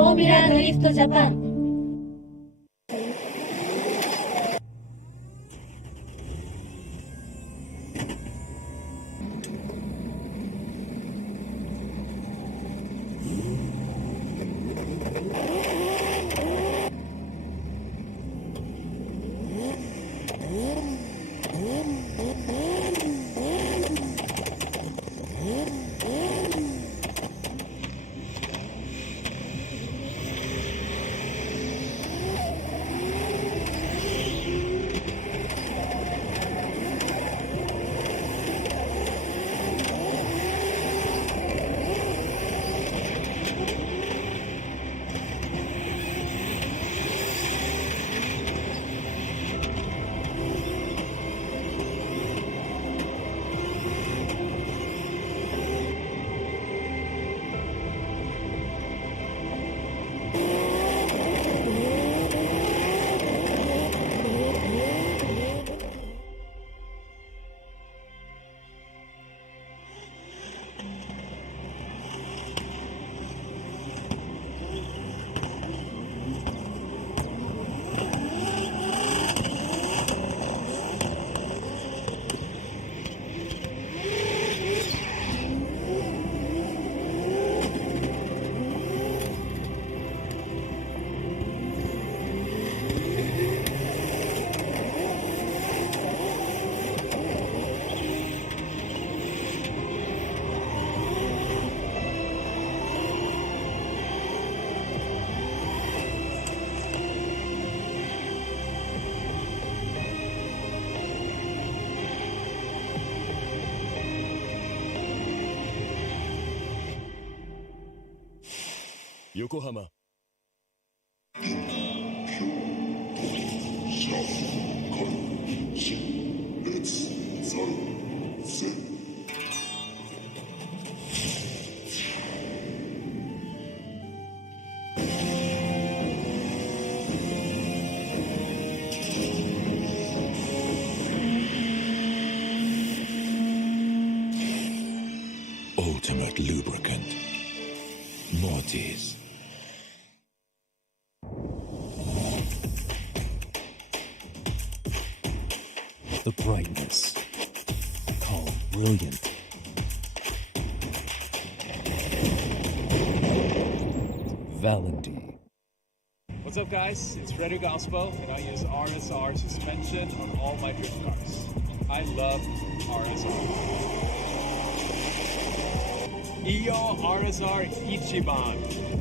フォーミュラドリフトジャパン。横浜。Ultimate lubricant. Mortis. The brightness. Called brilliant. Valenti. What's up, guys? It's Frederick Ospo, and I use RSR suspension on all my drift cars. I love RSR. Iyo RSR Ichiban.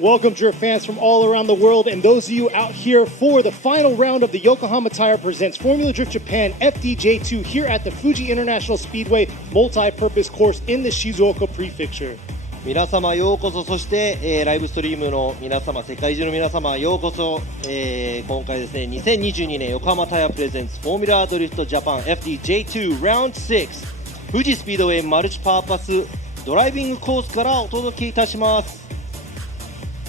Welcome, Drift fans from all around the world, and those of you out here for the final round of the Yokohama Tire Presents Formula Drift Japan FDJ2 here at the Fuji International Speedway multi-purpose course in the Shizuoka Prefecture. 皆様ようこそ、そして、ライブストリームの皆様、世界中の皆様ようこそ、今回ですね、2022年横浜タイヤプレゼンツフォーミュラドリフトジャパン FDJ2 Round 6富士スピードウェイマルチパーパスドライビングコースからお届けいたします。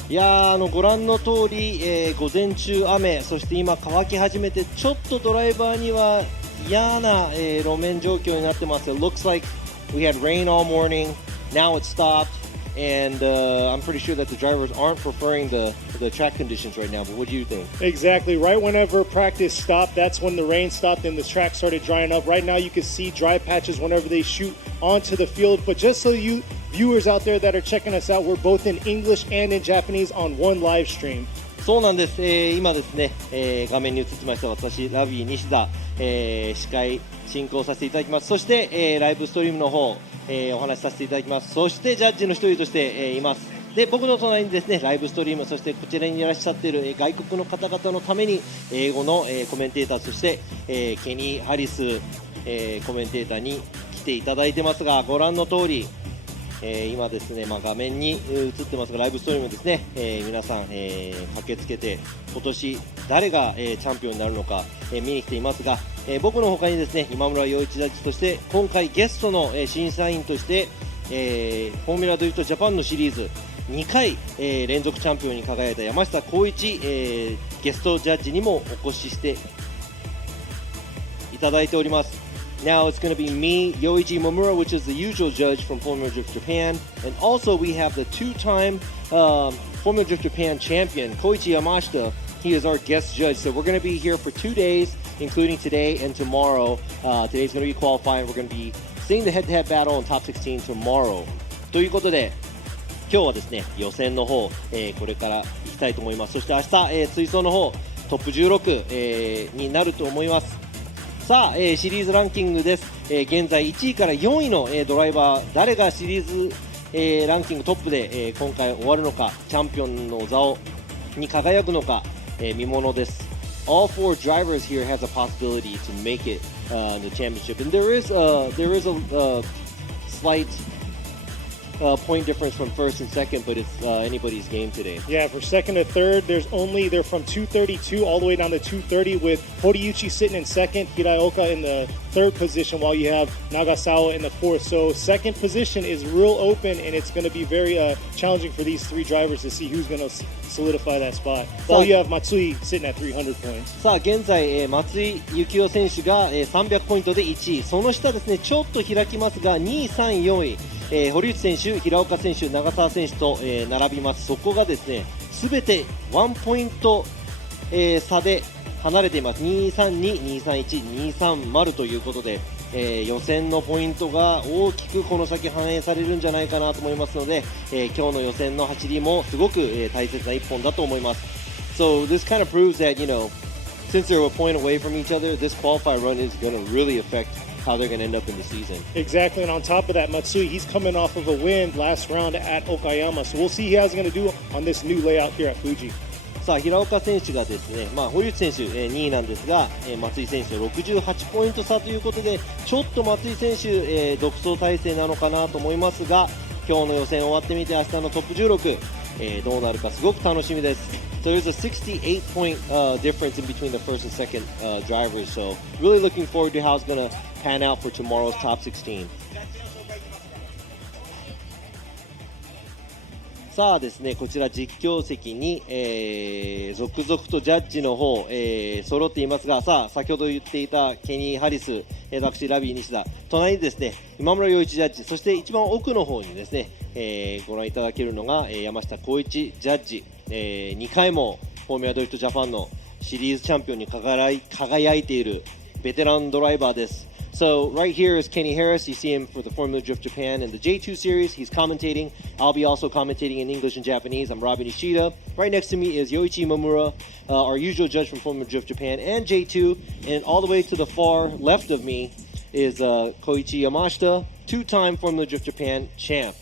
いやー、ご覧の通り、午前中雨、そして今乾き始めてちょっとドライバーには嫌な、路面状況になってます。It looks like we had rain all morning, now it stopped, and I'm pretty sure that the drivers aren't preferring the track conditions right now, but what do you think? Exactly, right whenever practice stopped, that's when the rain stopped and the track started drying up. Right now you can see dry patches whenever they shoot onto the field, but just so you viewers out there that are checking us out, we're both in English and in Japanese on one live stream. そうなんです、今ですね、画面に映ってました私ラビー西田、司会進行させていただきます。そして、ライブストリームの方、お話しさせていただきます。そしてジャッジの一人として、います。で僕の隣にですねライブストリーム、そしてこちらにいらっしゃっている、外国の方々のために英語の、コメンテーターとして、ケニー・ハリス、コメンテーターに来ていただいてますが、ご覧の通り今ですね、画面に映ってますがライブストリームですね、皆さん、駆けつけて今年誰が、チャンピオンになるのか、見に来ていますが、僕の他にですね今村洋一ジャッジとして今回ゲストの、審査員として、フォーミュラドリフトジャパンのシリーズ2回、連続チャンピオンに輝いた山下浩一、ゲストジャッジにもお越ししていただいております。Now it's going to be me, Yoichi Momura, which is the usual judge from Formula Drift Japan. And also we have the two-time Formula Drift Japan champion, Koichi Yamashita. He is our guest judge. So we're going to be here for 2 days, including today and tomorrow. Today's going to be qualifying. We're going to be seeing the head-to-head battle in top 16 tomorrow. ということで、今日はですね、予選の方、これから行きたいと思います。そして明日、追走の方、トップ16、になると思います。さあ、シリーズランキングです、現在1位から4位の、ドライバー誰がシリーズ、ランキングトップで、今回終わるのかチャンピオンの座に輝くのか、見ものです。 All four drivers here has a possibility to make it the championship, and there is a slight point difference from first and second, but it's anybody's game today. Yeah, for second to third, they're from 232 all the way down to 230 with Horiuchi sitting in second, Hiraoka in the third position, while you have Nagasawa in the fourth. So second position is real open, and it's going to be very challenging for these three drivers to see who's going to solidify that spot. While you have Matsui sitting at 300 points. さあ現在、松井幸雄選手が、300ポイントで1位、その下ですねちょっと開きますが2位、3位、4位、堀内選手、平岡選手、長澤選手と、並びます。そこがですね全て1ポイント、差で離れています。232、231、230ということで、予選のポイントが大きくこの先反映されるんじゃないかなと思いますので、今日の予選の走りもすごく、大切な一本だと思います。So this kind of proves that, since they're a point away from each other, this qualifying run is going to really affect how they're going to end up in the season. Exactly, and on top of that, Matsui, he's coming off of a win last round at Okayama, so we'll see how he's going to do on this new layout here at Fuji. さあ平岡選手がですね、堀内選手、2位なんですが、松井選手の68ポイント差ということでちょっと松井選手、独走体制なのかなと思いますが、今日の予選終わってみて明日のトップ16、どうなるかすごく楽しみです。So there's a 68 point difference in between the first and second drivers, so really looking forward to how it's going to pan out for tomorrow's top 16. さあですね、こちら実況席に、続々とジャッジの方、揃っていますが、さあ先ほど言っていたケニー・ハリス、私ラビー西田、隣にですね今村洋一ジャッジ、そして一番奥の方にですね、ご覧いただけるのが、山下浩一ジャッジ、2回もフォーミュラドリフトジャパンのシリーズチャンピオンに輝いているベテランドライバーです。So right here is Kenny Harris. You see him for the Formula Drift Japan and the J2 series. He's commentating. I'll be also commentating in English and Japanese. I'm Robbie Nishida. Right next to me is Yoichi Momura, our usual judge from Formula Drift Japan and J2. And all the way to the far left of me is Koichi Yamashita, two-time Formula Drift Japan champ.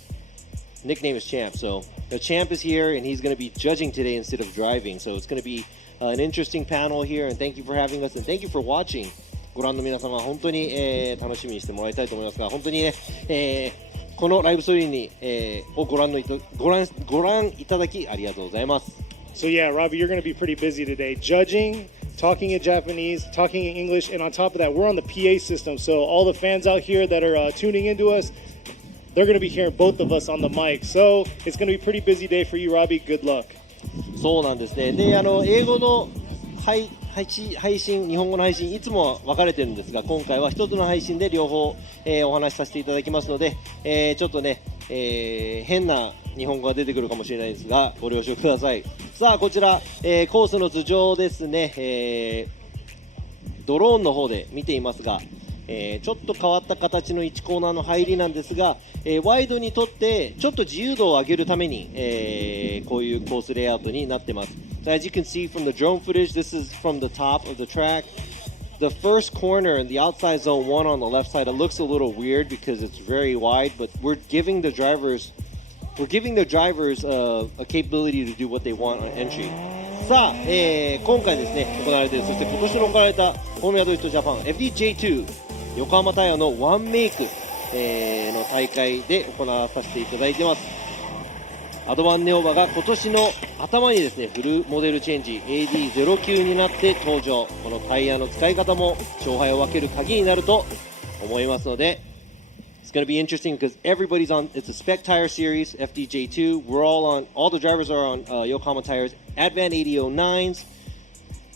nickname is Champ. So the Champ is here, and he's going to be judging today instead of driving. So it's going to be an interesting panel here, and thank you for having us, and thank you for watching. ご覧の皆様、本当に、楽しみにしてもらいたいと思いますが、本当にね、このライブストリームに、をご覧いただきありがとうございます。So yeah, Robbie, you're going to be pretty busy today, judging, talking in Japanese, talking in English, and on top of that, we're on the PA system. So all the fans out here that are tuning into us, they're going to be hearing both of us on the mic. So it's going to be a pretty busy day for you, Robbie. Good luck. そうなんですね。で、英語の配信、日本語の配信、いつも分かれてるんですが、今回は一つの配信で両方、お話しさせていただきますので、ちょっとね、変な日本語が出てくるかもしれないですが、ご了承ください。さあ、こちら、コースの頭上ですね、ドローンの方で見ていますが、ちょっと変わった形の1コーナーの入りなんですが、ワイドにとってちょっと自由度を上げるために、こういうコースレイアウトになっています。So as you can see from the drone footage, this is from the top of the track. The first corner in the outside zone 1 on the left side, it looks a little weird because it's very wide, but we're giving the drivers a capability to do what they want on entry. さあ、今回ですね、行われている、そして今年の行われたフォーミュラドリフトジャパン FDJ2 横浜タイヤのワンメイク、の大会で行わさせていただいています。アドバンネオバが今年の頭にですね、フルモデルチェンジ AD09 になって登場。このタイヤの使い方も勝敗を分ける鍵になると思いますので、It's going to be interesting because everybody's on. It's a spec tire series, FDJ2. We're all on. All the drivers are on Yokohama tires, Advan 8009s.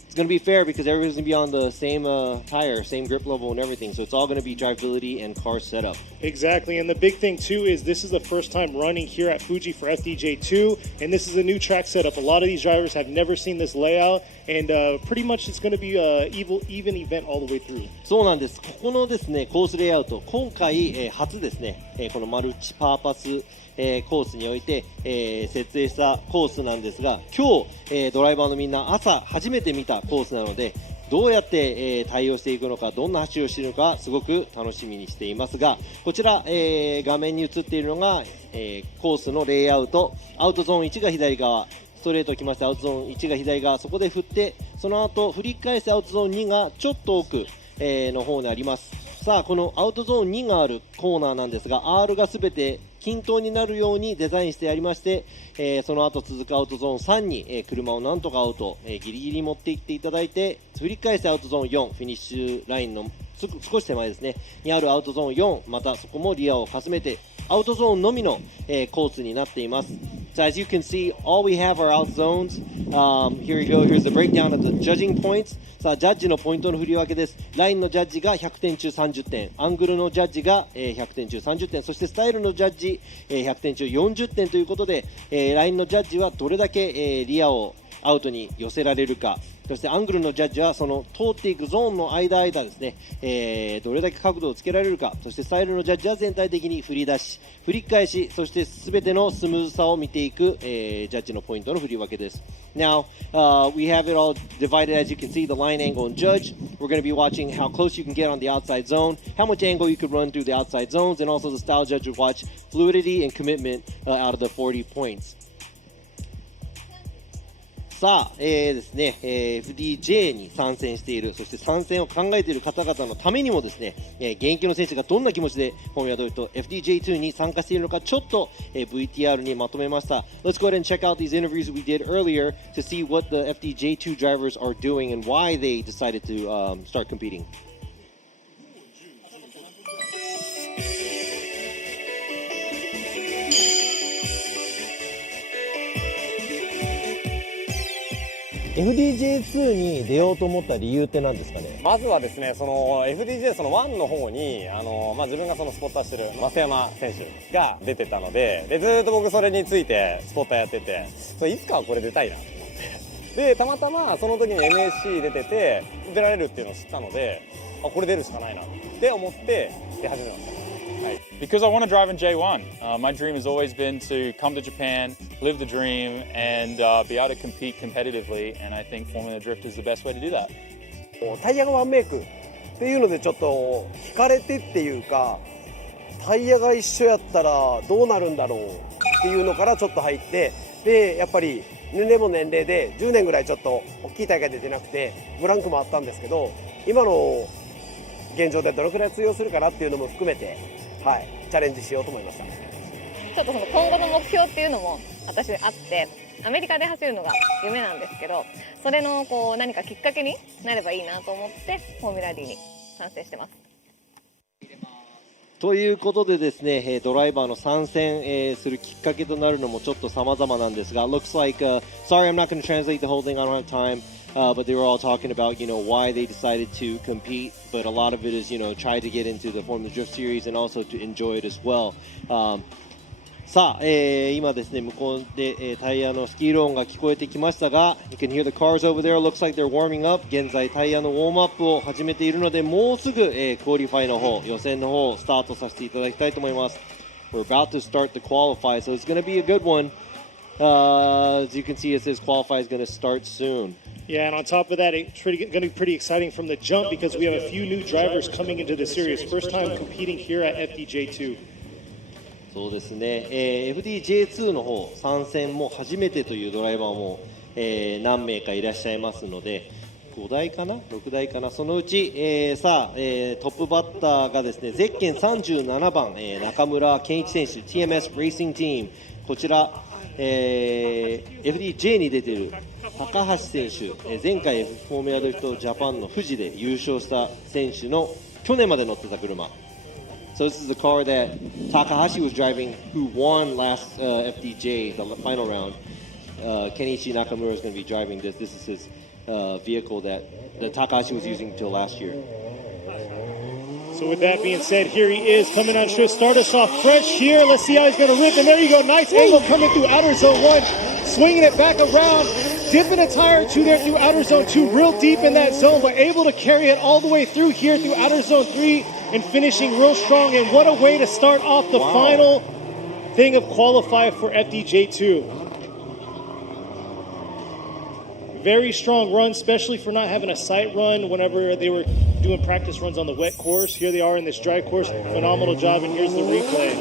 It's going to be fair because everybody's going to be on the same tire, same grip level and everything. So it's all going to be drivability and car setup. Exactly, and the big thing too is this is the first time running here at Fuji for FDJ2, and this is a new track setup. A lot of these drivers have never seen this layout, and pretty much it's going to be an even event all the way through. そうなんです。ここのですね、コースレイアウト、今回、初ですね、このマルチパーパス、コースにおいて、設営したコースなんですが、今日、ドライバーのみんな朝初めて見たコースなので、どうやって、対応していくのか、どんな走りをしているのか、すごく楽しみにしていますが、こちら、画面に映っているのが、コースのレイアウト、アウトゾーン1が左側、ストレート来まして、アウトゾーン1が左側、そこで振って、その後振り返してアウトゾーン2がちょっと奥、の方にあります。さあ、このアウトゾーン2があるコーナーなんですが、 R がすべて均等になるようにデザインしてありまして、その後続くアウトゾーン3に、車をなんとかアウト、ギリギリ持っていっていただいて、振り返してアウトゾーン4、フィニッシュラインの少し手前ですねにあるアウトゾーン4、またそこもリアをかすめてアウトゾーンのみの、コースになっています。So as you can see, all we have are out zones. Here we go. Here's the breakdown of the judging points. さあ、ジャッジのポイントの振り分けです。ラインのジャッジが100点中30点、アングルのジャッジが100点中30点、そしてスタイルのジャッジ100点中40点ということで、ラインのジャッジはどれだけリアをアウトに寄せられるか、そしてアングルのジャッジはその通っていくゾーンの間ですね、どれだけ角度をつけられるか、そしてスタイルのジャッジは全体的に振り出し、振り返し、そして全てのスムーズさを見ていく、ジャッジのポイントの振り分けです。Now, we have it all divided, as you can see, the line angle and judge. We're going to be watching how close you can get on the outside zone, how much angle you could run through the outside zones, and also the style judge would watch fluidity and commitment out of the 40 points. さあ、ですね、FDJ に参戦している、そして参戦を考えている方々のためにもですね、現役の選手がどんな気持ちでフォーミュラドリフト FDJ2 に参加しているのか、ちょっと、VTR にまとめました。Let's go ahead and check out these interviews we did earlier to see what the FDJ2 drivers are doing and why they decided to start competing. FDJ2 に出ようと思った理由って何ですかね。まずはですね、その FDJ その1の方に自分がそのスポッターしてる増山選手が出てたので、ずっと僕それについてスポッターやってて、いつかはこれ出たいなと思って、でたまたまその時に NSC 出てて出られるっていうのを知ったので、これ出るしかないなって思って出始めました。Because I want to drive in J1. My dream has always been to come to Japan, live the dream, and be able to compete competitively. And I think Formula Drift is the best way to do that. タイヤがワンメイクっていうのでちょっと惹かれてっていうか、タイヤが一緒やったらどうなるんだろうっていうのからちょっと入って、でやっぱり年齢も年齢で10年ぐらいちょっと大きい大会で出なくてブランクもあったんですけど、今の現状でどれくらい通用するかなっていうのも含めて、はい、チャレンジしようと思いました。ちょっとその今後の目標っていうのも私あって、アメリカで走るのが夢なんですけど、それのこう何かきっかけになればいいなと思ってフォーミュラ D に参戦してます。ということでですね、ドライバーの参戦、するきっかけとなるのもちょっと様々なんですが、looks like, sorry, I'm not going to translate the whole thing, I don't have time, but they were all talking about, why they decided to compete, but a lot of it is, try to get into the Formula Drift Series and also to enjoy it as well. さあ、今ですね、向こうで、タイヤのスキール音が聞こえてきましたが、You can hear the cars over there, looks like they're warming up. 現在タイヤのウォームアップを始めているので、もうすぐ、クオリファイの方、予選の方をスタートさせていただきたいと思います。We're about to start the qualify, so it's going to be a good one. As you can see, it says qualify is going to start soon. Yeah, and on top of that, it's going to be pretty exciting from the jump because we have a few new drivers coming into the series. First time competing here at FDJ2. そうですね、FDJ2 の方参戦も初めてというドライバーも、何名かいらっしゃいますので、5台かな6台かな、そのうち、さあ、トップバッターがですね、ゼッケン37番、中村健一選手 TMS レーシングチーム、こちら、FDJ に出ている高橋選手、前回フォーミュラドリフトジャパンの富士で優勝した選手の去年まで乗ってた車。So this is the car that Takahashi was driving, who won last FDJ, the final round. Kenichi Nakamura is going to be driving this. This is his vehicle that Takahashi was using until last year. So with that being said, here he is coming on. Should start us off fresh here. Let's see how he's going to rip. And there you go. Nice angle coming through outer zone 1. Swinging it back around. Dipping a tire or two there through outer zone 2. Real deep in that zone, but able to carry it all the way through here through outer zone 3. And finishing real strong. And what a way to start off the final thing of qualify for FDJ2. Very strong run, especially for not having a sight run whenever they were doing practice runs on the wet course. Here they are in this dry course. Phenomenal job, and here's the replay.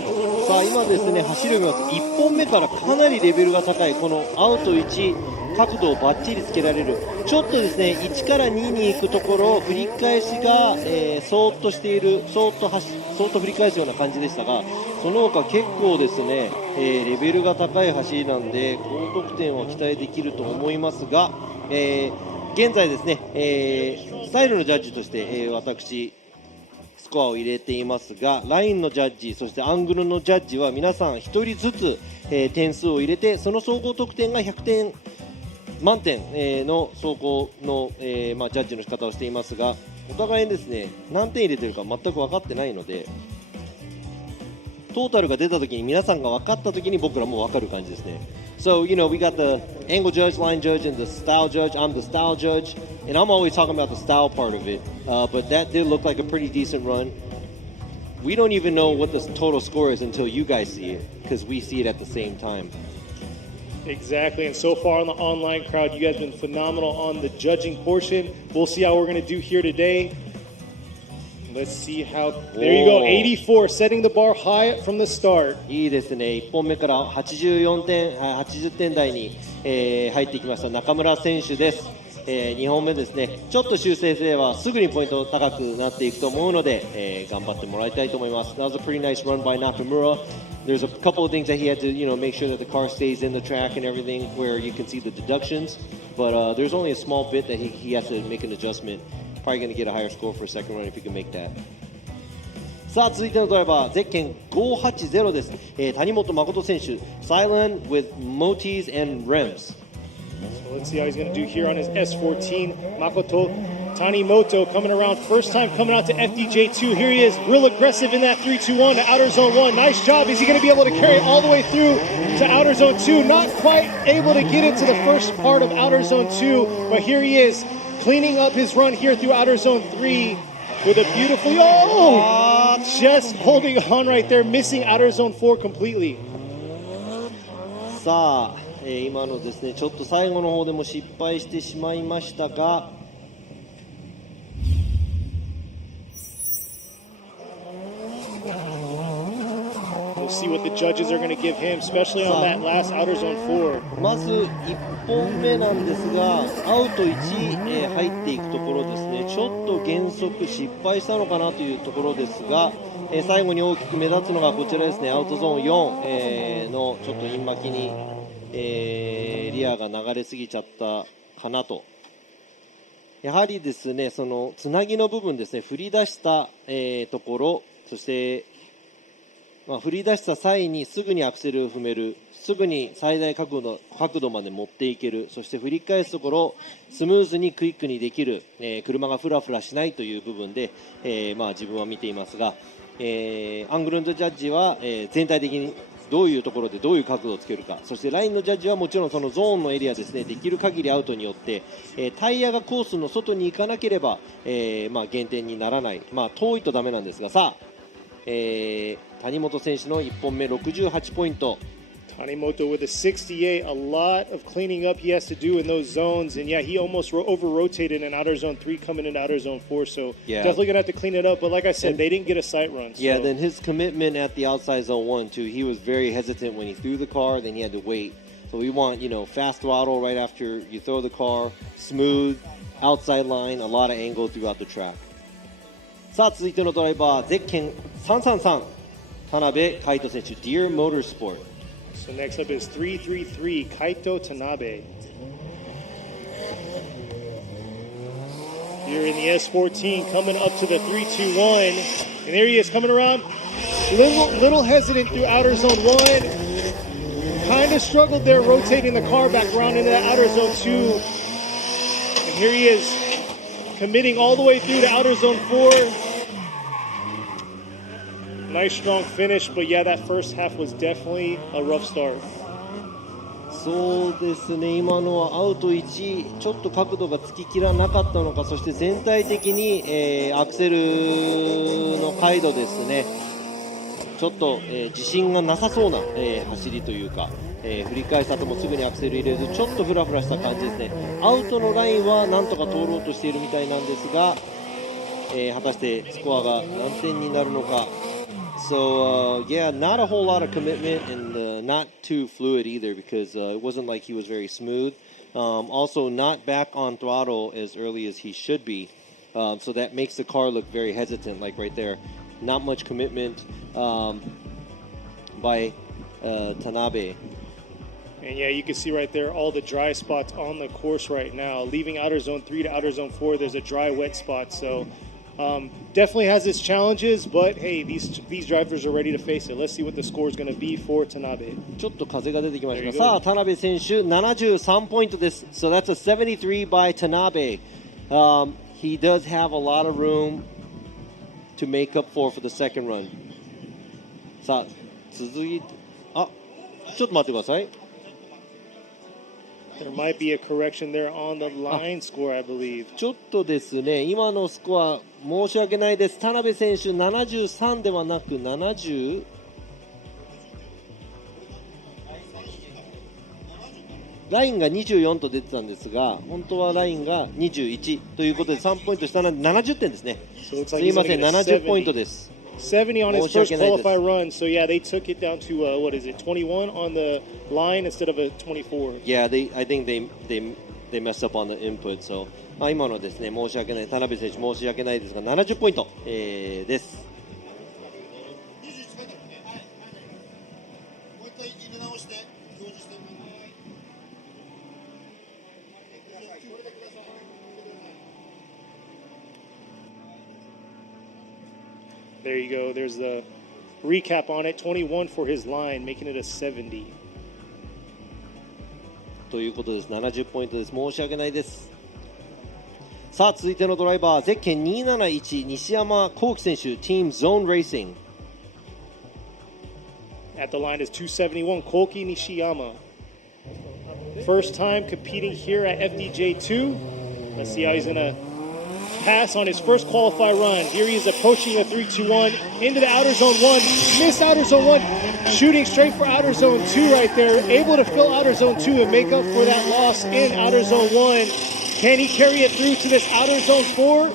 さあ今ですね、走るの1本目からかなりレベルが高いこのアウト1角度をバッチリつけられる。ちょっとですね、1から2に行くところ振り返しが、そーっとしている、そーっと振り返すような感じでしたが、その他結構ですね、レベルが高い走りなんで高得点は期待できると思いますが、現在ですね、スタイルのジャッジとして、私スコアを入れていますが、ラインのジャッジ、そしてアングルのジャッジは皆さん1人ずつ、点数を入れて、その総合得点が100点満点、の総合の、ジャッジの仕方をしていますが、お互いにですね、何点入れてるか全く分かってないので、トータルが出た時に皆さんが分かった時に僕らも分かる感じですね。So, we got the angle judge, line judge, and the style judge. I'm the style judge, and I'm always talking about the style part of it. But that did look like a pretty decent run. We don't even know what the total score is until you guys see it, because we see it at the same time. Exactly, and so far on the online crowd, you guys have been phenomenal on the judging portion. We'll see how we're going to do here today. Let's see how. There you go, 84, setting the bar high from the start. いいですね。1本目から84点、80点台に、入ってきました中村選手です。2本目ですね。ちょっと修正すればすぐにポイント高くなっていくと思うので、頑張ってもらいたいと思います。That was a pretty nice run by Nakamura. There's a couple of things that he had to, make sure that the car stays in the track and everything, where you can see the deductions. But there's only a small bit that he has to make an adjustment. Probably going to get a higher score for a second run if he can make that. さあ続いてのドライバーゼッケン580です、谷本誠選手 Silent with Motis and Rims. So let's see how he's going to do here on his S14. Makoto Tanimoto coming around, first time coming out to FDJ2. Here he is, real aggressive in that 3-2-1 to outer zone 1. Nice job. Is he going to be able to carry it all the way through to outer zone 2? Not quite able to get into the first part of outer zone 2, but here he is cleaning up his run here through outer zone 3 with a beautiful, just holding on right there, missing outer zone 4 completely. さあ、今のですね、ちょっと最後の方でも失敗してしまいましたが、We'll see what the judges are going to give him, especially on that last outer zone 4. まず1本目なんですが、アウト1、入っていくところですね。ちょっと減速失敗したのかなというところですが、最後に大きく目立つのがこちらですね。アウトゾーン4、のちょっとイン巻きに、リアが流れすぎちゃったかなと。やはりですね、そのつなぎの部分ですね、振り出した、ところ、そして、振り出した際にすぐにアクセルを踏める、すぐに最大角度まで持っていける、そして振り返すところスムーズにクイックにできる、車がフラフラしないという部分で、自分は見ていますが、アングルのジャッジは、全体的にどういうところでどういう角度をつけるか、そしてラインのジャッジはもちろんそのゾーンのエリアですね、できる限りアウトによって、タイヤがコースの外に行かなければ、減点にならない、遠いとダメなんですが、さあ、谷本選手の1本目68ポイント。Tanimoto with a 68, a lot of cleaning up he has to do in those zones, and yeah, he almost over-rotated in outer zone 3 coming into outer zone 4, so definitely going to have to clean it up, but like I said, they didn't get a sight run. So. Yeah, then his commitment at the outside zone 1 too, he was very hesitant when he threw the car, then he had to wait. So we want, fast throttle right after you throw the car, smooth, outside line, a lot of angle throughout the track. さあ続いてのドライバー、ゼッケン333、田辺海人選手、Dear Motorsport. So next up is 333, Kaito Tanabe. Here in the S14, coming up to the 321, and there he is coming around. Little hesitant through outer zone 1. Kind of struggled there, rotating the car back around into that outer zone 2. And here he is, committing all the way through to outer zone 4. Nice strong finish, but yeah, that first half was definitely a rough start. そうですね、今のはアウト1、ちょっと角度がつききらなかったのか、そして全体的に、アクセルの回路ですね、ちょっと、自信がなさそうな、走りというか、振り返した後もすぐにアクセル入れず、ちょっとフラフラした感じですね。アウトのラインはなんとか通ろうとしているみたいなんですが、果たしてスコアが何点になるのか。So, yeah, not a whole lot of commitment and not too fluid either because it wasn't like he was very smooth. Also, not back on throttle as early as he should be. So that makes the car look very hesitant, like right there. Not much commitment by Tanabe. And yeah, you can see right there all the dry spots on the course right now. Leaving outer zone 3 to outer zone 4, there's a dry, wet spot. So definitely has its challenges, but hey, these drivers are ready to face it. Let's see what the score is going to be for Tanabe. ちょっと風が出てきました。さあ、田辺選手73ポイントです。So that's a 73 by Tanabe. He does have a lot of room to make up for the second run. さあ、続いて、ちょっと待ってください。There might be a correction there on the line score, I believe. ちょっとですね、今のスコア申し訳ないです。田辺選手73ではなく70。ラインが24と出てたんですが、本当はラインが21ということで3ポイント下なので70点ですね。すいません、70ポイントです。70 on his first qualify run, so yeah, they took it down to what is it, 21 on the line instead of a 24. Yeah, I think they messed up on the input, so 今のですね、申し訳ない、田辺選手申し訳ないですが70ポイント、です。There you go. There's the recap on it. 21 for his line, making it a 70. ということです。70ポイントです。申し訳ないです。さあ、続いてのドライバー、ゼッケン271、西山幸輝選手、Team Zone Racing. At the line is 271, Koki Nishiyama. First time competing here at FDJ2. Let's see how he's going to pass on his first qualify run. Here he is approaching the 321 into the outer zone 1. Missed outer zone 1. Shooting straight for outer zone 2 right there. Able to fill outer zone 2 and make up for that loss in outer zone 1. Can he carry it through to this outer zone 4?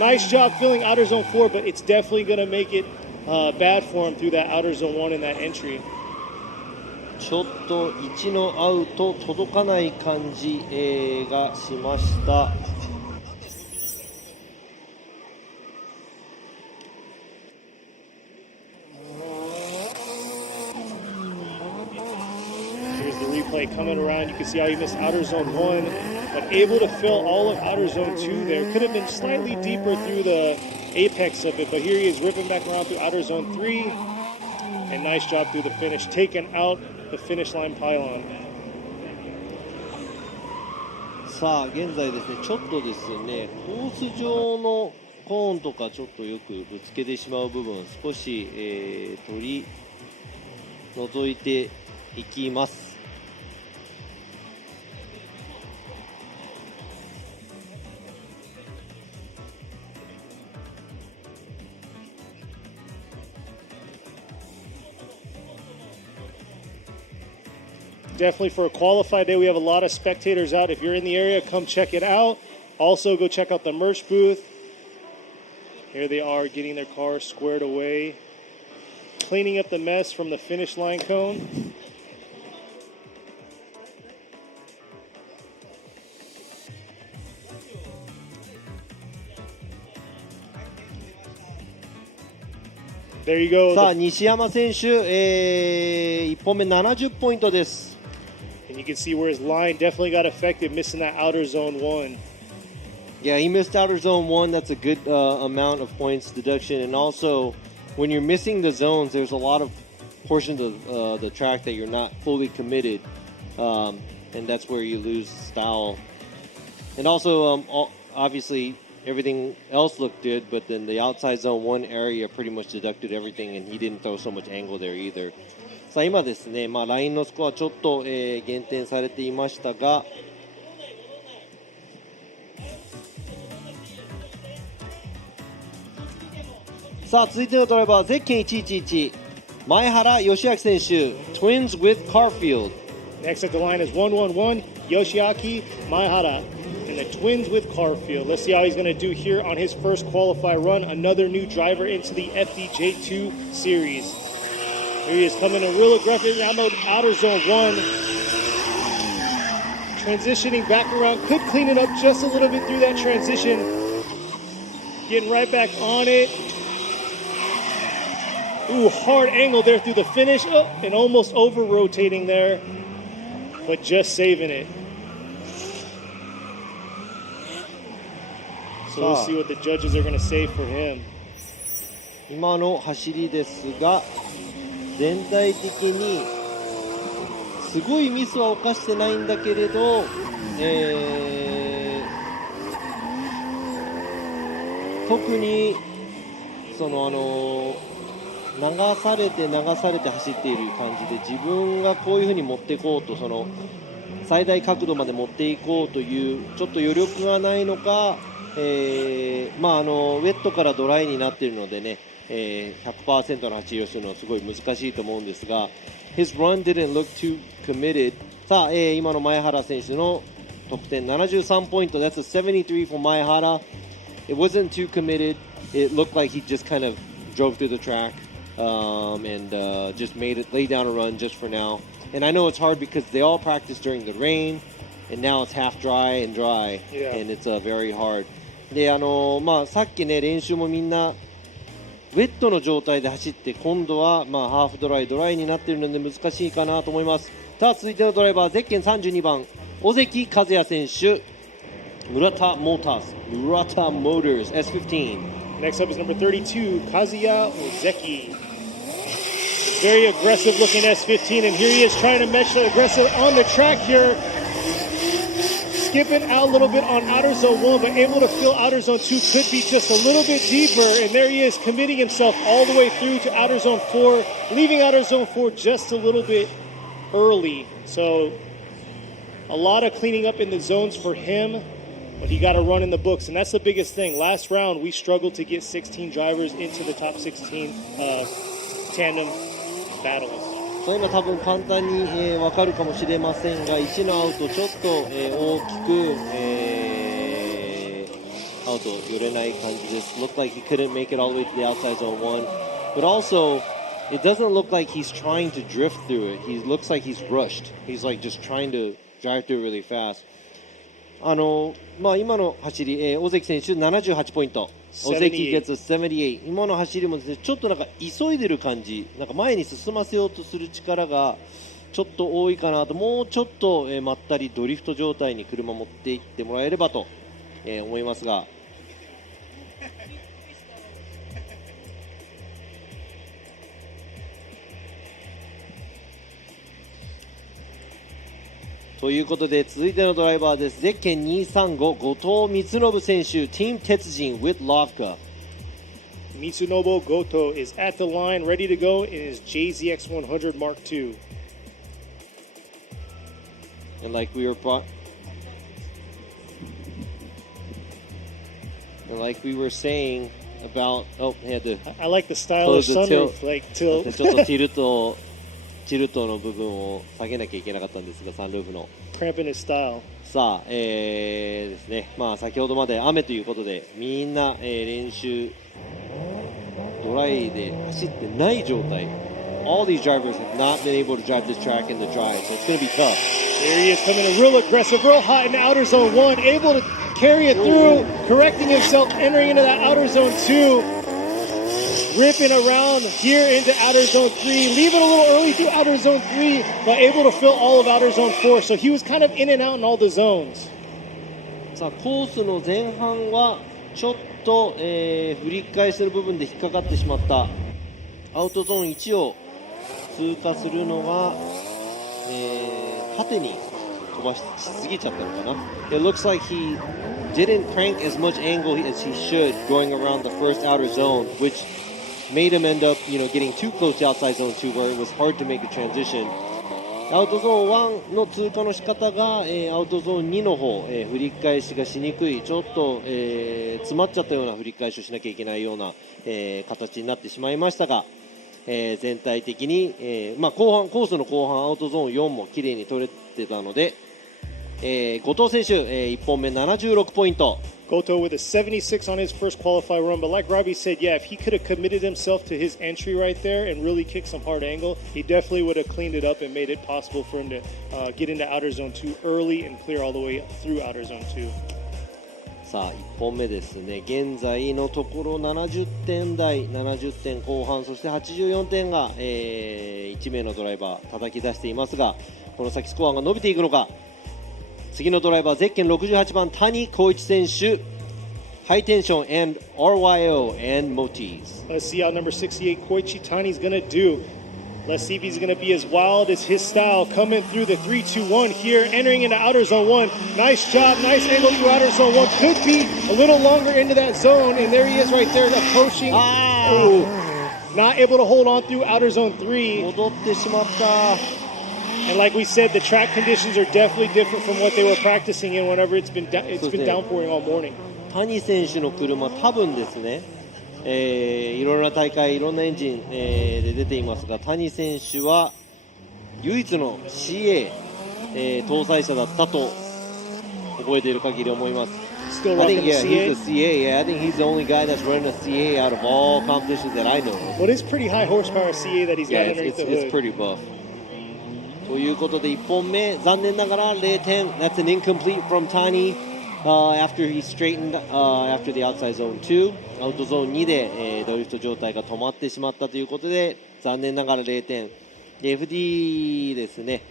Nice job filling outer zone 4, but it's definitely going to make it bad for him through that outer zone 1 in that entry. ちょっと1のアウト届かない感じ、がしました。Here's the replay coming around. You can see how he missed outer zone 1, but able to fill all of outer zone 2 there. Could have been slightly deeper through the apex of it, but here he is ripping back around through outer zone 3. And nice job through the finish, taking out the finish line pylon. さあ現在ですね、ちょっとですね、コース上のコーンとかちょっとよくぶつけてしまう部分、少し、取り除いていきます。Definitely for a qualified day, we have a lot of spectators out. If you're in the area, come check it out. Also, go check out the merch booth. Here they are getting their cars squared away, cleaning up the mess from the finish line cone. There you go. さあ西山選手、1本目70ポイントです。And you can see where his line definitely got affected, missing that outer zone 1. Yeah, he missed outer zone 1. That's a good amount of points deduction. And also, when you're missing the zones, there's a lot of portions of the track that you're not fully committed. And that's where you lose style. And also, obviously, everything else looked good, but then the outside zone 1 area pretty much deducted everything, and he didn't throw so much angle there either. さあ今ですね、ラインのスコアちょっと、減点されていましたが、さあ続いてのドライバーゼッケン111前原義明選手 Twins with Carfield. Next at the line is 111 Yoshiaki Maehara and the Twins with Carfield. Let's see how he's going to do here on his first qualify run. Another new driver into the FDJ2 series. Here he is coming in real aggressive down the outer zone 1. Transitioning back around, could clean it up just a little bit through that transition. Getting right back on it. Ooh, hard angle there through the finish. Oh, and almost over rotating there, but just saving it. So we'll see what the judges are going to say for him. 今の走りですが、全体的にすごいミスは犯してないんだけれど、特にその流されて走っている感じで、自分がこういう風に持っていこうと、その最大角度まで持っていこうというちょっと余力がないのか、ウェットからドライになっているのでね、100% の走りをするのはすごい難しいと思うんですが、His run didn't look too committed. さあ、今の前原選手の得点73ポイント。That's a 73 for 前原。It wasn't too committed. It looked like he just kind of drove through the track and just lay down a run just for now. And I know it's hard because they all practice during the rain, and now it's half dry and dry, and it's very hard. で、さっきね練習もみんなウェットの状態で走って、今度はハーフドライになっているので難しいかなと思います。さあ続いてのドライバーゼッケン32番尾関和也選手、村田モーターズ S15. Next up is number 32 Kazuya Ozeki. Very aggressive looking S15, and here he is trying to match the aggressive on the track here. Skipping out a little bit on outer zone 1, but able to fill outer zone 2, could be just a little bit deeper, and there he is committing himself all the way through to outer zone 4, leaving outer zone 4 just a little bit early. So a lot of cleaning up in the zones for him, but he got to run in the books, and that's the biggest thing. Last round we struggled to get 16 drivers into the top 16 tandem battles. 今多分簡単に分かるかもしれませんが、1のアウトちょっと大きくアウト寄れない感じです。Looked like he couldn't make it all the way to the outside zone 1. but also it doesn't look like he's trying to drift through it. He looks like he's rushed. He's like just trying to drive through really fast. 今の走り、尾関選手78ポイント。尾関 gets a 78。今の走りもですね、ちょっとなんか急いでる感じ、なんか前に進ませようとする力がちょっと多いかなと、もうちょっと、まったりドリフト状態に車持っていってもらえればと、思いますが。ということで続いてのドライバーです。ゼッケン235後藤光信選手 Team 鉄人 with Lavka. Mitsunobu Goto is at the line, ready to go in his JZX100 Mark II. And like we were saying about, I like the stylish sunroof, like ちょっとティルトの部分を下げなきゃいけなかったんですが、サンルーフの cramping his style. さあ、ですね、先ほどまで雨ということでみんな、練習ドライで走ってない状態。 All these drivers have not been able to drive this track in the dry, so it's going to be tough. There he is, coming in real aggressive, real hot in the outer zone 1, able to carry it through, correcting himself, entering into that outer zone 2. Ripping around here into outer zone 3, leaving a little early through outer zone 3, but able to fill all of outer zone 4. So he was kind of in and out in all the zones. さあコースの前半はちょっと、振り返しの部分で引っかかってしまったアウトゾーン1を通過するのが、縦に飛ばしすぎちゃったのかな。It looks like he didn't crank as much angle as he should going around the first outer zone, which made him end up, getting too close to outside zone 2 where it was hard to make a transition. アウトゾーン1の通過の仕方が、アウトゾーン2の方、振り返しがしにくい、ちょっと、詰まっちゃったような振り返しをしなきゃいけないような、形になってしまいましたが、全体的に、コースの後半アウトゾーン4も綺麗に取れてたので、後藤選手、1本目76ポイント。Goto with a 76 on his first qualify run, but like Robbie said, yeah, if he could have committed himself to his entry right there and really kicked some hard angle, he definitely would have cleaned it up and made it possible for him to get into outer zone 2 early and clear all the way through outer zone 2. さあ1本目ですね。現在のところ70点台、70点後半、そして84点が、1名のドライバー叩き出していますが、この先スコアが伸びていくのか。次のドライバーゼッケン68番谷光一選手、ハイテンション and RYO and Motis. Let's see how number 68 Koichi Tani's gonna do. Let's see if he's gonna be as wild as his style, coming through the 3-2-1 here, entering into outer zone 1. Nice job, nice angle through outer zone 1. Could be a little longer into that zone, and there he is right there approaching. Ooh, not able to hold on through outer zone 3. 戻ってしまった。And like we said, the track conditions are definitely different from what they were practicing in whenever it's been downpouring all morning. 谷選手の車、多分ですね、いろいろな大会、いろんなエンジン、で出ていますが、谷選手は唯一の CA、搭載者だったと覚えている限り思います。Still I rocking think, the yeah, CA. he's a CA. Yeah, I think he's the only guy that's running a CA out of all competitions that I know. Well, it's pretty high horsepower CA that he's got Yeah, underneath the it's hood. pretty buff. ということで1本目残念ながら0点。That's an incomplete from Tani after he straightened after the outside zone 2。アウトゾーン2で、ドリフト状態が止まってしまったということで残念ながら0点。で FD ですね、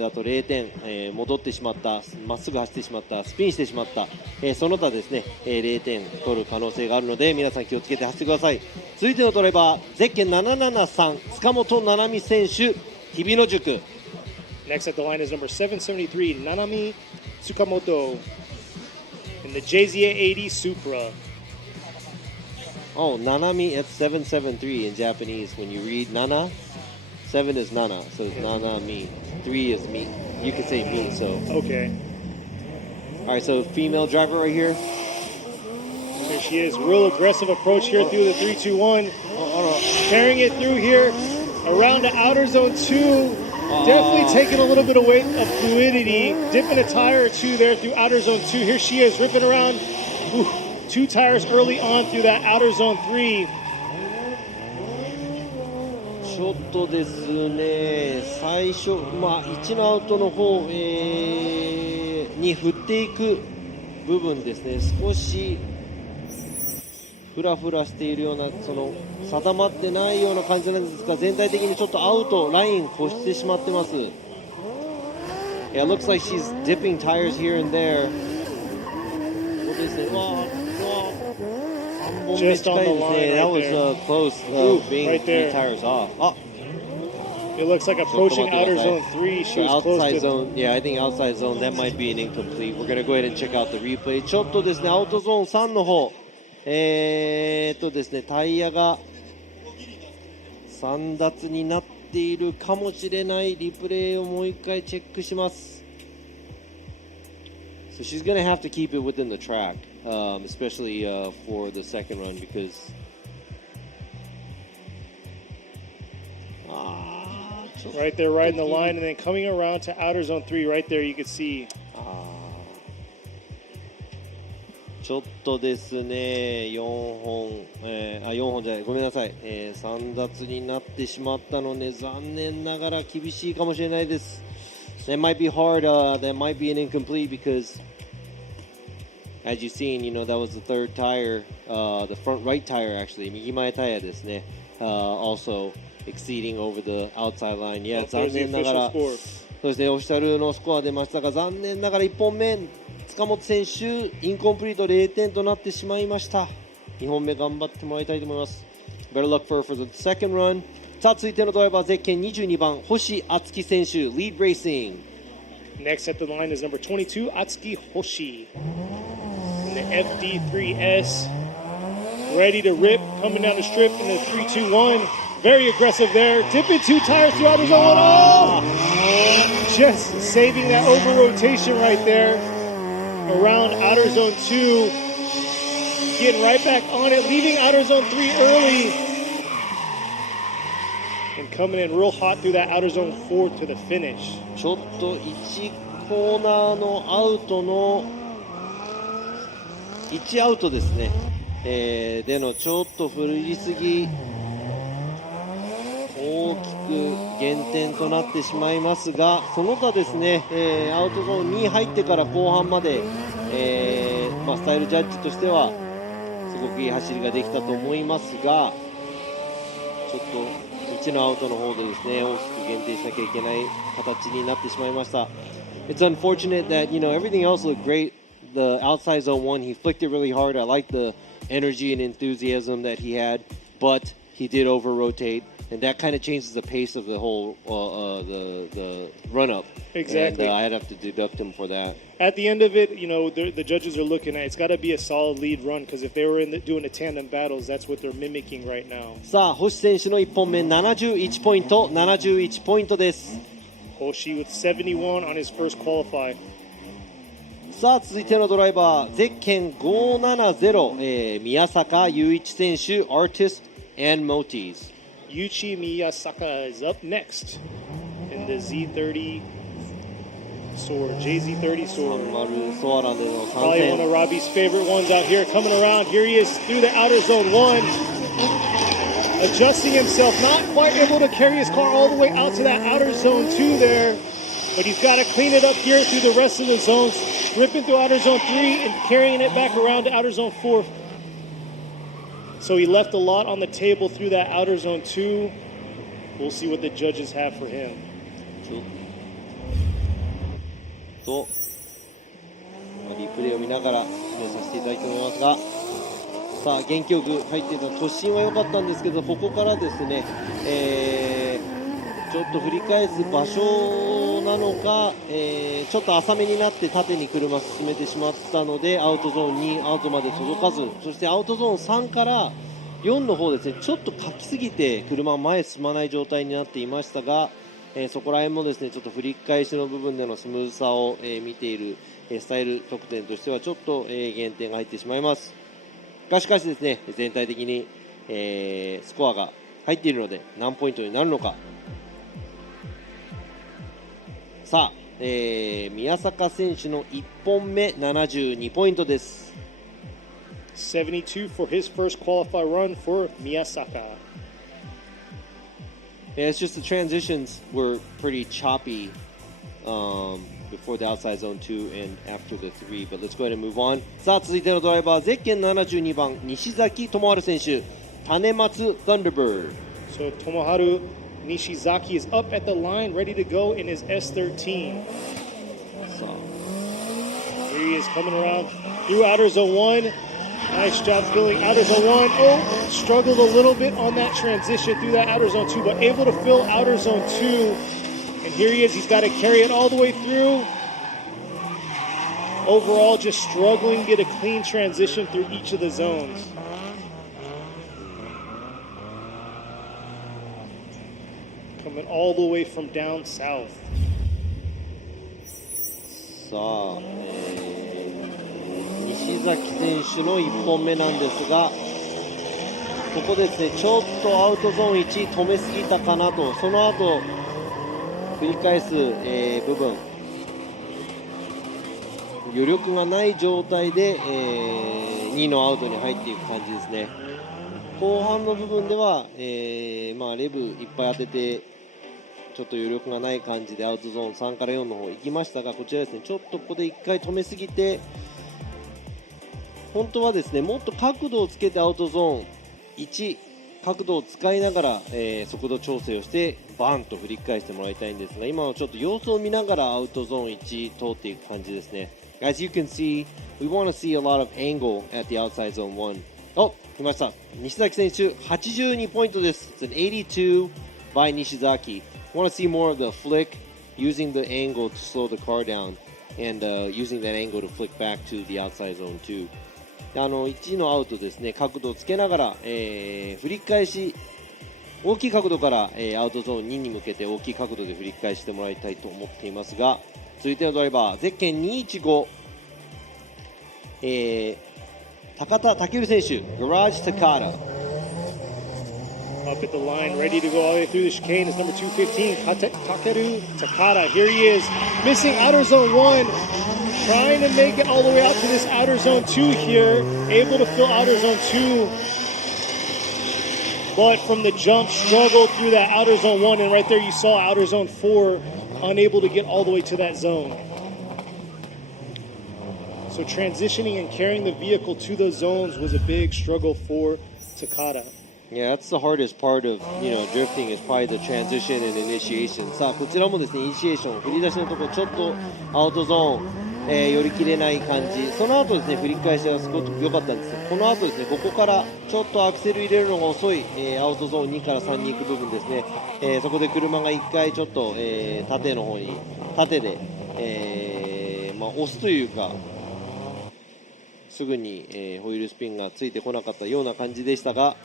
だと0点、戻ってしまった、まっすぐ走ってしまった、スピンしてしまった、その他ですね、0点取る可能性があるので皆さん気をつけて走ってください。続いてのドライバーゼッケン773塚本七海選手日比野宿。Next at the line is number 773, Nanami Tsukamoto in the JZA80 Supra. Oh, Nanami, it's 773 in Japanese. When you read Nana, 7 is Nana, so it's Nanami. 3 is me. You can say me, so. Okay. All right, so female driver right here. There she is. Real aggressive approach here through the 3-2-1. Carrying it through here around the outer zone 2. Definitely taking a little bit of weight of fluidity, dipping a tire or two there through outer zone 2. Here she is, ripping around. Ooh, 2 tires early on through that outer zone 3. ちょっとですね、最初、1のアウトの方、に振っていく部分ですね、少しフラフラしているような、その定まってないような感じなんですが、全体的にちょっとアウトライン越してしまってます。Yeah, it looks like she's dipping tires here and there. そうですね。3本目近いですね。That was close being right there. tires off. It looks like approaching outer zone 3. She was close outside to zone. Yeah, I think outside zone. That might be an incomplete. We're gonna go ahead and check out the replay. ちょっとですね、アウトゾーン3の方、ですね、タイヤが3脱になっているかもしれない。リプレイをもう一回チェックします。So she's gonna have to keep it within the track, especially for the second run because. Right there, riding the line, and then coming around to outer zone 3. Right there, you can see. ちょっとですね、4本じゃない、ごめんなさい、3脱になってしまったので、残念ながら厳しいかもしれないです。That might be hard, that might be an incomplete because, as you've seen, that was the third tire, the front right tire actually, 右前タイヤですね、also exceeding over the outside line. Yeah, 残念ながら、そうですね、オフィシャルのスコア出ましたが、残念ながら1本目、塚本選手、インコンプリート0点となってしまいました。2本目頑張ってもらいたいと思います。Better luck for the second run. さあ、続いてのドライバー、ゼッケン22番、星敦樹選手、Lead Racing. Next at the line is number 22, Atsuki Hoshi. In the FD3S, ready to rip, coming down the strip in the 3-2-1. Very aggressive there. Tipping 2 tires through outer zone 1. Oh! Just saving that over rotation right there. Around outer zone 2. Getting right back on it, leaving outer zone 3 early. And coming in real hot through that outer zone 4 to the finish. ちょっと1コーナーのアウトの1アウトですね、でのちょっと振りすぎ、大きく減点となってしまいますが、その他ですね、アウトゾーンに入ってから後半まで、スタイルジャッジとしてはすごくいい走りができたと思いますが、ちょっと1のアウトの方でですね、大きく減点しなきゃいけない形になってしまいました。It's unfortunate that, everything else looked great. The outside zone 1, he flicked it really hard. I like the energy and enthusiasm that he had, but he did over rotate, and that kind of changes the pace of the whole the run up. Exactly. And I'd have to deduct him for that. At the end of it, the judges are looking at, it's got to be a solid lead run, because if they were doing the tandem battles, that's what they're mimicking right now. さあ、星選手の1本目71ポイント、71ポイントです。Hoshi with 71 on his first qualify. さあ、続いてのドライバー、ゼッケン570、宮坂雄一選手、Artist and Motis. Yuichi Miyasaka is up next in the Z30 Sword, JZ30 Sword. 30ソアラでの参 Probably one 戦。 of Robbie's favorite ones out here. Coming around, here he is through the outer zone 1. Adjusting himself, not quite able to carry his car all the way out to that outer zone 2 there. But he's got to clean it up here through the rest of the zones. Ripping through outer zone 3 and carrying it back around to outer zone 4. So he left a lot on the table through that outer zone 2. We'll see what the judges have for him. とリプレイを見ながら進めさせていただきたいと思いますが、さあ元気よく入っていた突進は良かったんですけど、ここからですね、ちょっと振り返す場所なのか、ちょっと浅めになって縦に車進めてしまったので、アウトゾーン2アウトまで届かず、そしてアウトゾーン3から4の方ですね、ちょっとかきすぎて車は前進まない状態になっていましたが、そこら辺もですね、ちょっと振り返しの部分でのスムーズさを、見ている、スタイル得点としてはちょっと、減点が入ってしまいます。しかしですね、全体的に、スコアが入っているので何ポイントになるのか。さあ、宮坂選手の1本目72ポイントです。72 for his first qualify run for Miyasaka. Yeah, it's just the transitions were pretty choppy before the outside zone 2 and after the 3. But let's go ahead and move on. さあ続いてのドライバー、ゼッケン72番西崎智春選手、種松 Thunderbird. So Tomoharu Nishizaki is up at the line, ready to go in his S13. さあ Here he is coming around through outer zone 1. Nice job filling outer zone 1. Oh, struggled a little bit on that transition through that outer zone 2, but able to fill outer zone 2. And here he is. He's got to carry it all the way through. Overall, just struggling to get a clean transition through each of the zones. Coming all the way from down south. さあ、西崎選手の1本目なんですが、ここですね、ちょっとアウトゾーン1止めすぎたかなと、その後繰り返す、部分、余力がない状態で、2のアウトに入っていく感じですね。後半の部分では、レブいっぱい当ててちょっと余力がない感じでアウトゾーン3から4の方行きましたが、こちらですね、ちょっとここで1回止めすぎて、本当はですね、もっと角度をつけてアウトゾーン1角度を使いながら、速度調整をしてバンと振り返してもらいたいんですが、今はちょっと様子を見ながらアウトゾーン1通っていく感じですね。As you can see, we want to see a lot of angle at the outside zone 1. お、来ました。西崎選手82ポイントです。It's an 82 by Nishizaki. Want to see more of the flick, using the angle to slow the car down, and using that angle to flick back to the outside zone 2. 1のアウトですね、角度をつけながら、振り返し、大きい角度から、アウトゾーン2に向けて大きい角度で振り返してもらいたいと思っていますが、続いてのドライバー、ゼッケン215、高田武選手、Garage Takata. Up at the line, ready to go all the way through the chicane is number 215, Takeru Takata. Here he is, missing outer zone 1, trying to make it all the way out to this outer zone 2 here, able to fill outer zone 2, but from the jump, struggled through that outer zone 1, and right there you saw outer zone 4, unable to get all the way to that zone. So transitioning and carrying the vehicle to those zones was a big struggle for Takata. Yeah, that's the hardest part of, drifting is probably the transition and initiation. さあ、こちらもですね、イニシエーション、振り出しのところ、ちょっとアウトゾーン、寄り切れない感じ。その後ですね、振り返しはすごく良かったんですよ。この後ですね、ここからちょっとアクセル入れるのが遅い、アウトゾーン2から3に行く部分ですね。そこで車が1回ちょっと、縦の方に、縦で、押すというか、すぐに、ホイールスピンがついてこなかったような感じでしたが、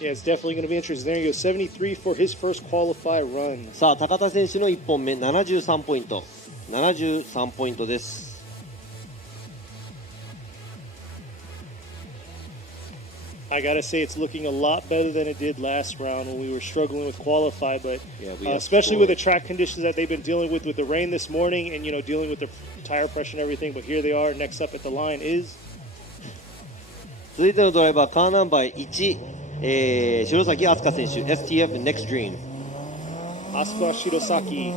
Yeah, it's definitely going to be interesting. There he goes, 73 for his first qualify run. さあ、高田選手の1本目、73ポイント。73ポイントです。I gotta say, it's looking a lot better than it did last round when we were struggling with qualify, but especially with the track conditions that they've been dealing with the rain this morning and, dealing with the tire pressure and everything. But here they are. Next up at the line is... 続いてのドライバー、カーナンバー1、白崎飛鳥選手、STF Next Dream. Asuka Shirosaki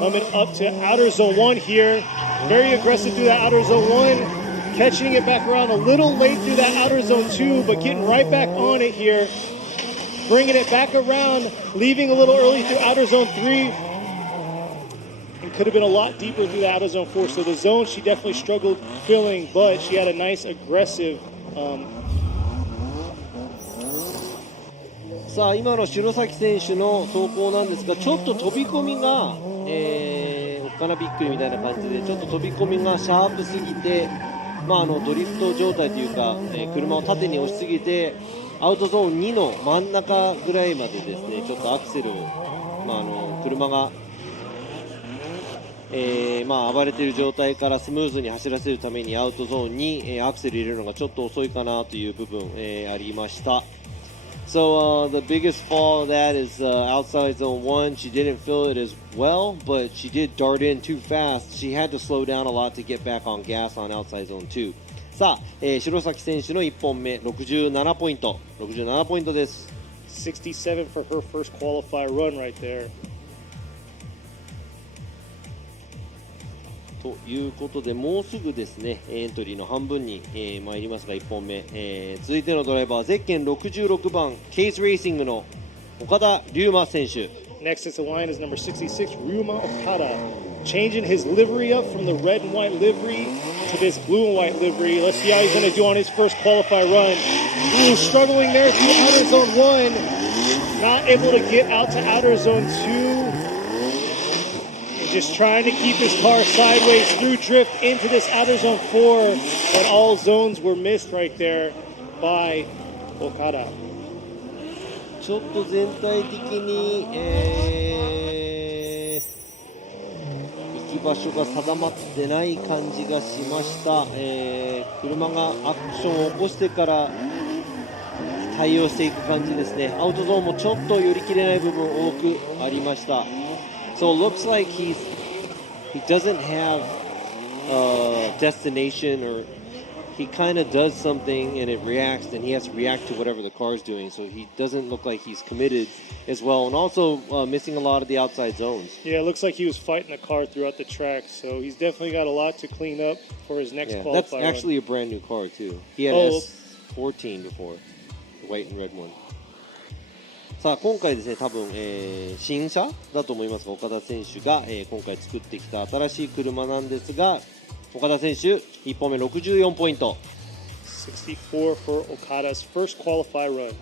coming up to outer zone 1 here. Very aggressive through that outer zone 1. Catching it back around a little late through that outer zone 2, but getting right back on it here. Bringing it back around, leaving a little early through outer zone 3. And could have been a lot deeper through the outer zone 4. So the zone she definitely struggled filling, but she had a nice aggressive... さあ、今の白崎選手の走行なんですが、ちょっと飛び込みが、おっかなびっくりみたいな感じで、ちょっと飛び込みがシャープすぎて、ドリフト状態というか、車を縦に押しすぎて、アウトゾーン2の真ん中ぐらいまでですね、ちょっとアクセルを、車が、暴れている状態からスムーズに走らせるためにアウトゾーンに、アクセル入れるのがちょっと遅いかなという部分、ありました。So the biggest fall of that is outside zone 1. She didn't feel it as well, but she did dart in too fast. She had to slow down a lot to get back on gas on outside zone 2. さあ、白崎選手の1本目67ポイントです。67 for her first qualifier run right there. ということで、もうすぐですねエントリーの半分に、参りますが、1本目、続いてのドライバーゼッケン66番ケースレーシングの岡田龍馬選手。 Next at the line is number 66, Ryuma Okada, changing his livery up from the red and white livery to this blue and white livery. Let's see how he's going to do on his first qualifier run. Ooh, struggling there through outer zone 1, not able to get out to outer zone 2. And just trying to keep his car sideways through drift into this outer zone 4, but all zones were missed right there by Okada. ちょっと全体的に、行き場所が定まってない感じがしました、車がアクションを起こしてから対応していく感じですね。アウトゾーンもちょっと寄り切れない部分多くありました。 So it looks like he doesn't have a destination, or he kind of does something and it reacts, and he has to react to whatever the car is doing, so he doesn't look like he's committed as well, and also missing a lot of the outside zones. Yeah, it looks like he was fighting a car throughout the track, so he's definitely got a lot to clean up for his next qualifier. That's actually a brand new car too. He had S14 before, the white and red one. さあ今回ですね、多分、新車だと思いますが、岡田選手が、今回作ってきた新しい車なんですが、岡田選手1本目64ポイント。64 for Okada's first qualifier run.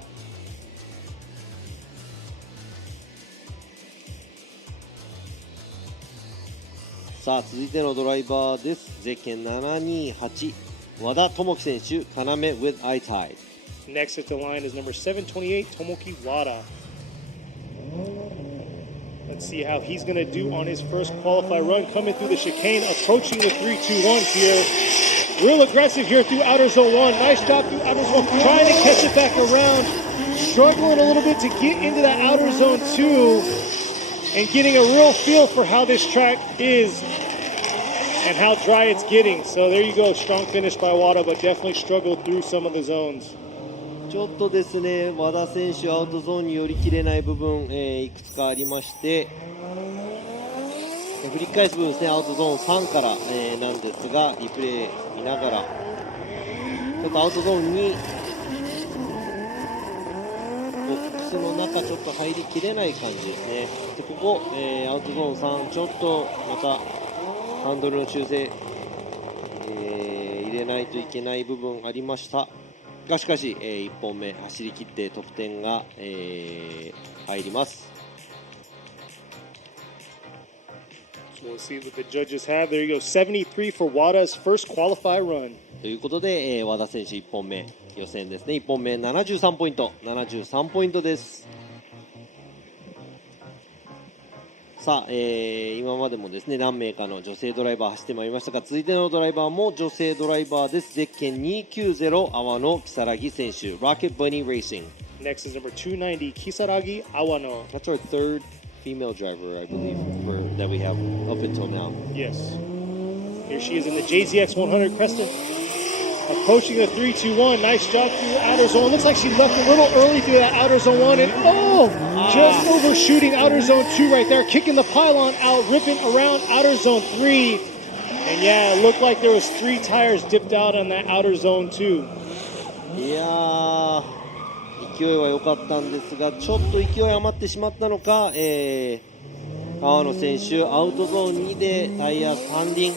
さあ続いてのドライバーです。ゼッケン728和田智樹選手、要 with iTide。 Next at the line is number 728, Tomoki Wada. Let's see how he's going to do on his first qualifier run, coming through the chicane, approaching the 3-2-1 here. Real aggressive here through outer zone 1. Nice job through outer zone, trying to catch it back around. Struggling a little bit to get into that outer zone 2 and getting a real feel for how this track is and how dry it's getting. So there you go, strong finish by Wada, but definitely struggled through some of the zones. ちょっとですね、和田選手アウトゾーンに寄り切れない部分、いくつかありまして、振り返す部分ですね、アウトゾーン3から、なんですが、リプレイ見ながらちょっとアウトゾーンにボックスの中ちょっと入りきれない感じですね。でここ、アウトゾーン3ちょっとまたハンドルの修正、入れないといけない部分ありました。しかし、1本目走り切って得点が、入ります。So we'll see what the judges have. There you go, 73 for Wada's first qualifier run. ということで、和田選手1本目予選ですね。1本目73ポイント、73ポイントです。さあ、今までもですね何名かの女性ドライバー走ってまいりましたが、続いてのドライバーも女性ドライバーです。ゼッケン290阿野如月選手、Rocket Bunny Racing。 Next is number 290, Kisaragi Awano. That's our third female driver, I believe, that we have up until now. Yes. Here she is in the JZX 100 Crescent. Approaching the 3-2-1. Nice job through outer zone. Looks like she left a little early through that outer zone 1. And just overshooting outer zone 2 right there. Kicking the pylon out, ripping around outer zone 3. And yeah, it looked like there was 3 tires dipped out on that outer zone 2. いやー、勢いは良かったんですが、ちょっと勢い余ってしまったのか、川野選手、アウトゾーン2でタイヤ3輪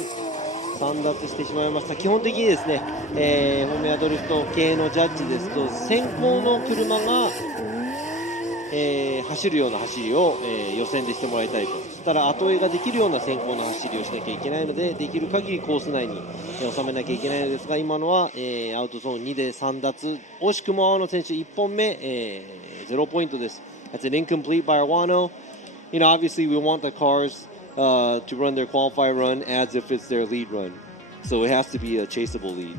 3奪してしまいました。基本的にですね、フォーミュラドリフト系のジャッジですと、先行の車が、走るような走りを、予選でしてもらいたいと。そしたら後追いができるような先行の走りをしなきゃいけないので、できる限りコース内に、収めなきゃいけないのですが、今のは、アウトゾーン2で3奪、惜しくも青野選手1本目、0ポイントです。That's an incomplete by Awano. You know, obviously we want the cars to run their qualifier run as if it's their lead run. So it has to be a chaseable lead.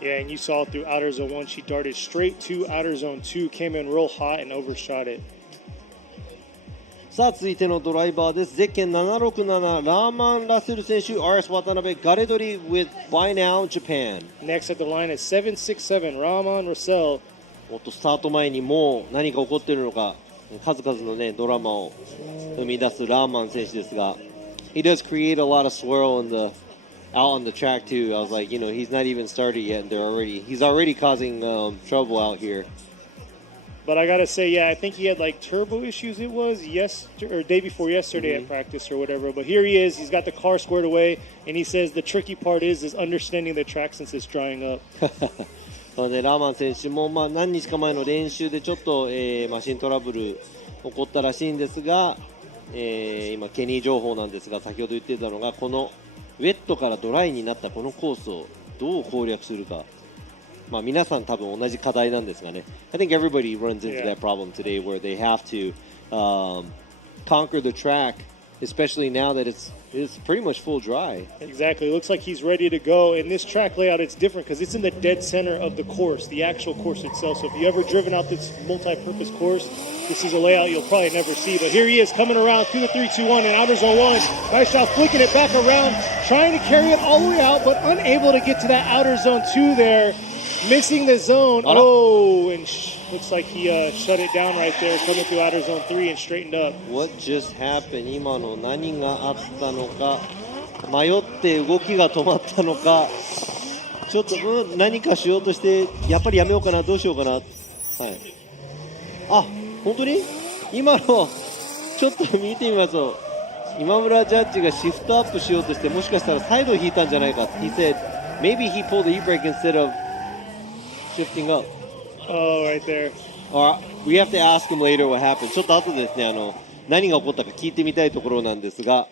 Yeah, and you saw through outer zone 1, she darted straight to outer zone 2, came in real hot and overshot it. さあ続いてのドライバーです。ゼッケン767ラーマン・ラッセル選手、RS 渡辺ガレドリ with Buy Now Japan. Next at the line is 767 Rahman Russell, もっとスタート前にもう何か起こっているのか、数々のねドラマを生み出すラーマン選手ですが、he does create a lot of swirl in the out on the track too. I was like, you know, he's not even started yet, and he's already causing trouble out here. But I gotta say, yeah, I think he had like turbo issues. It was day before yesterday at practice or whatever. But here he is. He's got the car squared away, and he says the tricky part is understanding the track since it's drying up. なのでラーマン選手も何日か前の練習でちょっと、マシントラブル起こったらしいんですが、今ケニー情報なんですが、先ほど言ってたのがこのウェットからドライになったこのコースをどう攻略するか。皆さん多分同じ課題なんですがね。I think everybody runs into that problem today where they have to conquer the track, especially now that it's pretty much full dry. Exactly. It looks like he's ready to go. And this track layout, it's different because it's in the dead center of the course, the actual course itself. So if you ever driven out this multi-purpose course, this is a layout you'll probably never see. But here he is coming around through the 3-2-1 and outer zone 1. Nice shot, flicking it back around, trying to carry it all the way out, but unable to get to that outer zone 2 there. Missing the zone. Oh, and looks like he shut it down right there, coming through outer zone 3 and straightened up. What just happened? 今の何があったのか、迷って動きが止まったのか、ちょっと、何かしようとしてやっぱりやめようかな、どうしようかな。はい。あ、本当に？今のちょっと見てみますと、今村ジャッジがシフトアップしようとして、もしかしたらサイドを引いたんじゃないか。He said maybe he pulled the e-brake instead of shifting up. Oh, right there. We have to ask him later what happened. ちょっと後でですね、何が起こったか聞いてみたいところなんですが、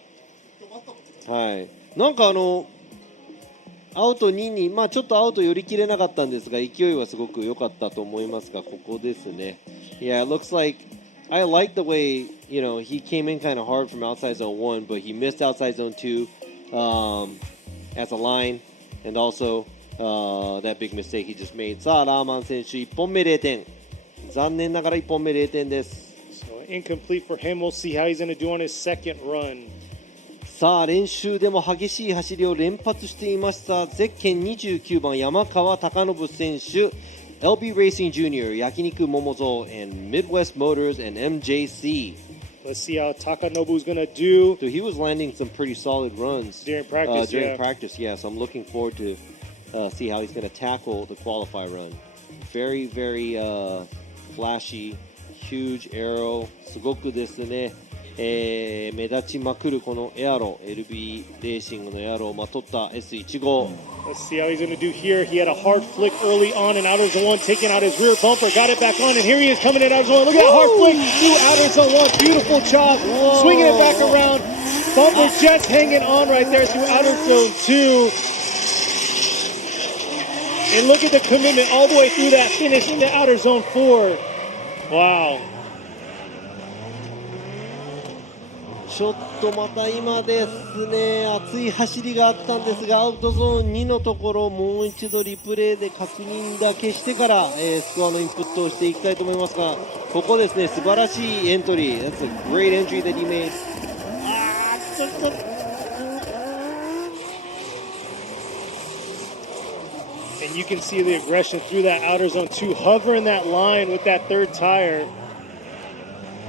はい。なんかアウト2に、ちょっとアウト寄り切れなかったんですが、勢いはすごく良かったと思いますが、ここですね。Yeah, it looks like I like the way, you know, he came in kind of hard from outside zone 1, but he missed outside zone 2 as a line, and also、that big mistake he just made. さあ、ラーマン選手、1本目0点。残念ながら1本目0点です。So incomplete for him. We'll see how he's going to do on his second run. さあ、練習でも激しい走りを連発していましたゼッケン29番山川貴信選手、LB Racing Jr. 焼肉桃蔵 and Midwest Motors and MJC. Let's see how Takanobu's going to do. So he was landing some pretty solid runs during practice. So I'm looking forward to see how he's going to tackle the qualify run. Very, very flashy, huge arrow. すごくですね、目立ちまくるこのエアロ、LB レーシングのエアロをまとった S15. Let's see how he's going to do here. He had a hard flick early on in outer zone 1, taking out his rear bumper, got it back on, and here he is coming in outer zone 1. Look at that hard flick through outer zone 1. Beautiful job. Whoa. Swinging it back around. Bumper just hanging on right there through outer zone 2. And look at the commitment all the way through that finish into outer zone 4. Wow. ちょっとまた今ですね、熱い走りがあったんですが、アウトゾーン2のところもう一度リプレイで確認だけしてから、スコアのインプットをしていきたいと思いますが、ここですね、素晴らしいエントリー。That's a great entry that he made. And you can see the aggression through that outer zone 2, hovering that line with that third tire.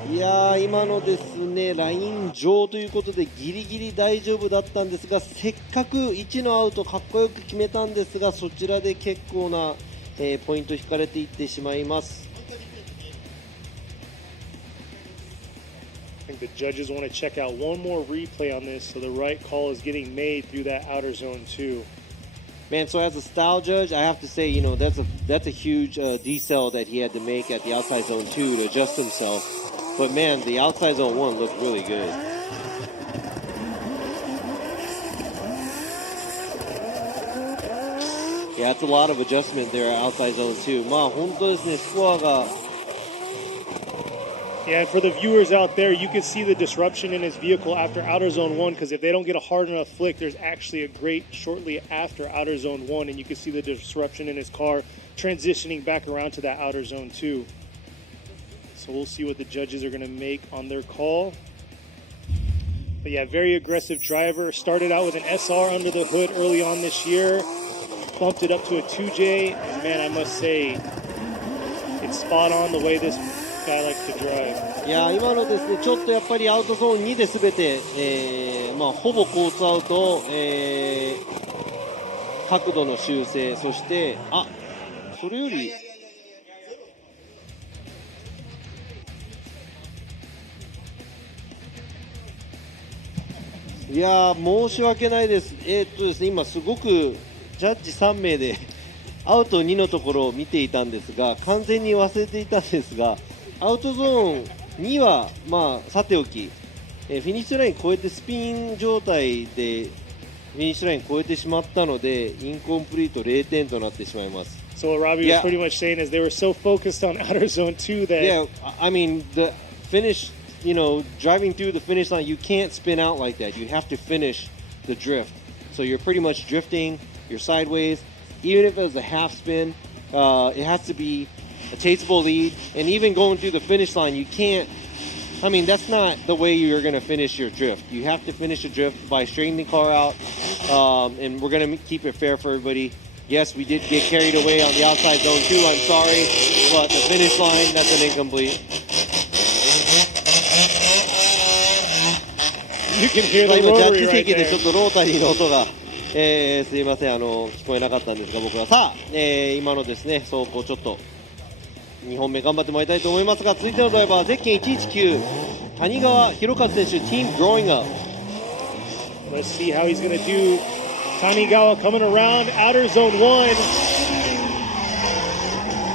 いやー、今のですね、ライン上ということでギリギリ大丈夫だったんですが、せっかく1のアウトかっこよく決めたんですが、そちらで結構な、ポイント引かれていってしまいます。I think the judges want to check out one more replay on this, so the right call is getting made through that outer zone 2. Man, so as a style judge, I have to say, you know, that's a huge decel that he had to make at the outside zone 2 to adjust himself. But man, the outside zone 1 looked really good. Yeah, it's a lot of adjustment there outside zone 2. 本当ですね、スコアが Yeah, and for the viewers out there, you can see the disruption in his vehicle after outer zone 1, because if they don't get a hard enough flick, there's actually a grate shortly after outer zone 1, and you can see the disruption in his car transitioning back around to that outer zone 2. So we'll see what the judges are going to make on their call. But yeah, very aggressive driver. Started out with an SR under the hood early on this year. Bumped it up to a 2J. And man, I must say, It's spot on the way this guy likes to drive. いや今のですね、ちょっとやっぱりアウトゾーン2で全て、ほぼコースアウト、角度の修正、そしてそれよりいや申し訳ないです。ですね、今すごくジャッジ3名でアウト2のところを見ていたんですが、完全に忘れていたんですが、アウトゾーン2はさておき、フィニッシュライン超えてスピン状態でフィニッシュライン超えてしまったので、インコンプリート0点となってしまいます。So what Robbie was pretty much saying is they were so focused on outer zone 2 that Yeah, I mean the finish, driving through the finish line, you can't spin out like that. You have to finish the drift. So you're pretty much drifting, you're sideways. Even if it was a half spin, it has to be a chaseable lead. And even going through the finish line, you can't. I mean, that's not the way you're going to finish your drift. You have to finish the drift by straightening the car out. And we're going to keep it fair for everybody. Yes, we did get carried away on the outside zone too. I'm sorry, but the finish line, that's an incomplete. You can hear the 今ジャッ rotary ジ right 席でちょ there. っとロータリーの音が、すいません、聞こえなかったんですが、僕はさあ、今のですね走行ちょっと2本目頑張ってまいりたいと思いますが、続いてのドライバーゼッケン119谷川博和選手、Team Growing Up. Let's see how he's going to do. Tanigawa coming around outer zone 1.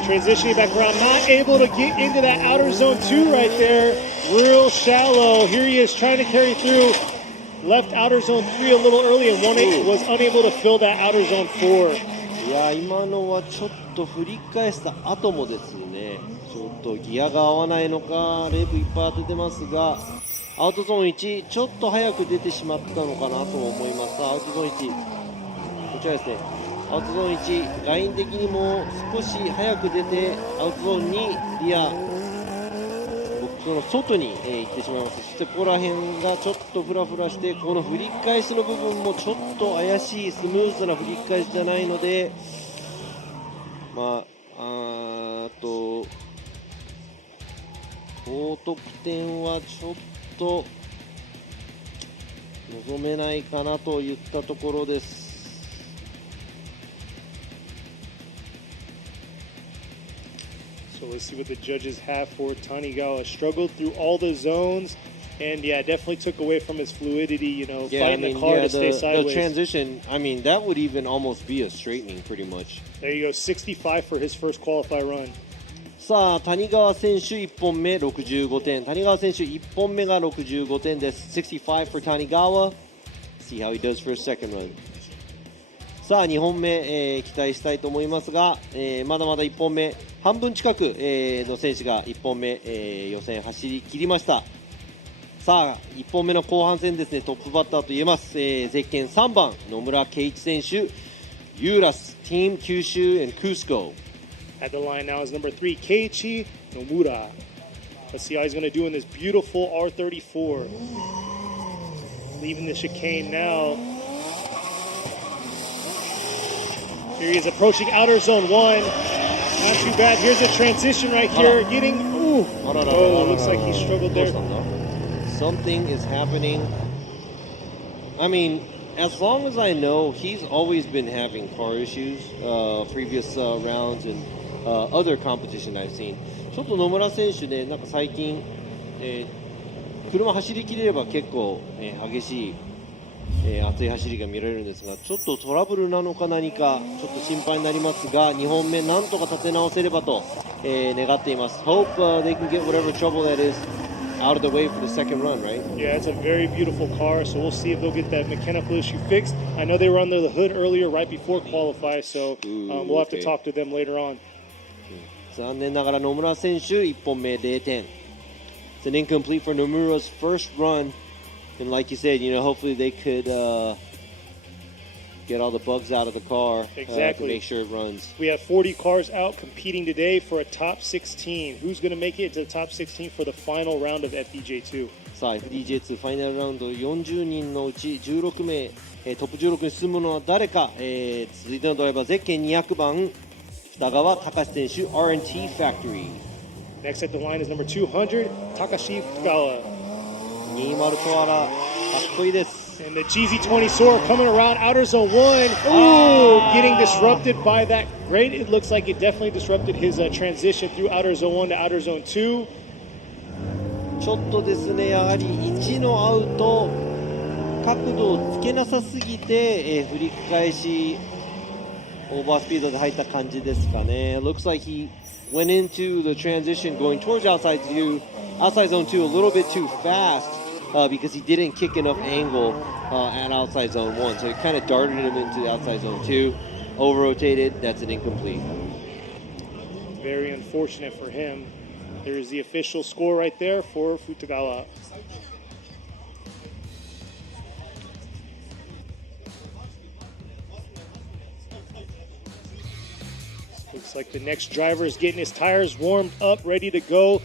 Transitioning back around, not able to get into that outer zone 2 right there. Real shallow. Here he is trying to carry through. Left outer zone 3 a little early and was unable to fill that outer zone 4. いや今のはちょっと振り返した後もですね、ちょっとギアが合わないのかレープいっぱい当ててますが、アウトゾーン1ちょっと早く出てしまったのかなと思います。アウトゾーン1こちらですね、アウトゾーン1ライン的にも少し早く出て、アウトゾーン2リアボックスの外に、行ってしまいます。そしてここら辺がちょっとフラフラして、この振り返しの部分もちょっと怪しいスムーズな振り返しじゃないので、高得点はちょっと望めないかなといったところです。So let's see what the judges have for Tanigawa. Struggled through all the zones, and definitely took away from his fluidity. Fighting the car to stay sideways. The transition, I mean, that would even almost be a straightening, pretty much. There you go, 65 for his first qualify run. さあ谷川選手1本目65点、谷川選手1本目が65点です。65 for 谷川。See how he does for his second run. さあ2本目、期待したいと思いますが、まだまだ1本目半分近く、の選手が1本目、予選走り切りました。さあ1本目の後半戦ですね、トップバッターと言えます、ゼッケン3番野村圭一選手、ユーラス Team Kyushu and Cusco. At the line now is number 3, Keiichi Nomura. Let's see how he's going to do in this beautiful R34. Leaving the chicane now. Here he is approaching outer zone 1. Not too bad. Here's a transition right here. Getting, looks like he struggled there. Something is happening. I mean, as long as I know, he's always been having car issues, previous rounds and other competition I've seen. ちょっと野村選手ね、なんか最近、車走りきれれば結構、激しい、熱い走りが見られるんですが、ちょっとトラブルなのか何かちょっと心配になりますが、2本目なんとか立て直せればと、願っています。Hope they can get whatever trouble that is out of the way for the second run, right? Yeah, it's a very beautiful car, so we'll see if they'll get that mechanical issue fixed. I know they were under the hood earlier, right before qualify, so we'll have to talk to them later on. 残念ながら野村選手1本目0点。It's an incomplete for Nomura's first run, and like you said, hopefully they could get all the bugs out of the car to make sure it runs. We have 40 cars out competing today for a top 16. Who's going to make it to the top 16 for the final round of FDJ2? さあ FDJ2 ファイナルラウンド40人のうち16名、トップ16に進むのは誰か、続いてのドライバーゼッケン200番2二川隆選手 R&T Factory。 Next at the line is number 200, Takashi Fukugawa. 20コアラかっこいいです。 And the GZ20 Soar coming around outer zone 1. Ooh, getting disrupted by that. Great. It looks like it definitely disrupted his transition through outer zone 1 to outer zone 2. ちょっとですね、やはり1のアウト角度をつけなさすぎて、振り返しオーバースピードで入った感じですかね。Looks like he went into the transition going towards outside zone 2 a little bit too fast because he didn't kick enough angle at outside zone 1. So he kind of darted him into the outside zone 2, over rotated. That's an incomplete. Very unfortunate for him. There is the official score right there for Fukugawa. Looks like the next driver is getting his tires warmed up, ready to go.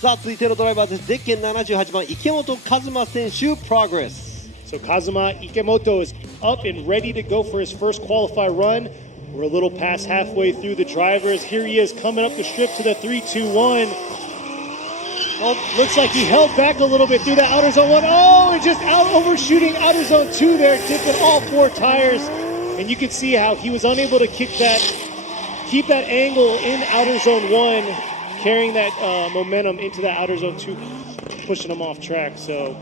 So, 続いてのドライバーです。ゼッケン78番池本和真選手 Progress. So Kazuma Ikemoto is up and ready to go for his first qualify run. We're a little past halfway through the drivers. Here he is coming up the strip to the 3-2-1. Oh, looks like he held back a little bit through that outer zone 1. Oh, and just out overshooting outer zone 2 there, tipping all 4 tires. And you can see how he was unable to keep that angle in outer zone 1, carrying that momentum into that outer zone 2, pushing him off track. So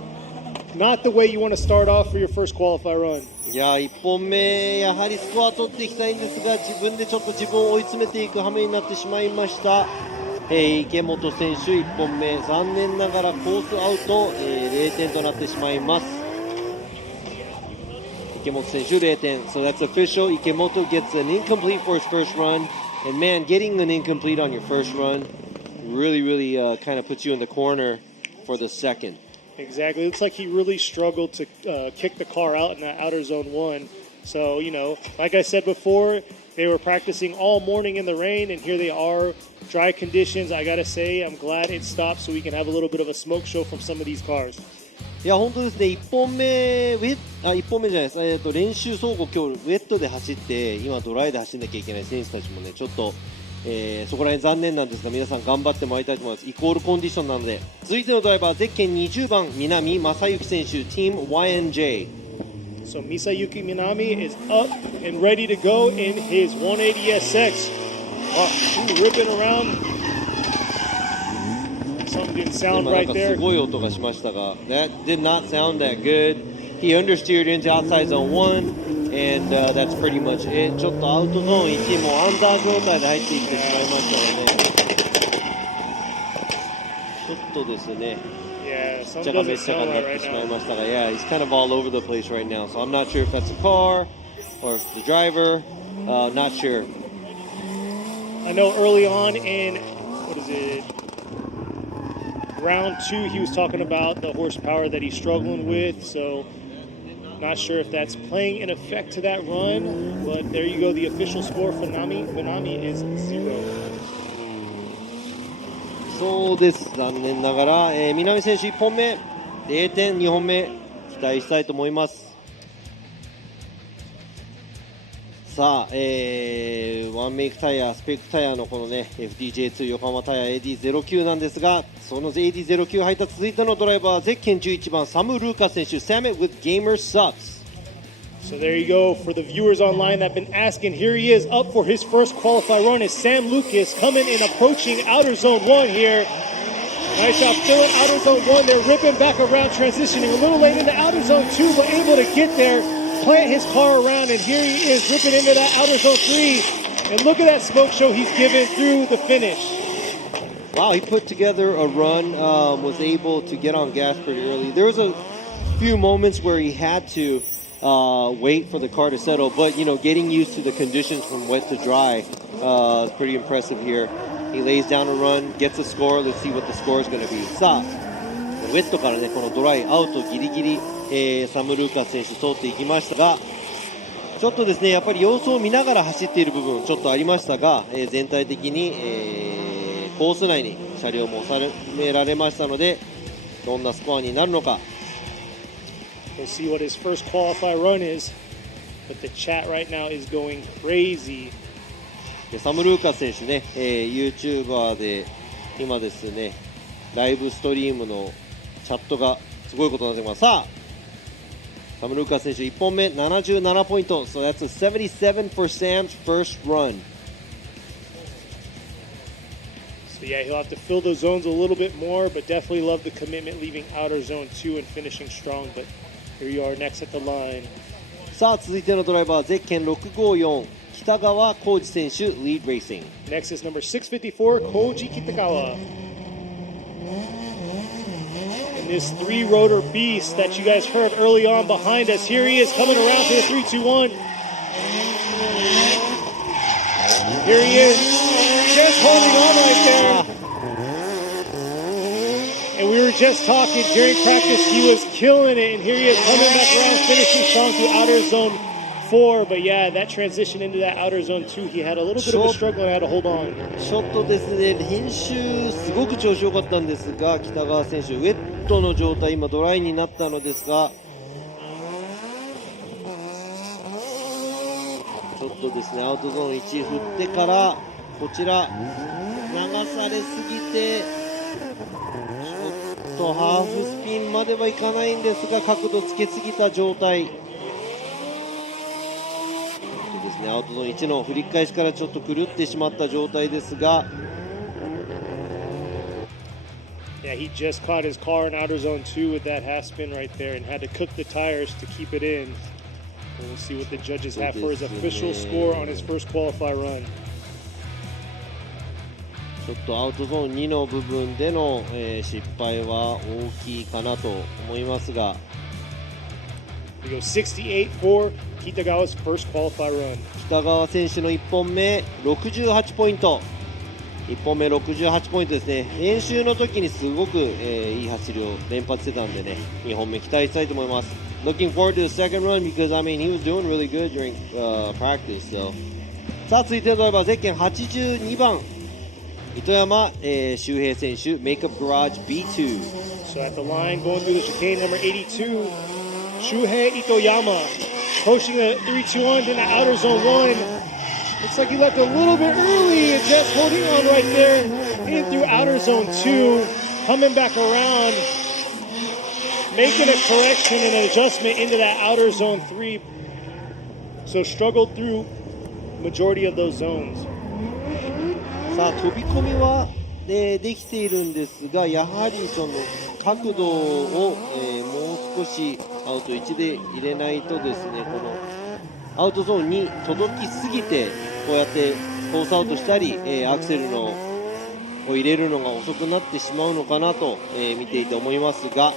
not the way you want to start off for your first qualify run. いや1本目やはりスコア取っていきたいんですが、自分でちょっと自分を追い詰めていく羽目になってしまいました。池本選手1本目残念ながらコースアウト、0点となってしまいます。池本選手0点。 So that's official. Ikemoto gets an incomplete for his first run. And man, getting an incomplete on your first run really kind of puts you in the corner for the second. Exactly. It looks like he really struggled to kick the car out in that outer zone 1. So, you know, like I said before, they were practicing all morning in the rain, and here they are, dry conditions. I got to say, I'm glad it stopped so we can have a little bit of a smoke show from some of these cars. いや本当ですね、1本目1本目じゃないです、練習走行今日ウェットで走って今ドライで走んなきゃいけない選手たちもねちょっと、そこら辺残念なんですが皆さん頑張ってもらいたいと思います。イコールコンディションなので。続いてのドライバーゼッケン20番南正幸選手 Team YNJ. So Misayuki Minami is up and ready to go in his 180SX. Ripping around. Something didn't sound right there. すごい音がしましたが That did not sound that good. He understeered into outside zone 1 and that's pretty much it. ちょっとアウトゾーン1もアンダー状態で入っていってしまいましたのでちょっとですね Yeah, しっちゃかめっちゃかになってしまいましたが Yeah, he's kind of all over the place right now. So I'm not sure if that's a car or if the driver. Not sure. I know early on in, what is it, round 2, he was talking about the horsepower that he's struggling with, so not sure if that's playing an effect to that run, but there you go. The official score for Minami is 0. そうです、残念ながら、南選手1本目0点、2本目期待したいと思います。さあ、ワンメイクタイヤ、スペックタイヤのこのね FDJ2 横浜タイヤ AD09 なんですが、その AD09 入った続いてのドライバーゼッケン11番サム・ルーカス選手 Sam it with Gamer Sucks. So there you go. For the viewers online that have been asking, here he is up for his first qualify run. Is Sam Lucas coming and approaching outer zone 1 here. Nice job filling outer zone 1. They're ripping back around, transitioning a little late into outer zone 2, but able to get there, plant his car around, and here he is ripping into that outer zone 3. And look at that smoke show he's given through the finish. Wow, he put together a run, was able to get on gas pretty early. There was a few moments where he had to wait for the car to settle, but you know, getting used to the conditions from wet to dry is pretty impressive here. He lays down a run, gets a score. Let's see what the score is going to be. さあ、ウェットからねこのドライアウトギリギリ、サム・ルーカス選手通っていきましたが、ちょっとですね、やっぱり様子を見ながら走っている部分ちょっとありましたが、全体的に、コース内に車両も収められましたので、どんなスコアになるのか。 We'll see what his first qualify run is, but the chat right now is going crazy. でサム・ルーカス選手ね、YouTuber で今ですね、ライブストリームのチャットがすごいことになってます。さあ、サム・ルーカス選手1本目77ポイント。So that's a 77 for Sam's first run. So yeah, he'll have to fill those zones a little bit more, but definitely love the commitment leaving outer zone 2 and finishing strong. But here you are next at the line. さあ、続いてのドライバー、ゼッケン654北川浩二選手、リードレーシング。 Next is number 654, Koji Kitagawa. And this three-rotor beast that you guys heard early on behind us, here he is coming around to the 3-2-1. Here he is, just holding on right there. And we were just talking during practice, he was killing it, and here he is coming back around, finishing strong through outer zone 4. But yeah, that transition into that outer zone 2, he had a little bit of a struggle and had to hold on. ちょっとですね、練習すごく調子良かったんですが、北川選手ウェットの状態、今ドライになったのですが、ちょっとですね、アウトゾーン1振ってからこちら流されすぎて、ちょっとハーフスピンまではいかないんですが、角度つけすぎた状態ですね。アウトゾーン1の振り返しからちょっと狂ってしまった状態ですが、 Yeah, he just caught his car in outer zone 2 with that half spin right there and had to cook the tires to keep it in. And we'll see what the judges have for his official score on his first qualify run. ちょっとアウトゾーン2の部分での、失敗は大きいかなと思いますが、 We go 68 for Kitagawa's first qualify run. 北川選手の1本目68ポイント、1本目68ポイントですね。練習の時にすごく、いい走りを連発してたんでね、2本目期待したいと思います。 Looking forward to the second run because I mean he was doing really good during practice. So さあ、続いてのドライバー、ゼッケン82番糸山、周平選手、Makeup Garage B2. So at the line, going through the chicane, number 82, Shuhei Itoyama, approaching the 3-2-1 in the outer zone 1. Looks like he left a little bit early and just holding on right there, in through outer zone 2, coming back around, making a correction and an adjustment into that outer zone 3. So struggled through majority of those zones. さあ、飛び込みは、できているんですが、やはりその角度を、もう少しアウト1で入れないとですね、このアウトゾーンに届きすぎてこうやってコースアウトしたり、アクセルのを入れるのが遅くなってしまうのかなと、見ていて思いますが、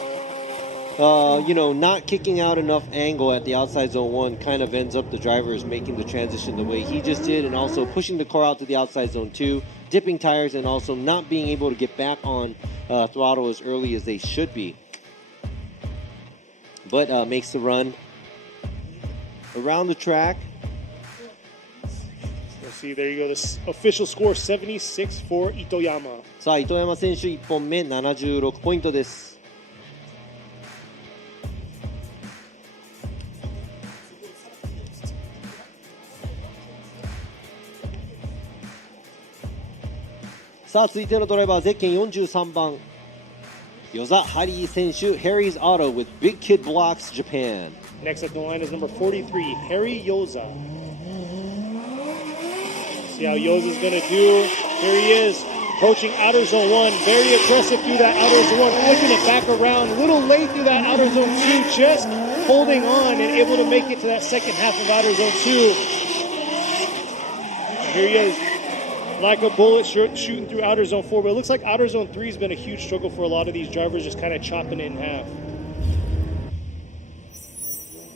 you know, not kicking out enough angle at the outside zone 1 kind of ends up the drivers making the transition the way he just did, and also pushing the car out to the outside zone 2, dipping tires, and also not being able to get back on throttle as early as they should be. But makes the run around the track. Let's see, there you go. The official score 76 for Itoyama. さあ、糸山選手1本目76ポイントです。さあ、続いてのドライバー、ゼッケン43番與座ハリー選手、 Harry's Auto with Big Kid Blocks Japan. Next at the line is number 43, Harry Yoza. See how Yoza's going to do. Here he is, approaching outer zone 1. Very aggressive through that outer zone 1, flipping it back around. A little late through that outer zone 2, just holding on and able to make it to that second half of outer zone 2. Here he is, like a bullet shooting through outer zone 4, but it looks like outer zone 3 has been a huge struggle for a lot of these drivers, just kind of chopping it in half.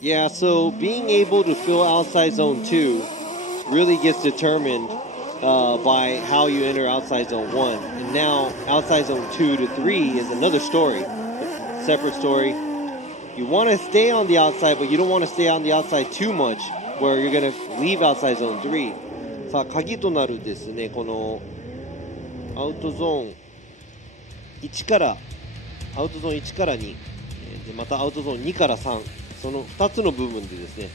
Yeah, so being able to fill outside zone 2 really gets determined by how you enter outside zone 1. And now outside zone 2 to 3 is another story, separate story. You want to stay on the outside, but you don't want to stay on the outside too much where you're going to leave outside zone 3。さあ鍵となるですね、このアウトゾーン1からアウトゾーン1から2、でまたアウトゾーン2から3、その2つの部分でですね、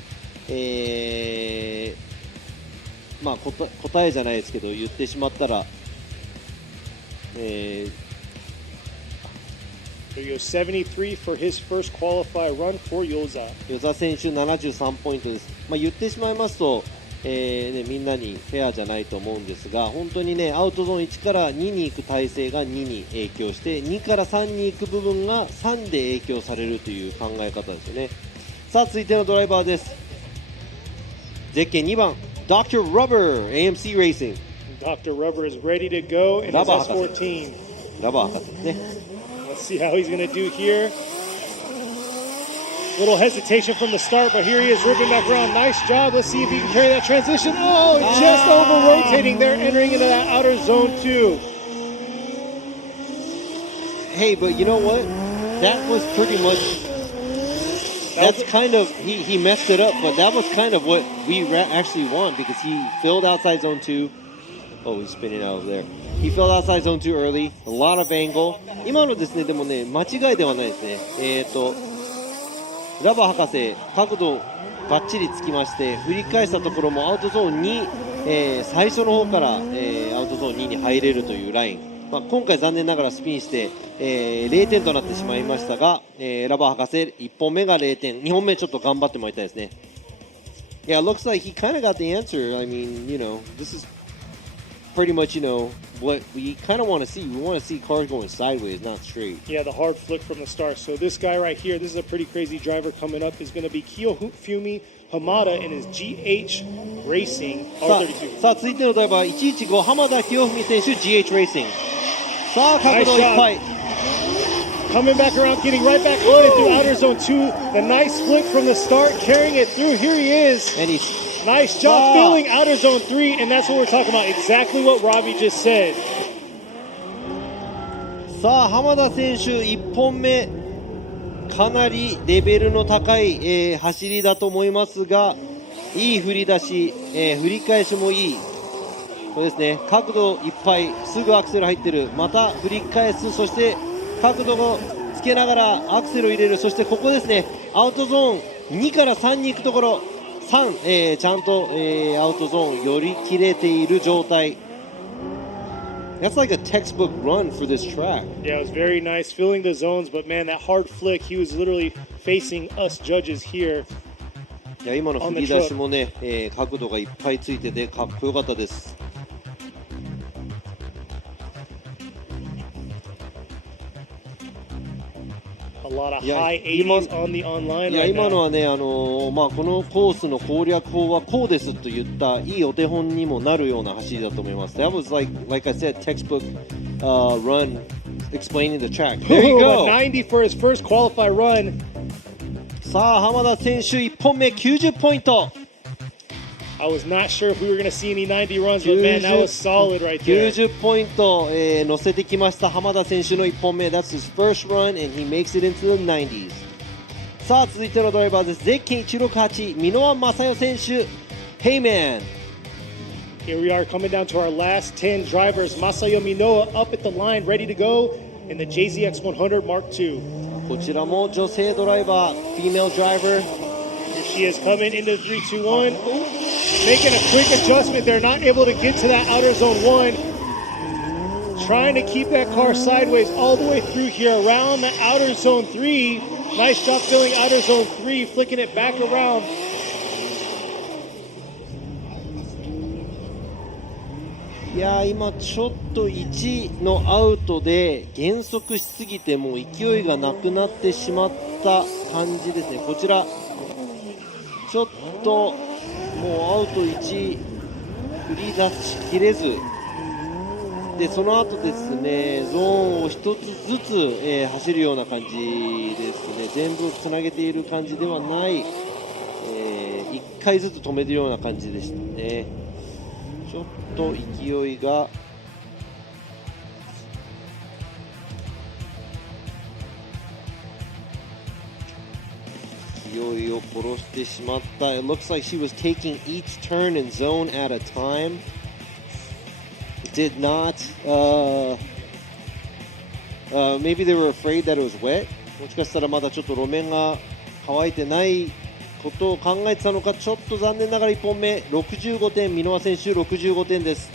まあ答えじゃないですけど言ってしまったら、There you go, 73 for his first qualify run for Yoza. 與座選手73ポイントです。まあ、言ってしまいますと、ね、みんなにフェアじゃないと思うんですが、本当にねアウトゾーン1から2に行く体勢が2に影響して、2から3に行く部分が3で影響されるという考え方ですよね。さあ続いてのドライバーです。ゼッケン2番 Dr. Rubber AMC Racing。 Dr. Rubber is ready to go in his ラバー博 S14. 士ラバー博士ですね。 Let's see how he's going to do here. Little hesitation from the start, but here he is ripping back around. Nice job. Let's see if he can carry that transition. Oh, just over rotating. They're entering into that outer zone 2. Hey, but you know what? That was pretty much. That's kind of he messed it up, but that was kind of what we actually want because he filled outside zone 2. Oh, he's spinning out of there. He filled outside zone 2 early. A lot of angle. 今のですね、でもね、間違いではないですね。ラバー博士、角度バッチリつきまして、振り返したところもアウトゾーン2、最初の方から、アウトゾーン2に入れるというライン。まあ、今回残念ながらスピンして、0点となってしまいましたが、ラバー博士1本目が0点、2本目ちょっと頑張ってもらいたいですね。Yeah, it looks like he kind of got the answer. I mean, you know, this is pretty much, you know, what we kind of want to see. We want to see cars going sideways, not straight. Yeah, the hard flick from the start. So this guy right here, this is a pretty crazy driver coming up, is going to be Kiyofumi Hamada in his GH Racing さあ続いてのドライバー115浜田清文選手 GH レーシング。さあ角度いっぱい。 Coming back around, getting right back on it through outer zone 2. The nice flick from the start, carrying it through. Here he is. And he's nice job filling outer zone 3, and that's what we're talking about. Exactly what Robbie just said. さあ浜田選手1本目かなりレベルの高い、走りだと思いますが、いい振り出し、振り返しもいい。そうですね、角度いっぱい、すぐアクセル入ってる、また振り返す、そして角度をつけながらアクセルを入れる、そしてここですね、アウトゾーン2から3に行くところ3、ちゃんと、アウトゾーン寄り切れている状態。 That's like a textbook run for this track. Yeah, it was very nice filling the zones, but man, that hard flick, he was literally facing us judges here. いや今の振り出しもね、角度がいっぱいついててかっこよかったです。 A lot of high 80s on the online いや right 今の now. はね、まあ、このコースの攻略法はこうですと言ったいいお手本にもなるような走りだと思います。That was like I said, textbook run explaining the track. There you Ooh, go. a 90 for his first qualify run. さあ浜田選手1本目90ポイント。 I was not sure if we were going to see any 90 runs, but man, that was solid right there. 90ポイント、乗せてきました浜田選手の1本目。That's his first run and he makes it into the 90s. さあ続いてのドライバーです。ゼッケン168箕輪正代選手 Hey man. Here we are coming down to our last 10 drivers. Masayo Minoa up at the line, ready to go in the JZX100 Mark II. こちらも女性ドライバー female driver. Here she is coming into 3-2-1. Making a quick adjustment. They're not able to get to that outer zone 1. Trying to keep that car sideways all the way through here around the outer zone 3. Nice job filling outer zone 3, flicking it back around. いや今ちょっと1のアウトで減速しすぎてもう勢いがなくなってしまった感じですね。こちらちょっともうアウト1振り出しきれずで、その後ですねゾーンを1つずつ、走るような感じですね。全部つなげている感じではない、1回ずつ止めているような感じでしたね。ちょっと勢いが勢勢いを殺してしまった。It looks like she was taking each turn and zone at a time. Did not, maybe they were afraid that it was wet. もしかしたらまだちょっと路面が乾いてないことを考えてたのか、ちょっと残念ながら1本目65点、箕輪選手65点です。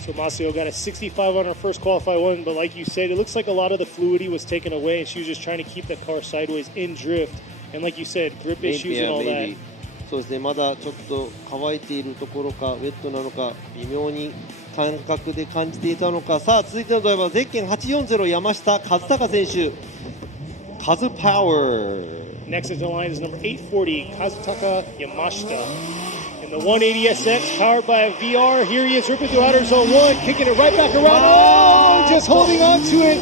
So Masao got a 65 on her first qualified one, but like you said, it looks like a lot of the fluidity was taken away, and she was just trying to keep the car sideways in drift. And like you said, grip issues and all that. そうですね、まだちょっと乾いているところか、ウェットなのか、微妙に感覚で感じていたのか。さあ、続いてのドライバー、ゼッケン840山下和孝選手、カズパワー。Next in the line is number 840, Kazutaka Yamashita. In the 180SX, powered by a VR, here he is ripping through outer zone 1, kicking it right back around. Oh, just holding on to it.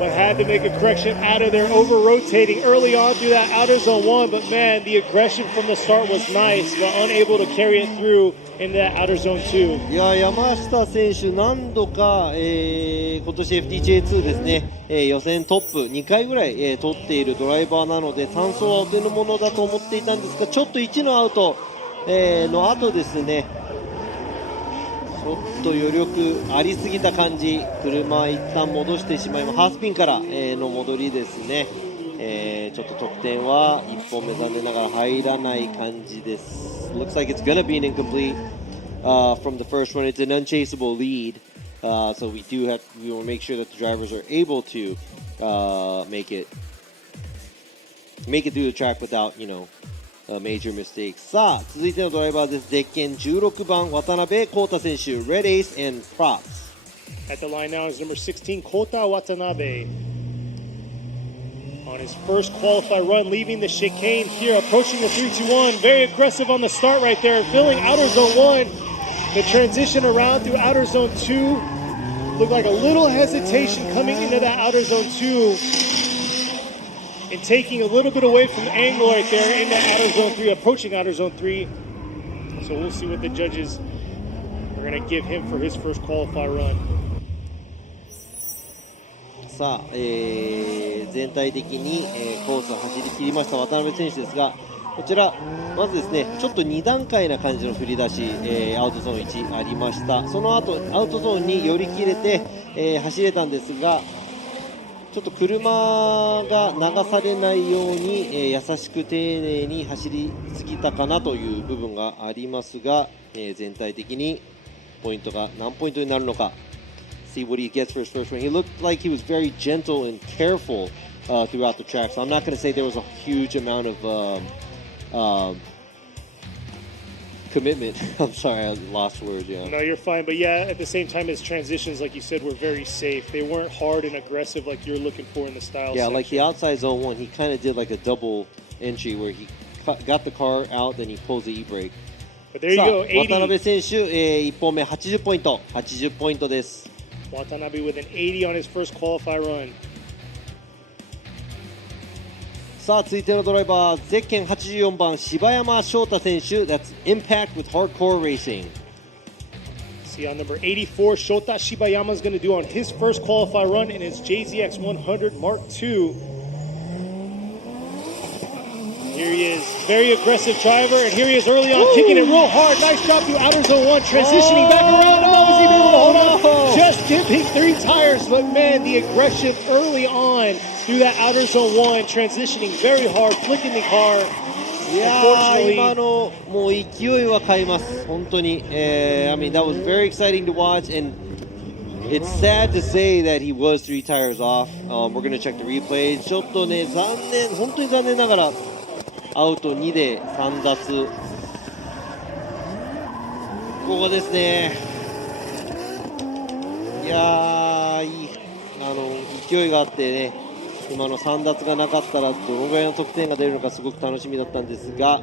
But had to make a correction out of there, over-rotating early on through that outer zone 1. But man, the aggression from the start was nice, but unable to carry it through into that outer zone 2. いや、山下選手何度か、今年 FTJ2 ですね、予選トップ2回ぐらい、取っているドライバーなので、3走はお手の物だと思っていたんですが、ちょっと1のアウト、の後ですね、ちょっと余力ありすぎた感じ、車一旦戻してしまいます。ハースピンから、の戻りですね、ちょっと得点は1本目残念ながら入らない感じです。Looks like it's gonna be an incomplete from the first one. It's an unchaseable lead, so we will make sure that the drivers are able to make it through the track without, major mistakes. さあ、続いてのドライバーです。ゼッケン16番渡辺浩太選手、Red Ace and Props. At the line now is number 16, Kota Watanabe. On his first qualified run, leaving the chicane here, approaching the 3-2-1. Very aggressive on the start right there, filling outer zone 1. The transition around through outer zone 2. Looked like a little hesitation coming into that outer zone 2. And taking a little bit away from the angle right there in that outer zone 3, approaching outer zone 3. So we'll see what the judges are going to give him for his first qualified run. さあ、全体的に、コースを走り切りました渡辺選手ですが、こちらまずですね、ちょっと2段階な感じの振り出し、アウトゾーン1ありました。その後アウトゾーンに寄り切れて、走れたんですが、ちょっと車が流されないように、優しく丁寧に走りすぎたかなという部分がありますが、全体的にポイントが何ポイントになるのか。See what he gets for his first one. He looked like he was very gentle and careful throughout the track. So I'm not going to say there was a huge amount of commitment. I'm sorry, I lost words. Yeah. No, you're fine. But yeah, at the same time, his transitions, like you said, were very safe. They weren't hard and aggressive like you're looking for in the style. Yeah, section. like the outside zone 1, he kind of did like a double entry where he got the car out, then he pulls the e-brake. But there you go, 80. 渡辺選手、1本目80ポイント、80ポイントです。Watanabe with an 80 on his first qualified run. さあ続いてのドライバー、ゼッケン84番柴山翔太選手。 That's Impact with Hardcore Racing. See on number 84, Shota Shibayama is going to do on his first qualified run in his JZX 100 Mark II. Here he is, very aggressive driver, and here he is early on, kicking it real hard. Nice drop through outer zone 1, transitioning back around. Oh, is he able to hold on? Just dipping 3 tires, but man, the aggression early on through that outer zone 1, transitioning very hard, flicking the car. いやー、今のもう勢いは買います、本当に。I mean, that was very exciting to watch, and it's sad to say that he was 3 tires off. We're going to check the replay. ちょっとね、残念、本当に残念ながらアウト2で3奪。ここですね。いやー、いい勢いがあってね、今の3奪がなかったらどのぐらいの得点が出るのかすごく楽しみだったんですが、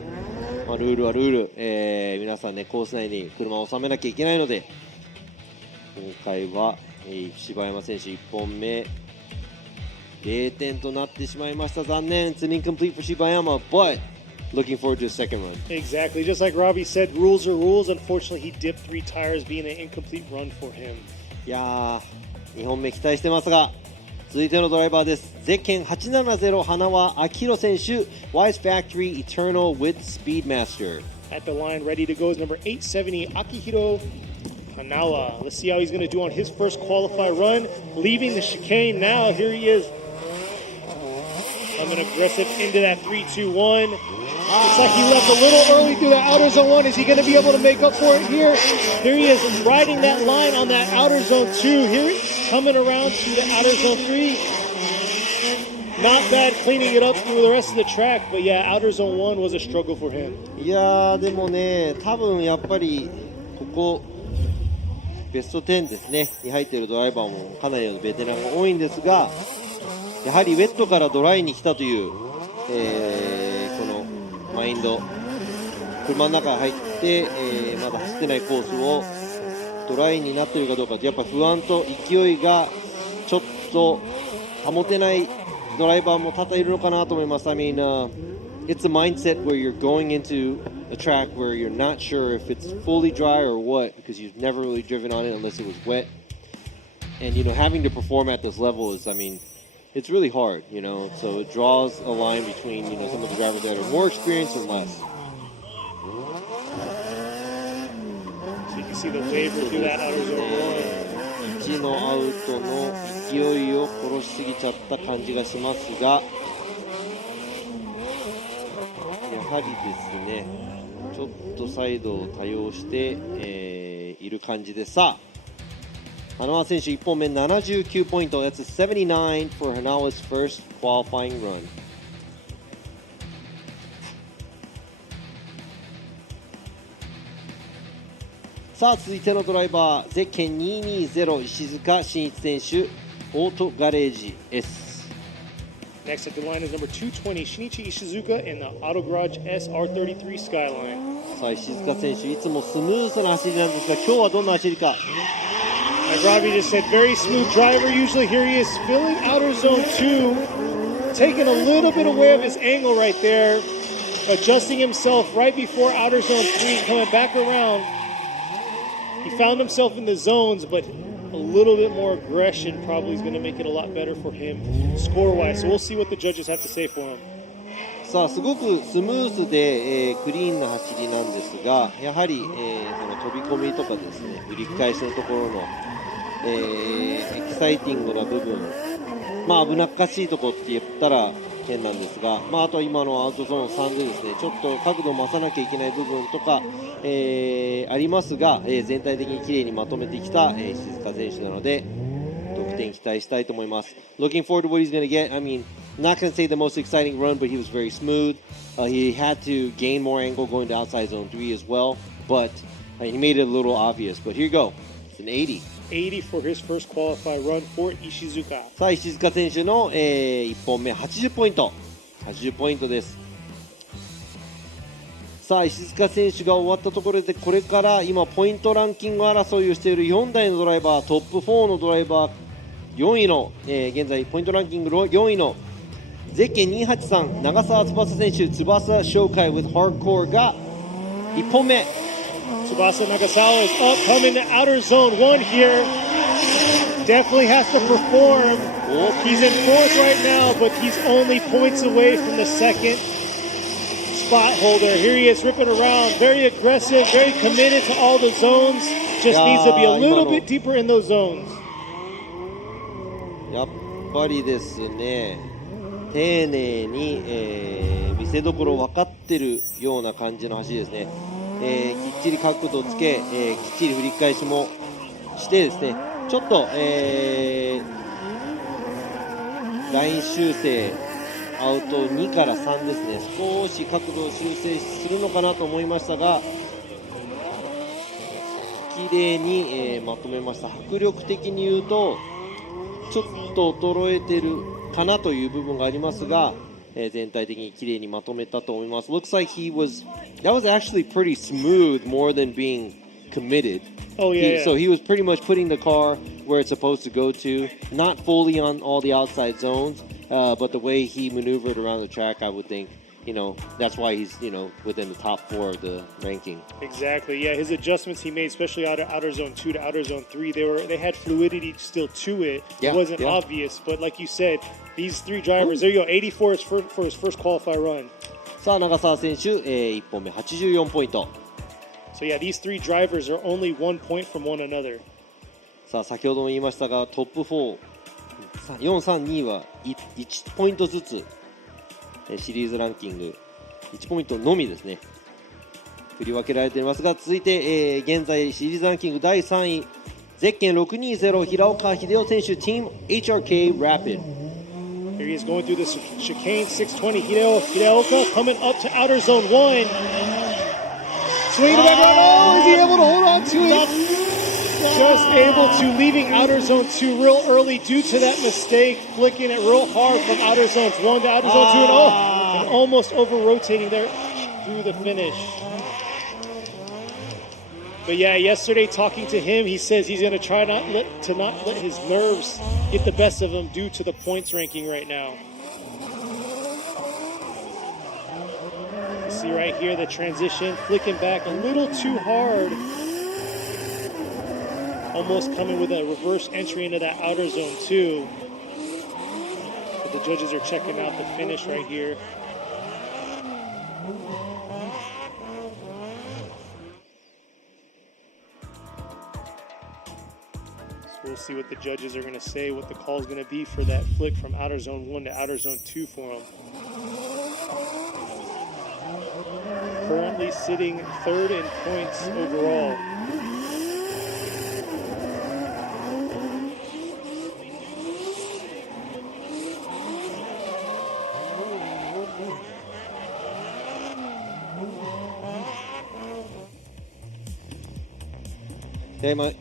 ルールはルール、皆さんね、コース内に車を収めなきゃいけないので、今回は、柴山選手1本目0点となってしまいました。残念。 It's an incomplete for Shibayama, but looking forward to his second run. Exactly, just like Robbie said, rules are rules. Unfortunately, he dipped 3 tires, being an incomplete run for him. いやー、2本目期待してますが、続いてのドライバーです。ゼッケン870花輪明宏選手 Wise Factory Eternal with Speedmaster. At the line, ready to go is number 870, Akihiro Hanawa. Let's see how he's going to do on his first qualify run. Leaving the chicane now. Here he is. Coming aggressive into that 3-2-1. Looks like he left a little early through that outer zone 1. Is he going to be able to make up for it here? Here he is riding that line on that outer zone 2. Here coming around to the outer zone 3. Not bad cleaning it up through the rest of the track, but yeah, outer zone 1 was a struggle for him. いやーでもね、多分やっぱりここベスト10ですねに入っているドライバーもかなりのベテランが多いんですが、やはりウェットからドライに来たという、このマインド、車の中に入って、まだ走ってないコースをドライになっているかどうか、やっぱ不安と勢いがちょっと保てないドライバーも多々いるのかなと思います。I mean, it's a mindset where you're going into a track where you're not sure if it's fully dry or what, because you've never really driven on it unless it was wet. And, you know, having to perform at this level is, I mean, it's really hard, you know. So it draws a line between, you know, some of the drivers that are more experienced and less. So you can see the waiver through that outer zone 1. 1のアウトの勢いを殺しすぎちゃった感じがしますが、やはりですね、ちょっとサイドを多用して、いる感じで、さあ花輪選手1本目79ポイント、That's a 79 for Hanawa's first qualifying run. さあ続いてのドライバー、ゼッケン220石塚真一選手オートガレージ S. Next at the line is number 220, Shinichi Ishizuka in the Auto Garage SR33 Skyline. さあ石塚選手いつもスムーズな走りなんですが、今日はどんな走りか。Like Robbie just said, very smooth driver. Usually here he is filling outer zone 2, taking a little bit away of his angle right there, adjusting himself right before outer zone 3, coming back around. He found himself in the zones, but a little bit more aggression probably is going to make it a lot better for him score-wise. So we'll see what the judges have to say for him. さあすごくスムーズで、クリーンな走りなんですが、やはり、その飛び込みとかですね、振り返しのところの、エキサイティングな部分、まあ危なっかしいところって言ったら変なんですが、まあ、あとは今のアウトゾーン3でですね、ちょっと角度を増さなきゃいけない部分とか、ありますが、全体的に綺麗にまとめてきた、石塚選手なので得点期待したいと思います。Looking forward to what he's going to get. I mean, I'm not going to say the most exciting run, but he was very smooth. He had to gain more angle going to outside zone 3 as well, but he made it a little obvious. But here you go. It's an 80. 80 for his first qualify run for Ishizuka. さあ石塚選手の、1本目80ポイント80ポイントです。さあ石塚選手が終わったところで、これから今ポイントランキング争いをしている4台のドライバー、トップ4のドライバー、4位の、現在ポイントランキング4位のゼッケン283長澤翼選手、翼紹介 with hardcore が1本目。Tsubasa Nagasawa is up, coming to outer zone 1 here. Definitely has to perform. He's in 4th right now, but he's only points away from the 2nd spot holder. Here he is ripping around, very aggressive, very committed to all the zones. Just needs to be a little bit deeper in those zones. やっぱりですね、丁寧に、見せどころ分かってるような感じの走りですね。きっちり角度をつけ、きっちり振り返しもしてですね、ちょっと、ライン修正アウト2から3ですね、少し角度を修正するのかなと思いましたが、綺麗に、まとめました。迫力的に言うとちょっと衰えてるかなという部分がありますが、全体的に綺麗にまとめたと思います。Looks like that was actually pretty smooth more than being committed. Oh yeah. So he was pretty much putting the car where it's supposed to go to, not fully on all the outside zones, but the way he maneuvered around the track, I would think that's why he's within the top 4 of the ranking. Exactly. Yeah, his adjustments he made, especially out of outer zone 2 to outer zone 3, they had fluidity still to it. Yeah, it wasn't obvious, but like you said, these 3 drivers. There you go. 84 for his first qualify run. さあ長澤選手、1本目84ポイント。 So yeah, these 3 drivers are only 1 point from one another. さあ先ほども言いましたがトップ4、4、3、2は 1ポイントずつシリーズランキング1ポイントのみですね振り分けられていますが、続いて、現在シリーズランキング第3位ゼッケン620平岡秀夫選手 Team HRK Rapid. Here he is going through the chicane 620. Hideoka coming up to outer zone 1. Swinging the back around. Oh, is he able to hold on to it? Just able to, leaving outer zone 2 real early due to that mistake, flicking it real hard from outer zones 1 to outer zone 2, and almost over rotating there through the finish. But yeah, yesterday talking to him, he says he's going to try not let his nerves get the best of him due to the points ranking right now. You see right here the transition, flicking back a little too hard. Almost coming with a reverse entry into that outer zone 2. But the judges are checking out the finish right here. So we'll see what the judges are going to say, what the call is going to be for that flick from outer zone 1 to outer zone 2 for him. Currently sitting 3rd in points overall.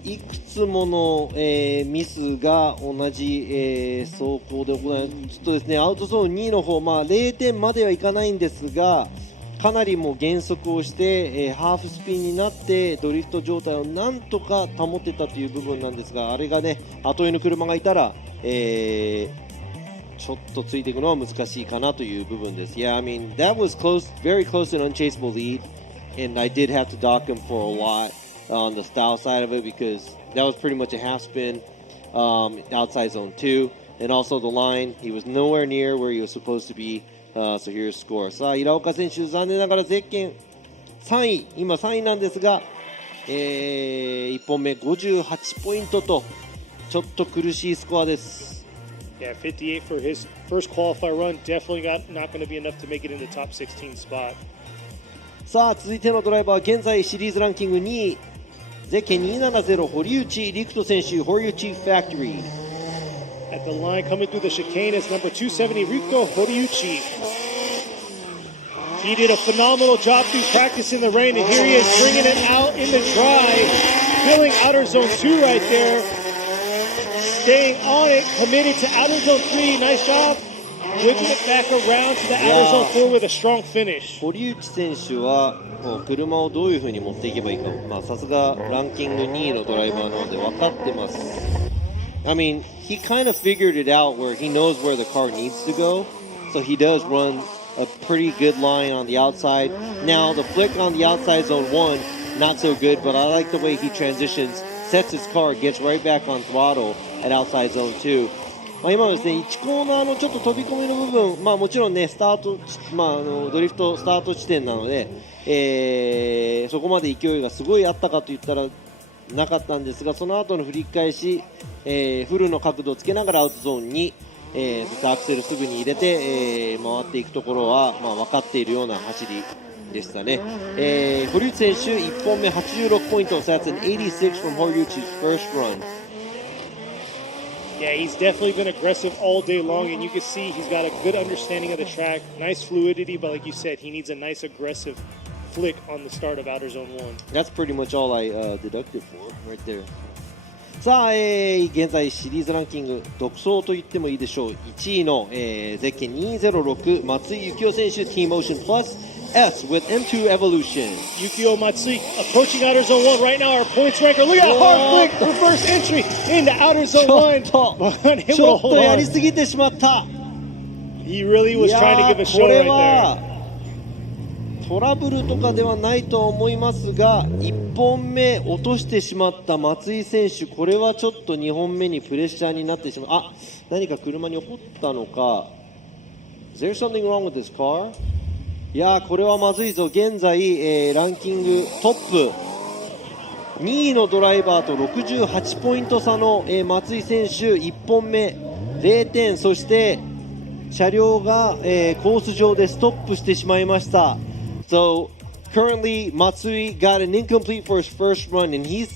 いくつもの、ミスが同じ、走行で行われちょっとですねアウトゾーン2の方、0点まではいかないんですがかなりもう減速をして、ハーフスピンになってドリフト状態をなんとか保ってたという部分なんですがあれがね後追いの車がいたら、ちょっとついていくのは難しいかなという部分です。Yeah, I mean that was close, very close to an unchaseable lead, and I did have to dock him for a lot on the style side of it because that was pretty much a half spin outside zone 2, and also the line he was nowhere near where he was supposed to be. So here's score. さあ平岡選手残念ながらゼッケン3位今3位なんですが、1本目58ポイントとちょっと苦しいスコアです。Yeah, 58 for his first qualifier run. Definitely not going to be enough to make it in the top 16 spot. さあ続いてのドライバー現在シリーズランキング2位ゼッケン270堀内陸斗選手堀内ファクトリー。 At the line coming through the chicane is number 270 Ryuko Horiuchi. He did a phenomenal job through practice in the rain, and here he is bringing it out in the dry, filling outer zone 2 right there, staying on it, committed to outer zone 3. Nice job, whipping it back around to the outer zone 4 with a strong finish. 堀内選手は車をどういう風に持っていけばいいか、さすがランキング2位のドライバーなので分かってます。I mean, he kind of figured it out where he knows where the car needs to go, so he does run a pretty good line on the outside. Now, the flick on the outside zone 1, not so good, but I like the way he transitions, sets his car, gets right back on throttle at outside zone 2. 今ですね、1コーナーのちょっと飛び込みの部分、もちろんね、スタート、ドリフトスタート地点なので、そこまで勢いがすごいあったかと言ったらなかったんですが、その後の振り返し、フルの角度をつけながらアウトゾーンに、そしてアクセルすぐに入れて、回っていくところは、分かっているような走りでしたね。堀内選手1本目86ポイント、so that's an 86 from 堀内 first run. Yeah, he's definitely been aggressive all day long, and you can see he's got a good understanding of the track, nice fluidity, but like you said, he needs a nice aggressive flick on the start of outer zone 1. That's pretty much all I deducted for right there. さあ、現在シリーズランキング独走と言ってもいいでしょう。1位の、ゼッケン206松井幸雄選手 Team Motion Plus S with M2 Evolution. Yukio Matsui approaching outer zone 1 right now. Our points ranker. Look at that hard flick, reverse entry into outer zone 1. ちょっとやりすぎてしまった。 He really was trying to give a show right there. トラブルとかではないとは思いますが、1本目落としてしまった松井選手、これはちょっと2本目にプレッシャーになってしまう。あ、何か車に起こったのか。Is there something wrong with this car? いやー、これはまずいぞ。現在、ランキングトップ2位のドライバーと68ポイント差の、松井選手、1本目0点、そして車両が、コース上でストップしてしまいました。So currently Matsui got an incomplete for his first run and he's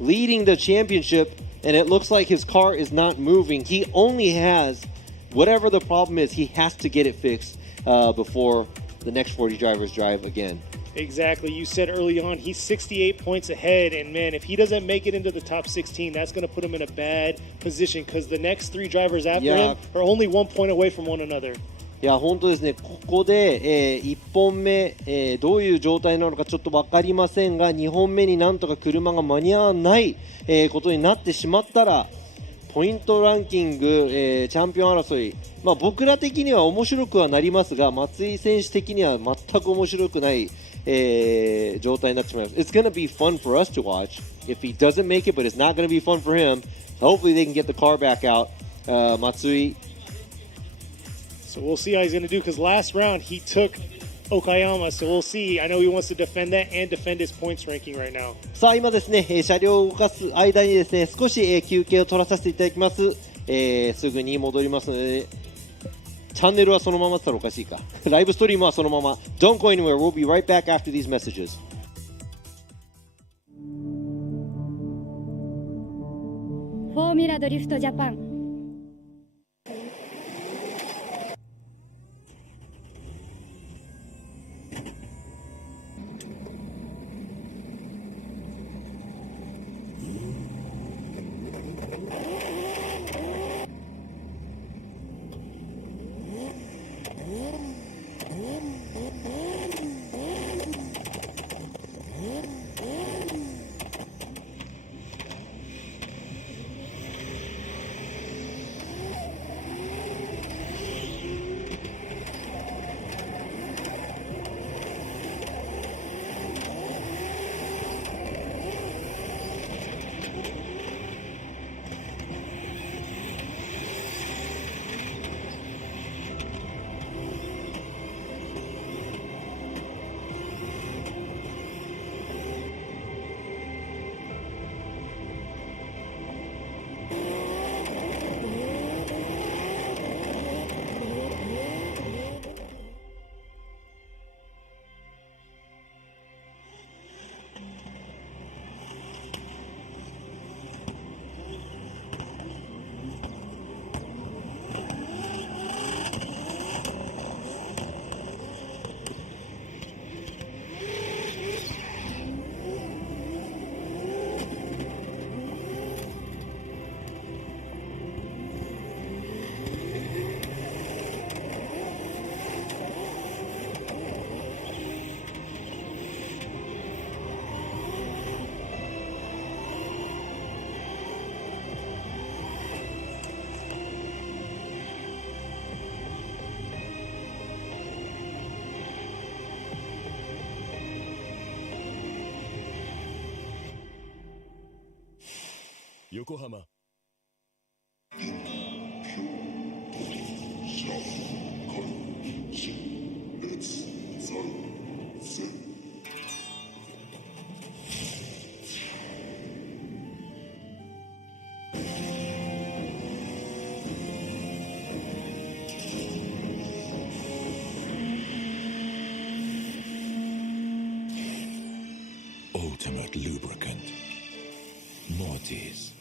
leading the championship and it looks like his car is not moving. He only has whatever the problem is, he has to get it fixed before the next 40 drivers drive again. Exactly. You said early on he's 68 points ahead, and man, if he doesn't make it into the top 16, that's going to put him in a bad position because the next 3 drivers after him are only 1 point away from one another. いや本当ですね、ここで、1本目、どういう状態なのかちょっと分かりませんが、2本目になんとか車が間に合わない、ことになってしまったら、ポイントランキング、チャンピオン争い、僕ら的には面白くはなりますが、松井選手的には全く面白くない、状態になってしまいます。It's gonna be fun for us to watch. If he doesn't make it, but it's not gonna be fun for him. Hopefully they can get the car back out. Matsui. So we'll see how he's gonna do because last round he took Okayama, so we'll see. I know he wants to defend that and defend his points ranking right now. さあ今ですね、車両を動かす間にですね、少し、休憩を取らさせていただきます。すぐに戻りますので、チャンネルはそのままだったらおかしいか。ライブストリームはそのまま。Don't go anywhere. We'll be right back after these messages. フォーミュラドリフトジャパン。横浜。Ultimate lubricant. Mortis.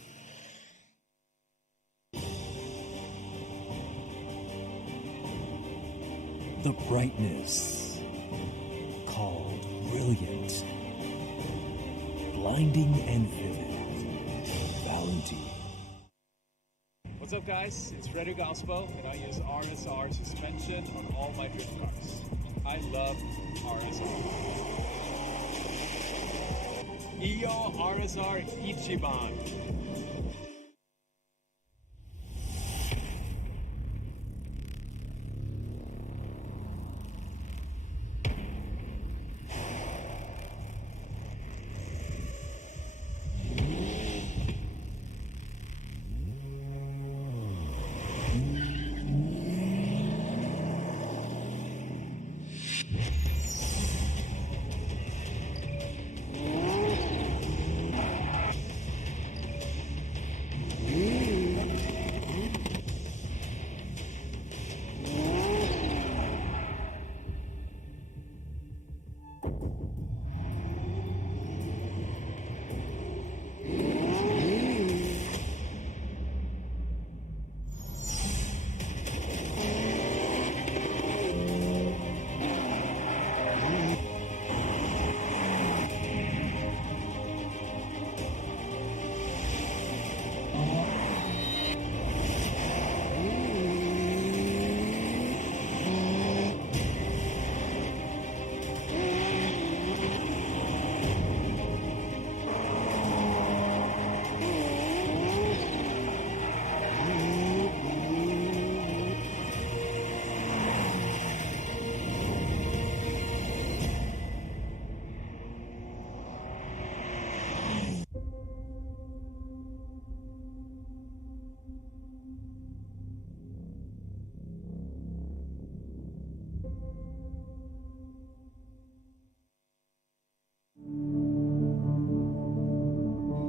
The brightness called brilliant, blinding and vivid. Valentine. What's up, guys? It's Frederick Gaspo, and I use RSR suspension on all my drift cars. I love RSR. Iyo RSR Ichiban.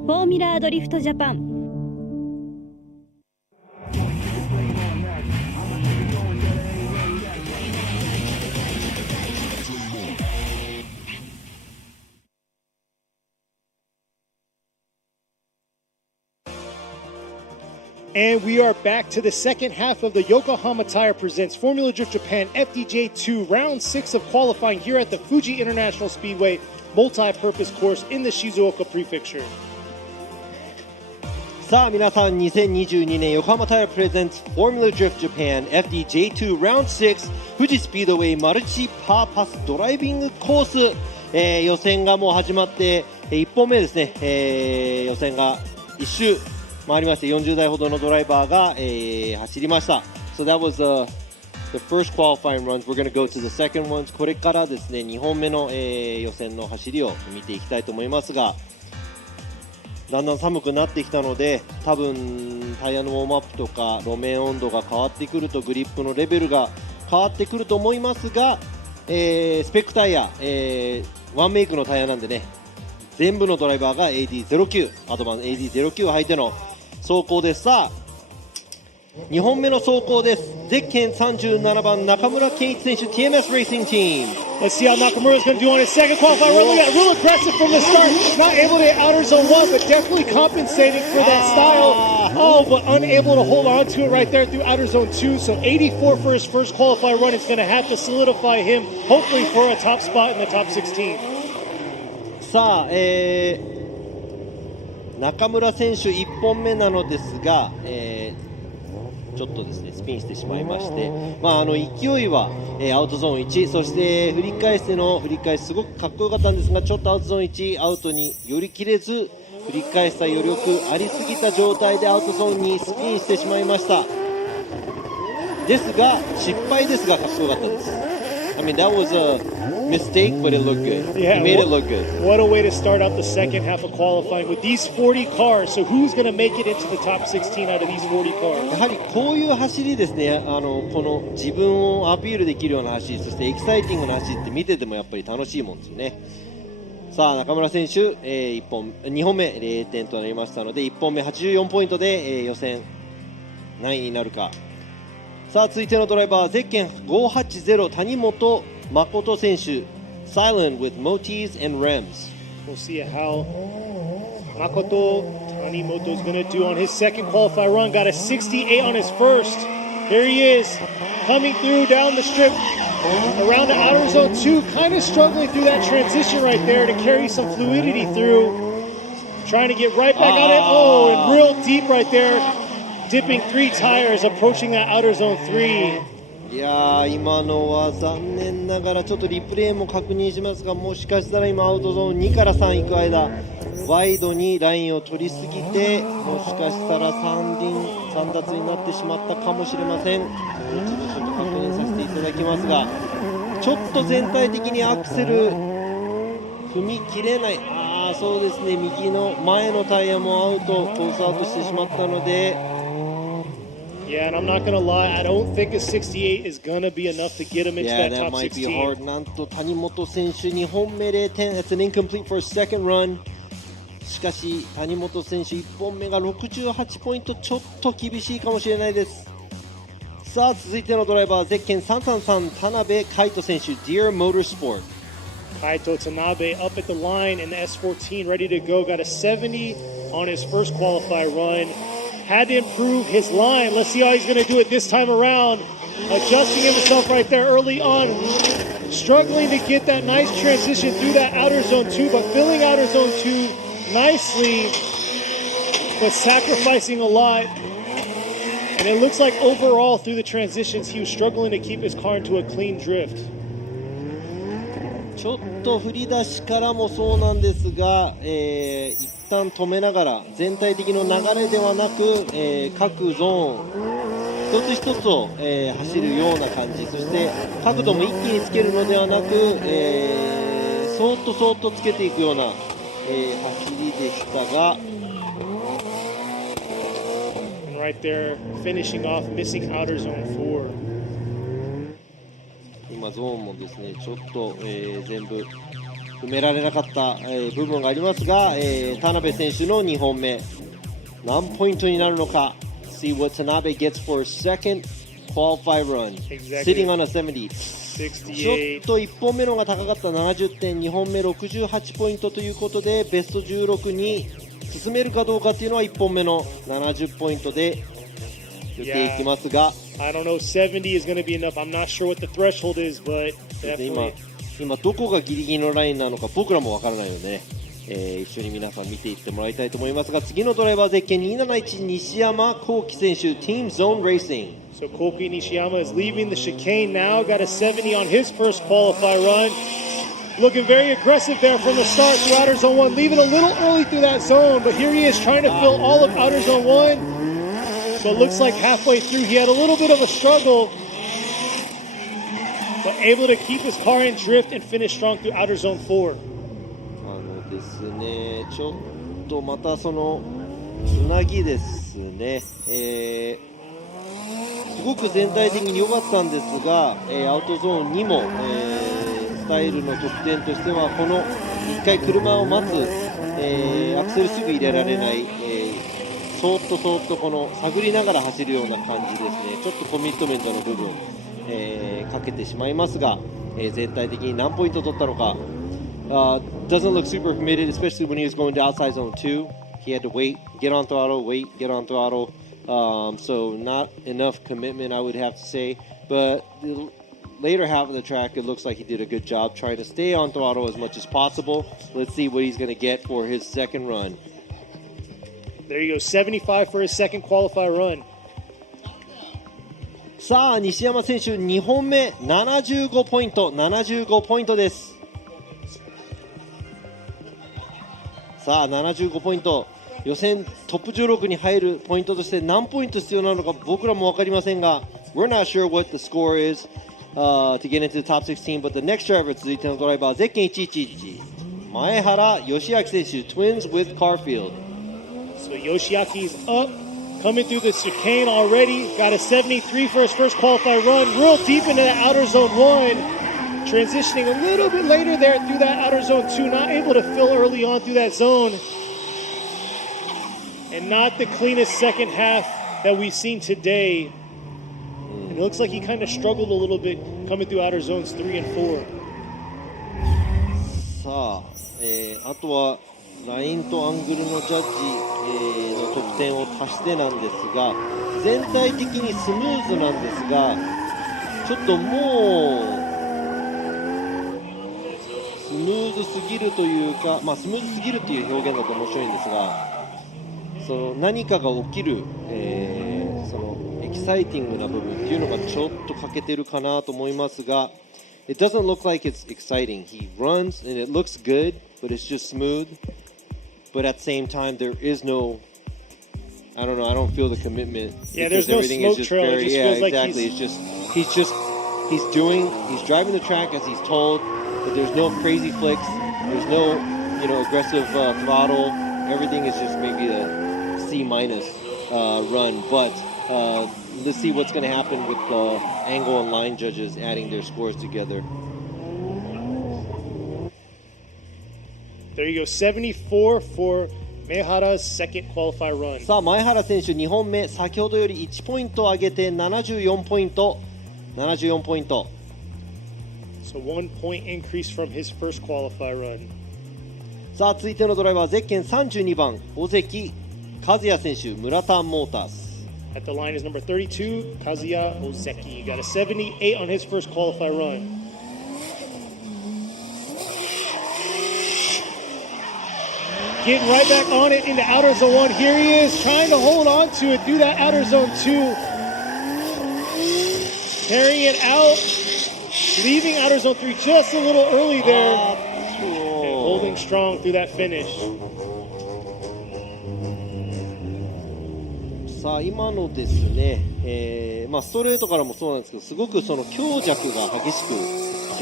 フォーミュラードリフトジャパン。And we are back to the second half of the Yokohama Tire presents Formula Drift Japan FDJ2 Round 6 of qualifying here at the Fuji International Speedway multi-purpose course in the Shizuoka Prefecture. さあ皆さん、2022年横浜タイヤプレゼンツフォーミュラドリフトジャパン FDJ2 Round 6富士スピードウェイマルチパーパスドライビングコース、予選がもう始まって、1本目ですね、予選が1周回りまして40台ほどのドライバーが、走りました。So that was the first qualifying runs. We're going to go to the second ones. これからですね2本目の、予選の走りを見ていきたいと思いますが、だんだん寒くなってきたので多分タイヤのウォームアップとか路面温度が変わってくるとグリップのレベルが変わってくると思いますが、スペックタイヤ、ワンメイクのタイヤなんでね、全部のドライバーが AD09 アドバン AD09 を履いての走行です。さあ2本目の走行です。ゼッケン37番中村健一選手 TMS Racing Team. Let's see how Nakamura is going to do on his second qualifying run. Look at that, real aggressive from the start. Not able to hit outer zone 1, but definitely compensating for that style. Oh, but unable to hold on to it right there through outer zone 2. So 84 for his first qualifying run. It's going to have to solidify him, hopefully for a top spot in the top 16. さあ、中村選手1本目なのですが、ちょっとですねスピンしてしまいまして、勢いは、アウトゾーン1、そして振り返しすごくかっこよかったんですが、ちょっとアウトゾーン1アウトに寄り切れず、振り返した余力ありすぎた状態でアウトゾーンにスピンしてしまいました。ですが失敗ですがかっこよかったです。I mean, that was a mistake, but it looked good. Yeah, He made it look good. What a way to start out the second half of qualifying with these 40 cars. So who's going to make it into the top 16 out of these 40 cars? やはりこういう走りですね、この自分をアピールできるような走り、そしてエキサイティングな走りって見ててもやっぱり楽しいもんですよね。さあ中村選手、2本目0点となりましたので、1本目84ポイントで、予選何位になるか。さあ続いてのドライバーゼッケン580谷本誠選手 Silent with Motis and Rems. We'll see how Makoto Tanimoto is going to do on his second qualifying run. Got a 68 on his first. Here he is coming through down the strip around the outer zone 2, kind of struggling through that transition right there to carry some fluidity through, trying to get right back on it. Oh, and real deep right there, dipping 3 tires, approaching that outer zone 3. いやー今のは残念ながらちょっとリプレイも確認しますが、もしかしたら今アウトゾーン2から3行く間ワイドにラインを取りすぎて、もしかしたら3脱になってしまったかもしれません。一度ちょっと確認させていただきますが、ちょっと全体的にアクセル踏み切れない。そうですね、右の前のタイヤもアウトコースアウトしてしまったので、Yeah, and I'm not gonna lie, I don't think a 68 is gonna be enough to get him into Yeah, that that top might be 16. hard. なんと谷本選手2本目で10 That's an incomplete for a second run. しかし谷本選手1本目が68ポイント、ちょっと厳しいかもしれないです。さあ続いてのドライバーゼッケン333田辺海人選手 Dear Motorsport. Kaito Tanabe up at the line in the S14, ready to go. Got a 70 on his first qualify run. Had to improve his line. Let's see how he's going to do it this time around. Adjusting himself right there early on. Struggling to get that nice transition through that outer zone 2, but filling outer zone 2 nicely, but sacrificing a lot. And it looks like overall through the transitions, he was struggling to keep his car into a clean drift. ちょっと振り出しからもそうなんですが、一旦止めながら全体的な流れではなく、各ゾーン一つ一つを、走るような感じ、そして角度も一気につけるのではなく、そーっとそーっとつけていくような、走りでしたが、 And right there, finishing off, missing outer zone 4. 今ゾーンもですねちょっと、全部埋められなかった、部分がありますが、田辺選手の2本目何ポイントになるのか See what Tanabe gets for a second qualify run sitting on a 70 ちょっと1本目のが高かった70点2本目68ポイントということでベスト16に進めるかどうかっていうのは1本目の70ポイントで出ていきますが I don't know, 70 is going to be enough. I'm not sure what the threshold is, but definitely. 今どこがギリギリのラインなのか僕らもわからないので、一緒に皆さん見ていってもらいたいと思いますが次のドライバーゼッケン271西山幸輝選手 Team Zone Racing. So Koki Nishiyama is leaving the chicane now. Got a 70 on his first qualify run. Looking very aggressive there from the start through outer zone 1. Leaving a little early through that zone, but here he is trying to fill all of outer zone 1. So it looks like halfway through he had a little bit of a struggle, but able to keep his car in drift and finish strong through outer zone 4. ですね、ちょっとまたそのつなぎですね、すごく全体的に良かったんですが、アウトゾーンにも、スタイルの得点としてはこの1回車を待つ、アクセルすぐ入れられない、そーっとそーっとこの探りながら走るような感じですね。ちょっとコミットメントの部分、かけてしまいますが、全体的に何ポイント取ったのか。Doesn't look super committed, especially when he was going to outside zone 2. He had to wait, get on throttle, wait, get on throttle. So not enough commitment, I would have to say. But the later half of the track, it looks like he did a good job trying to stay on throttle as much as possible. Let's see what he's going to get for his second run. There you go, 75 for his second qualify run. さあ西山選手2本目75ポイント75ポイントです。さあ75ポイント予選トップ16に入るポイントとして何ポイント必要なのか僕らも分かりませんが We're not sure what the score is to get into the top 16 but the next driver 続いてのドライバーゼッケン111前原義明選手 Twins with Carfield So Yoshiaki's up, coming through the chicane already. Got a 73 for his first qualify run. Real deep into the outer zone 1. Transitioning a little bit later there through that outer zone 2. Not able to fill early on through that zone. And not the cleanest second half that we've seen today. And it looks like he kind of struggled a little bit coming through outer zones 3 and 4. さあ、あとはラインとアングルのジャッジ、の得点を足してなんですが全体的にスムーズなんですがちょっともうスムーズすぎるというか、まあ、スムーズすぎるという表現だと面白いんですがその何かが起きる、そのエキサイティングな部分っていうのがちょっと欠けてるかなと思いますが It doesn't look like it's exciting. He runs and it looks good, but it's just smooth.But at the same time, there is no, I don't know, I don't feel the commitment. Yeah, there's no smoke trail. Very, it just feels like exactly. He's driving the track as he's told, but there's no crazy flicks. There's no, aggressive throttle. Everything is just maybe a C-. run, but let's see what's going to happen with the angle and line judges adding their scores together. There you go, 74 for Maehara's second qualify run. さあ前原選手2本目先ほどより1ポイント上げて74ポイント。 So 1 point increase from his first qualify run. さあ続いてのドライバーゼッケン32番尾関和也選手村田モータース。 At the line is number 32, Kazuya Ozeki. Got a 78 on his first qualify run. Getting right back on it into outer zone 1. Here he is trying to hold on to it through that outer zone 2. Carrying it out. Leaving outer zone 3 just a little early there. And holding strong through that finish. さあ今のですね、ストレートからもそうなんですけどすごくその強弱が激しく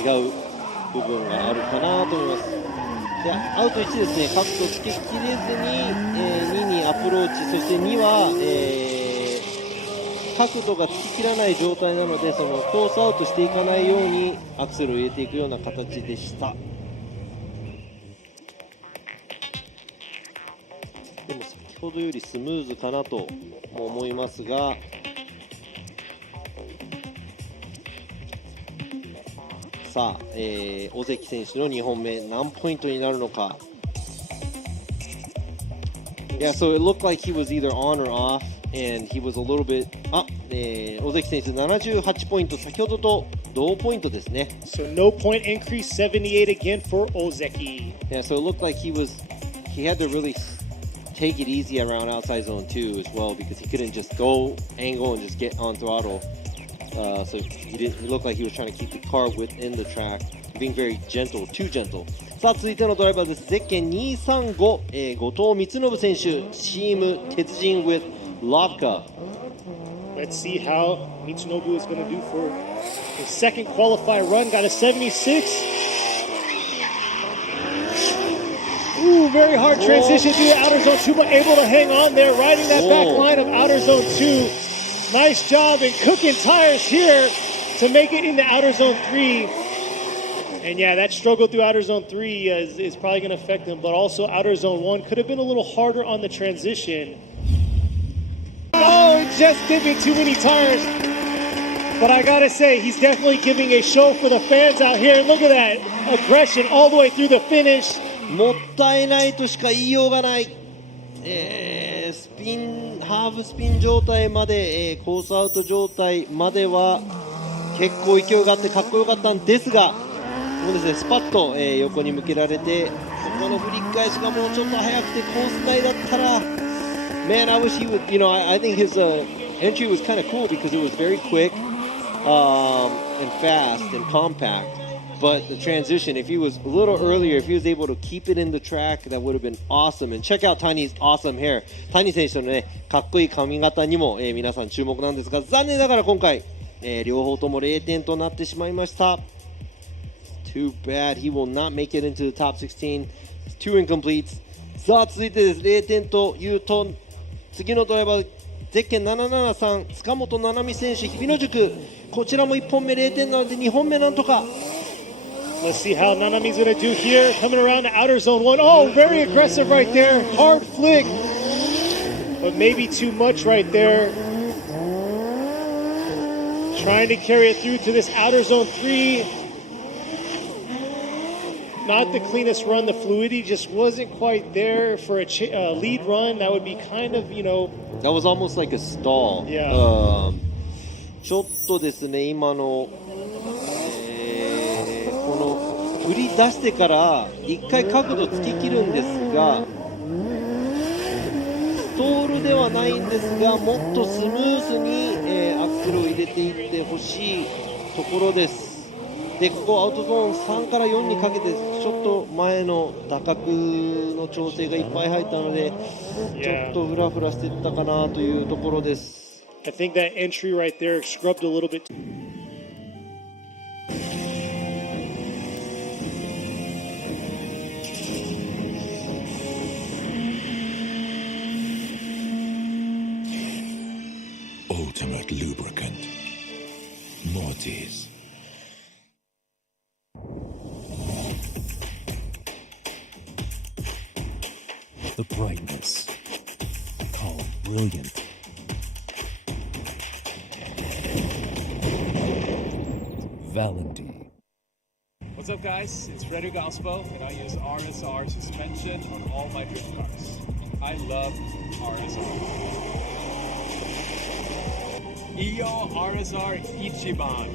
違う部分があるかなと思います。でアウト1ですね、角度つけきれずに、2にアプローチ、そして2は、角度がつききらない状態なのでそのコースアウトしていかないようにアクセルを入れていくような形でした。でも先ほどよりスムーズかなとも思いますが、さあ、尾関選手の2本目何ポイントになるのか。Yeah, so it looked like he was either on or off, and he was a little bit 尾関選手78ポイント、先ほどと同ポイントですね。So no point increase, 78 again for Ozeki. Yeah, so it looked like he had to really take it easy around outside zone 2 as well because he couldn't just go angle and just get on throttle. So it looked like he was trying to keep the car within the track, being very gentle, too gentle. さあ続いてのドライバーです。ゼッケン235、後藤光信選手、チーム鉄人 with Lavka. Let's see how Mitsunobu is going to do for his second qualifying run. Got a 76. Ooh, very hard transition through the outer zone 2, but able to hang on there, riding that back line of outer zone 2. Nice job and cooking tires here to make it into outer zone 3. And yeah, that struggle through outer zone 3 is probably going to affect him, but also outer zone 1 could have been a little harder on the transition. Oh, just dipping too many tires. But I gotta say, he's definitely giving a show for the fans out here. Look at that aggression all the way through the finish. もったいないとしか言いようがない。スピンハーフスピン状態まで、コースアウト状態までは結構勢いがあってかっこよかったんですが、そうですね、スパッと、横に向けられて、ここの振り返しがもうちょっと早くてコース内だったら、Man, I wish he would. You know, I think his entry was kind of cool because it was very quick and fast and compact. But the transition, if he was a little earlier, if he was able to keep it in the track, that would have been awesome. And check out Tiny's awesome hair. Tiny 選手のね、かっこいい髪型にも、皆さん注目なんですが、残念ながら今回、両方とも0点となってしまいました。Too bad. He will not make it into the top 16. Two incompletes. さあ続いてです。0点というと、次のドライバー、ゼッケン773、塚本七海選手、日比野宿、こちらも1本目0点なので2本目なんとか。Let's see how Nanami's going to do here. Coming around to outer zone 1. Oh, very aggressive right there. Hard flick. But maybe too much right there. Trying to carry it through to this outer zone 3. Not the cleanest run. The fluidity just wasn't quite there for a lead run. That would be kind of, That was almost like a stall. Yeah. ちょっとですね、今の、この振り出してから1回角度つき切るんですが、ストールではないんですが、もっとスムーズに、アクセルを入れていってほしいところです。でここアウトゾーン3から4にかけてちょっと前の打角の調整がいっぱい入ったので、ちょっとフラフラしていったかなというところです。I think that entry right there scrubbed a little bit. ultimate lubricant. Mortis. The brightness. Called brilliant. Valenti. What's up, guys? It's Frederick Galspo, and I use RSR suspension on all my drift cars. I love RSR. Iyo RSR Ichiban.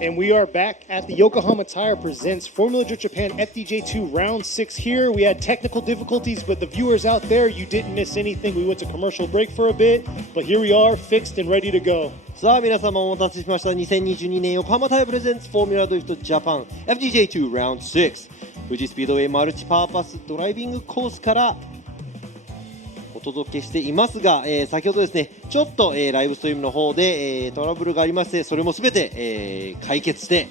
And we are back at the Yokohama Tire Presents Formula Drift Japan FDJ2 Round 6 here. We had technical difficulties, but the viewers out there, you didn't miss anything. We went to commercial break for a bit, but here we are, fixed and ready to go. さあ皆様お待たせしました。2022年横浜タイヤプレゼンツフォーミュラドリフトジャパン FDJ2 Round 6富士スピードウェイマルチパーパスドライビングコースからお届けしていますが、先ほどですねちょっと、ライブストリームの方で、トラブルがありまして、それもすべて、解決して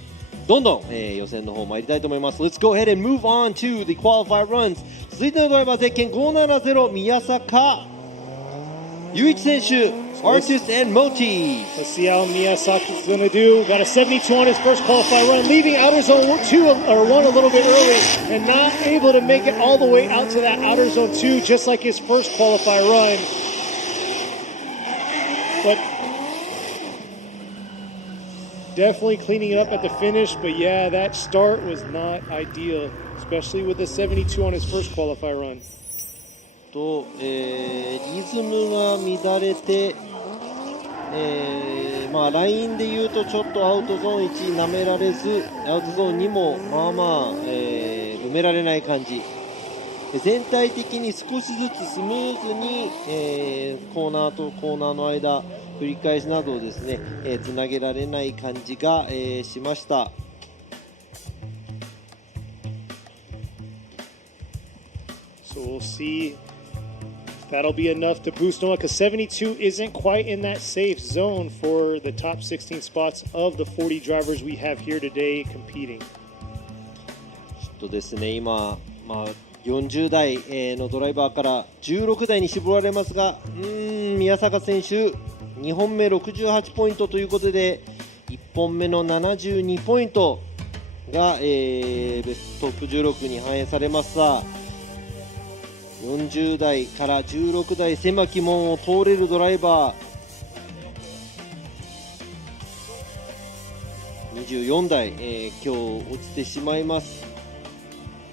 どんどん、予選の方参りたいと思います。 Let's go ahead and move on to the qualified runs。 続いてのドライバーゼッケン570宮坂雄一選手 Artist and Moti。 Let's see how Miyasaki's going to do. Got a 72 on his first qualified run, leaving outer zone 2 or 1 a little bit early and not able to make it all the way out to that outer zone 2 just like his first qualified run. But definitely cleaning it up at the finish, but yeah, that start was not ideal, especially with the 72 on his first qualified run. と、リズムが乱れて、ラインでいうとちょっとアウトゾーン1舐められず、アウトゾーン2も埋められない感じ。全体的に少しずつスムーズに、コーナーとコーナーの間繰り返しなどをですね、つなげられない感じが、しました。So we'll see. That'll be enough to boost on, because 72 isn't quite in that safe zone for the top 16 spots of the 40 drivers we have here today competing. とですね、今、40代のドライバーから16代に絞られますが、宮坂選手2本目68ポイントということで、1本目の72ポイントが、ベストトップ16に反映されます。さあ40代から16代狭き門を通れるドライバー24代、今日落ちてしまいます。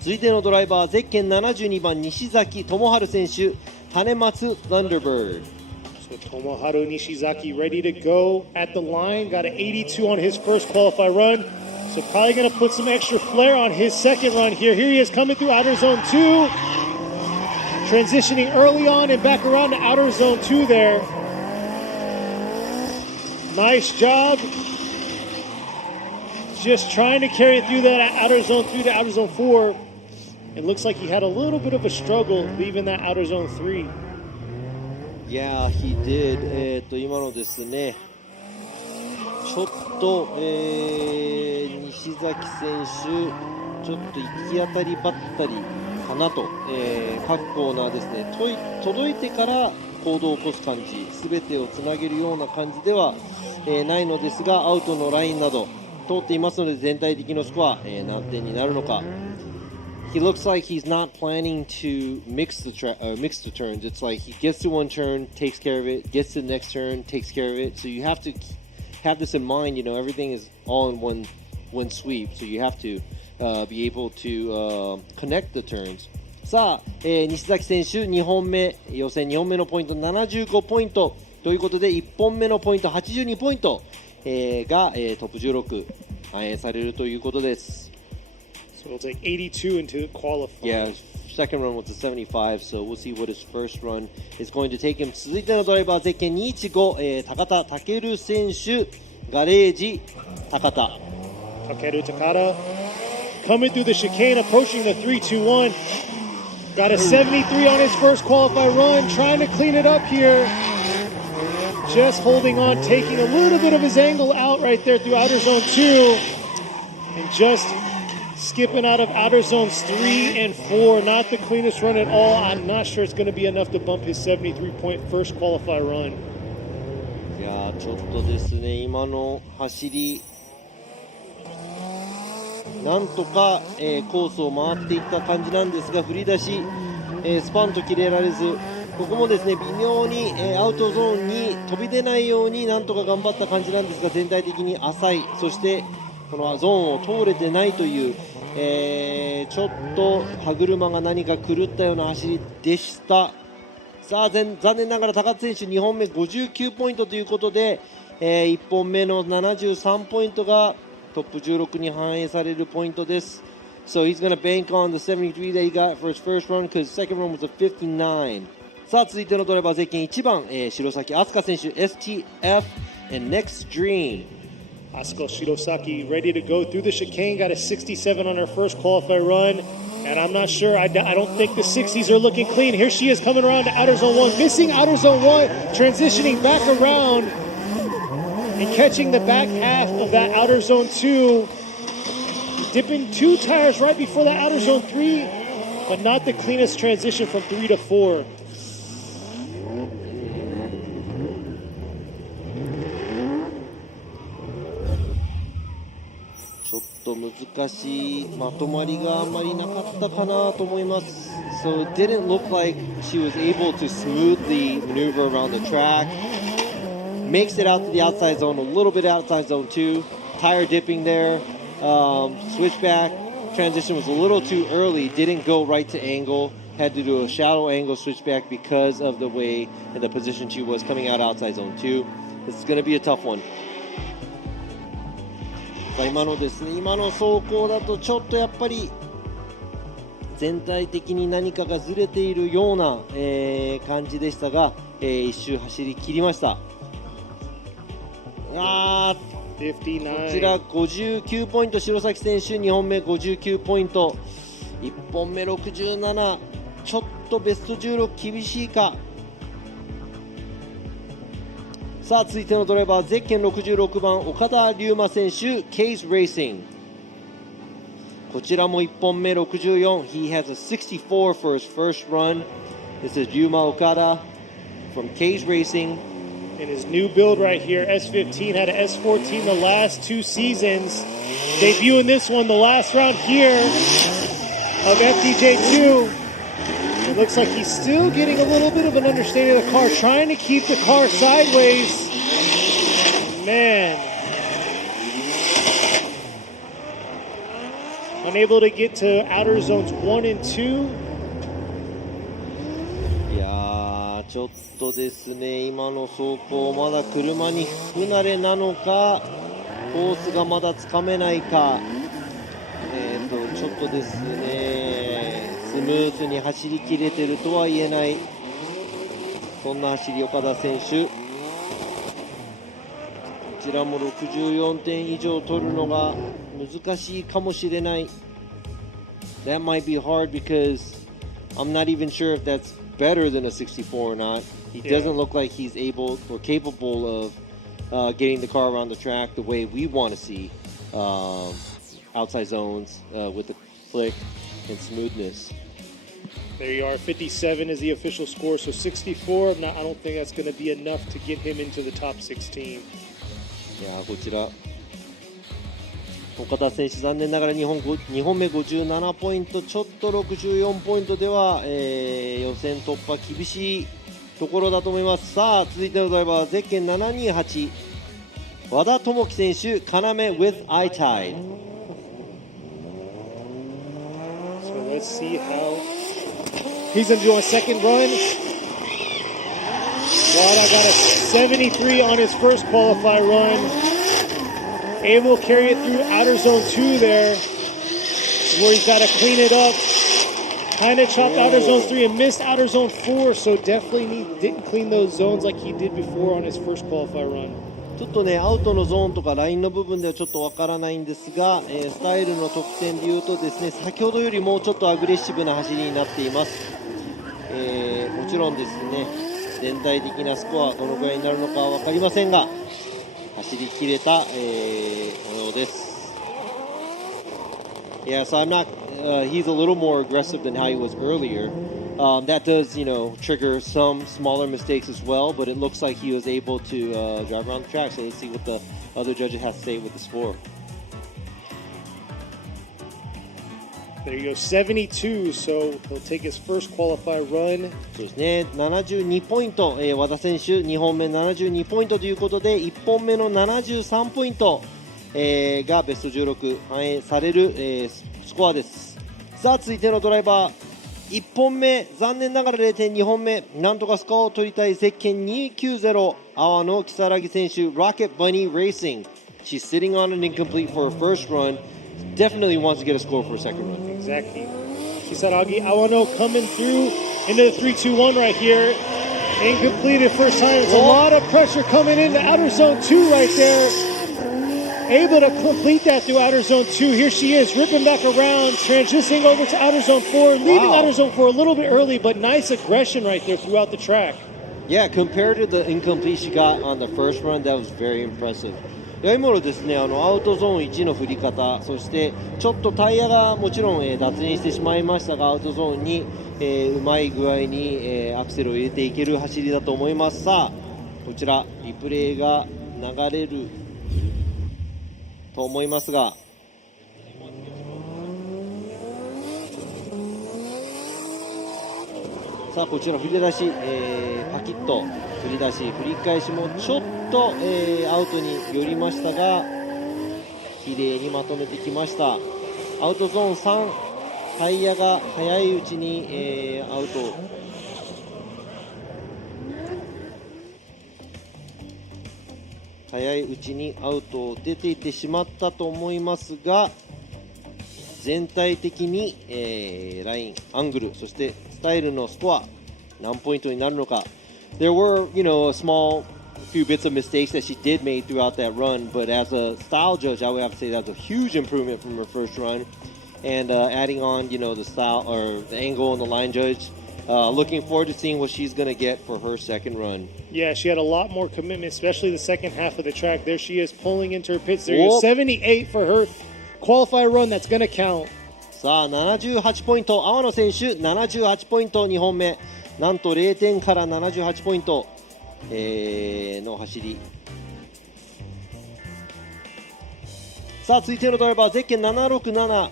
続いてのドライバーゼッケン72番西崎智春選手、種松 Thunderbird。So Tomoharu Nishizaki ready to go at the line. Got an 82 on his first qualify run. So probably going to put some extra flair on his second run here. Here he is coming through outer zone 2. Transitioning early on and back around to outer zone 2 there. Nice job. Just trying to carry it through that outer zone 3 to outer zone 4. It looks like he had a little bit of a struggle leaving that outer zone 3. Yeah, he did. 今のですね、ちょっと、西崎選手、ちょっと行き当たりばったりかなと、各コーナーですね、届いてから行動を起こす感じ、すべてをつなげるような感じでは、ないのですが、アウトのラインなど通っていますので、全体的のスコア、何点になるのか。He looks like he's not planning to mix the turns. It's like he gets to one turn, takes care of it, gets to the next turn, takes care of it. So you have to have this in mind. You know, everything is all in one sweep. So you have to be able to connect the turns. さあ、西崎選手2本目、予選2本目のポイント75ポイントということで、1本目のポイント82ポイント、が、トップ16反映されるということです。So it'll take 82 into qualifying. Yeah, second run was a 75, so we'll see what his first run is going to take him. 続いてのドライバー、ゼッケン215、高田健選手、ガレージ高田。Takeru Takada coming through the chicane, approaching the 3-2-1. Got a 73 on his first qualify run, trying to clean it up here. Just holding on, taking a little bit of his angle out right there through outer zone 2. And just skipping out of outer zones 3 and 4. Not the cleanest run at all. I'm not sure it's going to be enough to bump his 73-point first qualify run. いやちょっとですね、今の走り、なんとか、コースを回っていった感じなんですが、振り出し、スパンと切れられず、ここもですね、微妙に、アウトゾーンに飛び出ないようになんとか頑張った感じなんですが、全体的に浅い、そしてこのゾーンを通れてないという、ちょっと歯車が何か狂ったような走りでした。さあ残念ながら高津選手2本目59ポイントということで、1本目の73ポイントがトップ16に反映されるポイントです。So he's going to bank on the 73 that he got for his first run because second run was a 59. さあ続いてのドライバー、ゼッケン1番、白崎飛鳥選手 STF and Next Dream. Asuko Shirosaki ready to go through the chicane, got a 67 on her first qualify run, and I'm not sure, I don't think the 60s are looking clean. Here she is coming around to outer zone 1, missing outer zone 1, transitioning back around and catching the back half of that outer zone 2, dipping 2 tires right before that outer zone 3, but not the cleanest transition from 3 to 4. ちょっと難しい、まとまりがあんまりなかったかなと思います。So it didn't look like she was able to smoothly maneuver around the track. Makes it out to the outside zone, a little bit outside zone 2. Tire dipping there. Switchback transition was a little too early. Didn't go right to angle. Had to do a shallow angle switchback because of the way and the position she was coming out outside zone 2. This is going to be a tough one. 今のですね、今の走行だとちょっとやっぱり全体的に何かがずれているような、感じでしたが、一周走り切りました。こちら59ポイント、白崎選手2本目59ポイント、1本目67、ちょっとベスト16厳しいか。さあ続いてのドライバー、ゼッケン66番岡田龍馬選手、ケイズレーシング。こちらも1本目64。 He has a 64 for his first run. This is Ryuma Okada from Case Racing. And his new build right here, S15, had an S14 the last 2 seasons. Debuting this one the last round here of FDJ2. It looks like he's still getting a little bit of an understanding of the car, trying to keep the car sideways. Man. Unable to get to outer zones 1 and 2. いやーちょっとですね、今の走行まだ車に不慣れなのか、コースがまだつかめないか、ちょっとですね、スムーズに走りきれてるとは言えない、そんな走り、岡田選手。こちらも64点以上取るのが難しいかもしれない。That might be hard because I'm not even sure if that's better than a 64 or not. He doesn't look like he's able or capable of getting the car around the track the way we want to see outside zones with the flick and smoothness. There you are. 57 is the official score. So 64. I don't think that's going to be enough to get him into the top 16. いやこちら岡田選手、残念ながら2本目57ポイント、ちょっと64ポイントでは、予選突破厳しいところだと思います。さあ続いてのドライバーはゼッケン728和田智樹選手、要 with iTide. So let's see how he's going to do on second run. Wada got a 73 on his first qualify run. Able to carry it through outer zone 2 there, where he's got to clean it up. Kind of chopped outer zone 3 and missed outer zone 4, so definitely didn't clean those zones like he did before on his first qualify run. ちょっとね、アウトのゾーンとかラインの部分ではちょっとわからないんですが、スタイルの得点でいうとですね、先ほどよりもちょっとアグレッシブな走りになっています。もちろんですね、全体的なスコアどのくらいになるのかは分かりませんが、走り切れた、模様です。Yeah, so I'm not. He's a little more aggressive than how he was earlier. That does, trigger some smaller mistakes as well. But it looks like he was able to drive around the track. So let's see what the other judges have to say with the score. There you go, 72. So he'll take his first qualify run. そうですね、72ポイント、和田選手2本目72ポイントということで、1本目の73ポイント、がベスト16反映される、スコアです。さあ続いてのドライバー、1本目残念ながら0点、2本目なんとかスコアを取りたいゼッケン290阿波野木更木選手、 Rocket Bunny Racing. She's sitting on an incomplete for her first run. Definitely wants to get a score for a second run. Exactly. Kisaragi Awano coming through into the 3-2-1 right here. Incompleted first time. It's a lot of pressure coming into outer zone 2 right there. Able to complete that through outer zone 2. Here she is, ripping back around, transitioning over to outer zone 4, leaving outer zone 4 a little bit early, but nice aggression right there throughout the track. Yeah, compared to the incomplete she got on the first run, that was very impressive. いや今のですね、アウトゾーン1の振り方、そしてちょっとタイヤがもちろん、脱輪してしまいましたが、アウトゾーンに、うまい具合に、アクセルを入れていける走りだと思います。さあこちらリプレイが流れると思いますが、さあこちら振り出し、パキッと振り出し、振り返しもちょっと、アウトに寄りましたが、綺麗にまとめてきました。アウトゾーン3、タイヤが早いうちに、アウト、早いうちにアウトを出ていってしまったと思いますが、全体的に、ライン、アングル、そしてスタイルのスコア何ポイントになるのか。There were, a small few bits of mistakes that she did make throughout that run, but as a style judge, I would have to say that's a huge improvement from her first run. And adding on, the style or the angle and the line judge, looking forward to seeing what she's going to get for her second run. Yeah, she had a lot more commitment, especially the second half of the track. There she is pulling into her pits. There you go, 78 for her qualify run. That's going to count. さあ78ポイント、阿波野選手78ポイント、2本目なんと0点から78ポイント、の走り。さあ続いてのドライバー、ゼッケン767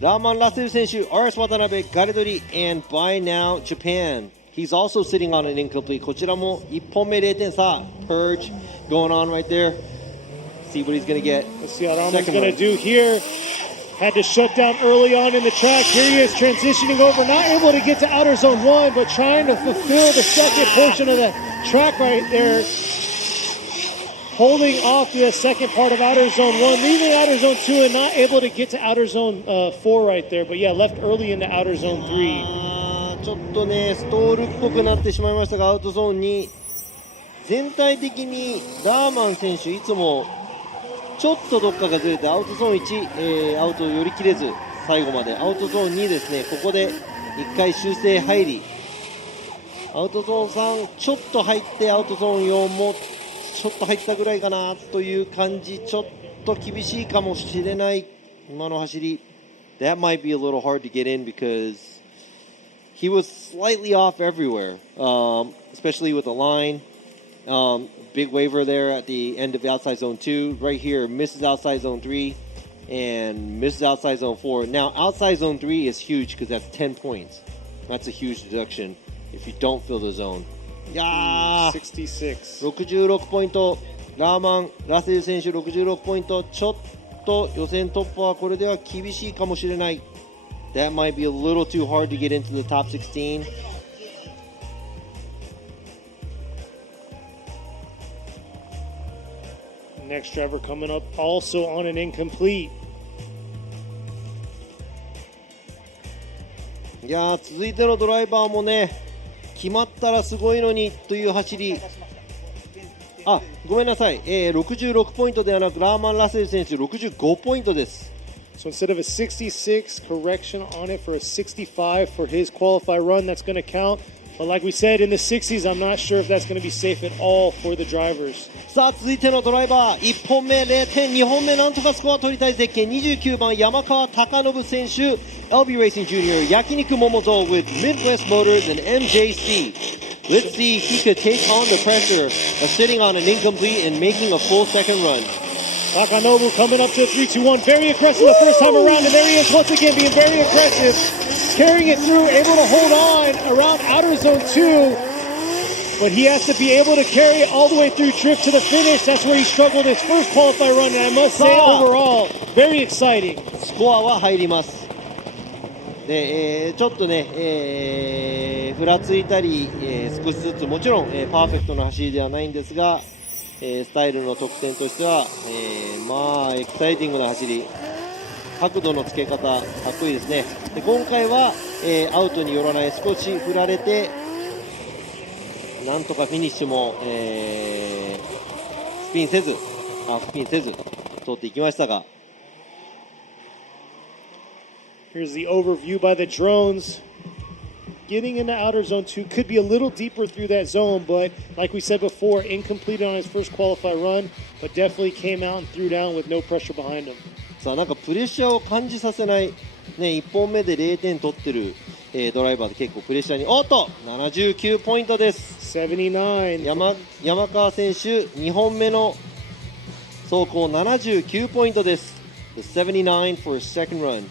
ラーマン・ラッセル選手、 RS 渡辺、ガレドリ and by now Japan. He's also sitting on an incomplete. こちらも1本目0点。さあ Purge going on right there. See what he's going to get. Let's see what Arman's going to do here. Had to shut down early on in the track. Here he is transitioning over, not able to get to outer zone 1, but trying to fulfill the second portion of the track right there. Holding off to the second part of outer zone 1, leaving outer zone 2 and not able to get to outer zone 4 right there. But yeah, left early into outer zone 3. ちょっとね、ストールっぽくなってしまいましたが、アウトゾーンに全体的にラーマン選手いつもちょっとどっかがずれてアウトゾーン1、アウトを寄り切れず最後までアウトゾーン2ですね、ここで1回修正入り、アウトゾーン3ちょっと入ってアウトゾーン4もちょっと入ったぐらいかなという感じ、ちょっと厳しいかもしれない今の走り。 That might be a little hard to get in because he was slightly off everywhere, especially with the line. Big waiver there at the end of outside zone 2. Right here, misses outside zone 3 and misses outside zone 4. Now, outside zone 3 is huge because that's 10 points. That's a huge deduction if you don't fill the zone. いやー、66ポイント、ラーマン・ラセル選手66ポイント、ちょっと予選突破はこれでは厳しいかもしれない。That might be a little too hard to get into the top 16. Next driver coming up also on an incomplete. いやー、続いてのドライバーもね、決まったらすごいのにという走り。あ、ごめんなさい、66ポイントではなくラーマン・ラセル選手65ポイントです。So instead of a 66, correction on it for a 65 for his qualify run, that's going to count. But like we said, in the 60s, I'm not sure if that's going to be safe at all for the drivers. さあ続いてのドライバー、1本目0点、2本目なんとかスコア取りたいゼッケン、29番山川貴信選手、LB Racing Jr. 焼肉桃蔵 with Midwest Motors and MJC. Let's see if he could take on the pressure of sitting on an incomplete and making a full second run. Takanobu coming up to 3-2-1, very aggressive the first time around, and there he is once again being very aggressive, carrying it through, able to hold on around outer zone 2, but he has to be able to carry it all the way through trip to the finish. That's where he struggled his first qualify run, and I must say overall, very exciting. スコアは入ります。で、ちょっとね、ふらついたり、少しずつもちろん、パーフェクトな走りではないんですが、スタイルの得点としては、まあエキサイティングな走り、角度のつけ方かっこいいですね。で今回は、アウトに寄らない、少し振られてなんとかフィニッシュも、スピンせず通っていきましたが。 Here's the overview by the drones. Getting into outer zone 2 could be a little deeper through that zone, but like we said before, incomplete on his first qualify run, but definitely came out and threw down with no pressure behind him. さあなんかプレッシャーを感じさせない、ね、1本目で0点取ってる、ドライバーで結構プレッシャーに、おっと79ポイントです。79。山川選手2本目の走行79ポイントです。The 79 for his second run.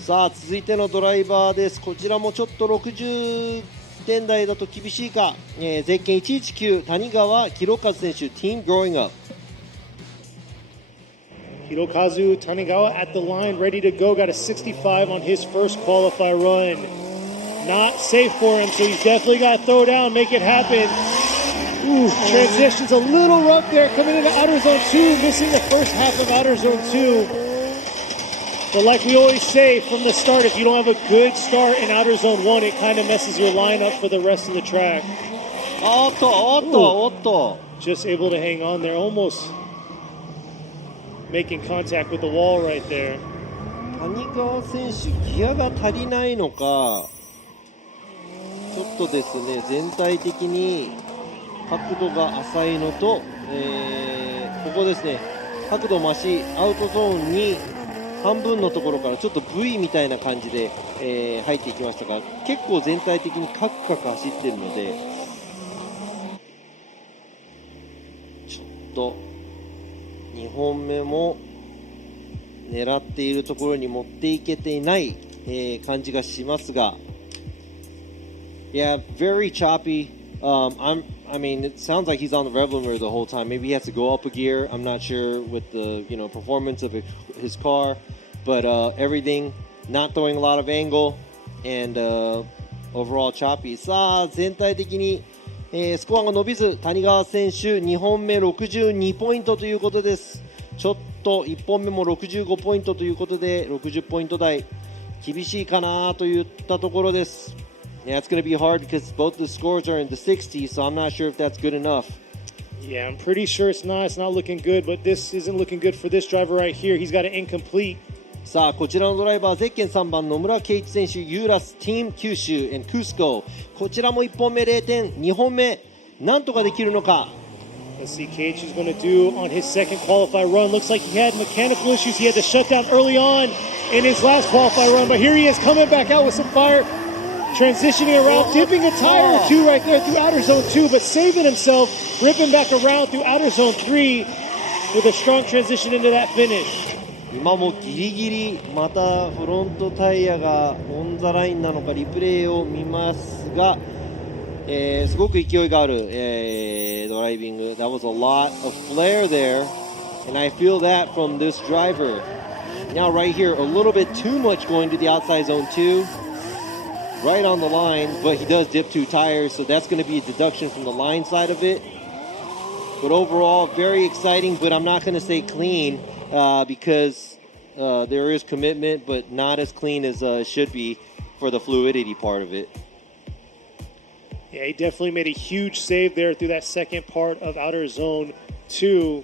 さあ続いてのドライバーです。こちらもちょっと60点台だと厳しいか、ゼッケン119谷川博和選手 Team Growing Up. Hirokazu Tanigawa at the line, ready to go. Got a 65 on his first qualify run. Not safe for him, so he's definitely got to throw down, make it happen. Ooh, transition's a little rough there, coming into outer zone 2, missing the first half of outer zone 2. But like we always say from the start, if you don't have a good start in outer zone 1, it kind of messes your lineup for the rest of the track. Just able to hang on there, almost making contact with the wall right there. 谷川選手ギアが足りないのか、ちょっとですね全体的に角度が浅いのと、ここですね角度増しアウトゾーンに半分のところからちょっと V みたいな感じで、入っていきましたが、結構全体的にカクカク走っているので、ちょっと2本目も狙っているところに持っていけていない、感じがしますが、Yeah, very choppy. I mean, it sounds like he's on the rev limiter the whole time. Maybe he has to go up a gear. I'm not sure with the performance of his car, but everything, not throwing a lot of angle, and overall choppy. さあ全体的に、スコアが伸びず、谷川選手2本目62ポイントということです。ちょっと1本目も65ポイントということで60ポイント台厳しいかなといったところです。Yeah, it's going to be hard because both the scores are in the 60s, so I'm not sure if that's good enough. Yeah, I'm pretty sure it's not. It's not looking good, but this isn't looking good for this driver right here. He's got an incomplete. さあこちらのドライバーゼッケン3番野村圭一選手、ユーラスティーム九州 and クスコ、こちらも1本目0点、2本目なんとかできるのか。Let's see Cage is going to do on his second qualify run. Looks like he had mechanical issues. He had to shut down early on in his last qualify run, but here he is coming back out with some fire, transitioning around, dipping a tire or two right there through outer zone 2, but saving himself, ripping back around through outer zone 3 with a strong transition into that finish. 今もギリギリまたフロントタイヤがオンザラインなのかリプレイを見ますが、すごく勢いがある、ドライビング。That was a lot of flair there, and I feel that from this driver. Now right here, a little bit too much going to the outside zone 2, right on the line, but he does dip 2 tires, so that's going to be a deduction from the line side of it. But overall, very exciting, but I'm not going to say clean because there is commitment, but not as clean as it should be for the fluidity part of it. Yeah, he definitely made a huge save there through that second part of outer zone 2.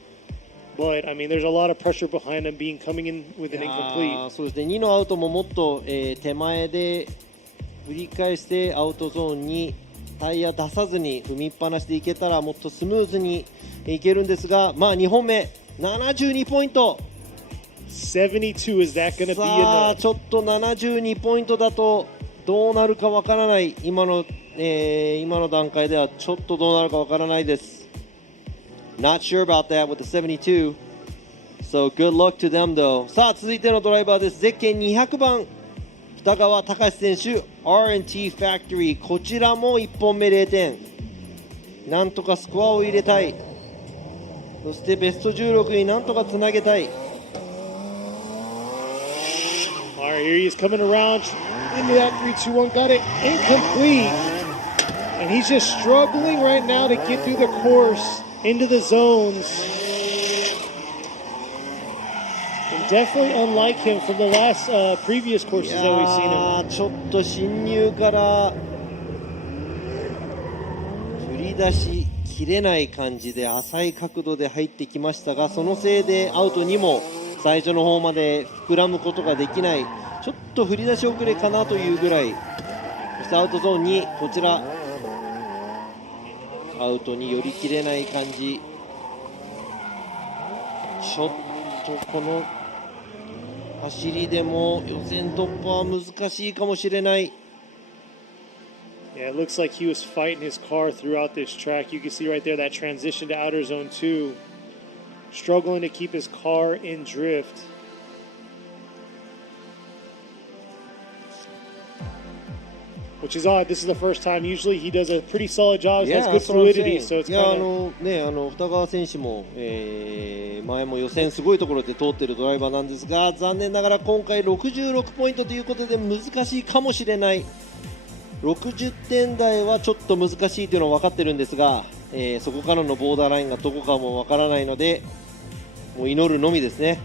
But, I mean, there's a lot of pressure behind him coming in with an incomplete. そうですね、2のアウトももっと、手前で振り返してアウトゾーンにタイヤ出さずに踏みっぱなしでいけたらもっとスムーズにいけるんですが、まあ2本目72ポイント。72 is that going to be さあ enough? ちょっと72ポイントだとどうなるかわからない。今の段階ではちょっとどうなるかわからないです。Not sure about that with the 72. So good luck to them though. さあ続いてのドライバーです。ゼッケン200番北川隆選手 R&T ファクトリー、こちらも1本目0点、なんとかスコアを入れたい。そしてベスト16になんとかつなげたい。 Alright, here he is coming around into that 3-2-1, got it incomplete, and he's just struggling right now to get through the course into the zones. And definitely unlike him from the last previous courses that we've seen him. ちょっと進入から振り出し切れない感じで浅い角度で入ってきましたが、そのせいでアウトにも最初の方まで膨らむことができない、ちょっと振り出し遅れかなというぐらい。そしてアウトゾーンにこちらアウトに寄り切れない感じ。ちょっとこの走りでも予選突破は難しいかもしれない。 Yeah, it looks like he was fighting his car throughout this track. You can see right there that transition to outer zone 2, struggling to keep his car in drift. Which is odd. This is the first time. Usually he does a pretty solid job. He has good fluidity, so it's kind of... 二川選手も、前も予選すごいところで通っているドライバーなんですが、残念ながら今回66ポイントということで難しいかもしれない。60点台はちょっと難しいというのは分かってるんですが、そこからのボーダーラインがどこかも分からないので、もう祈るのみですね。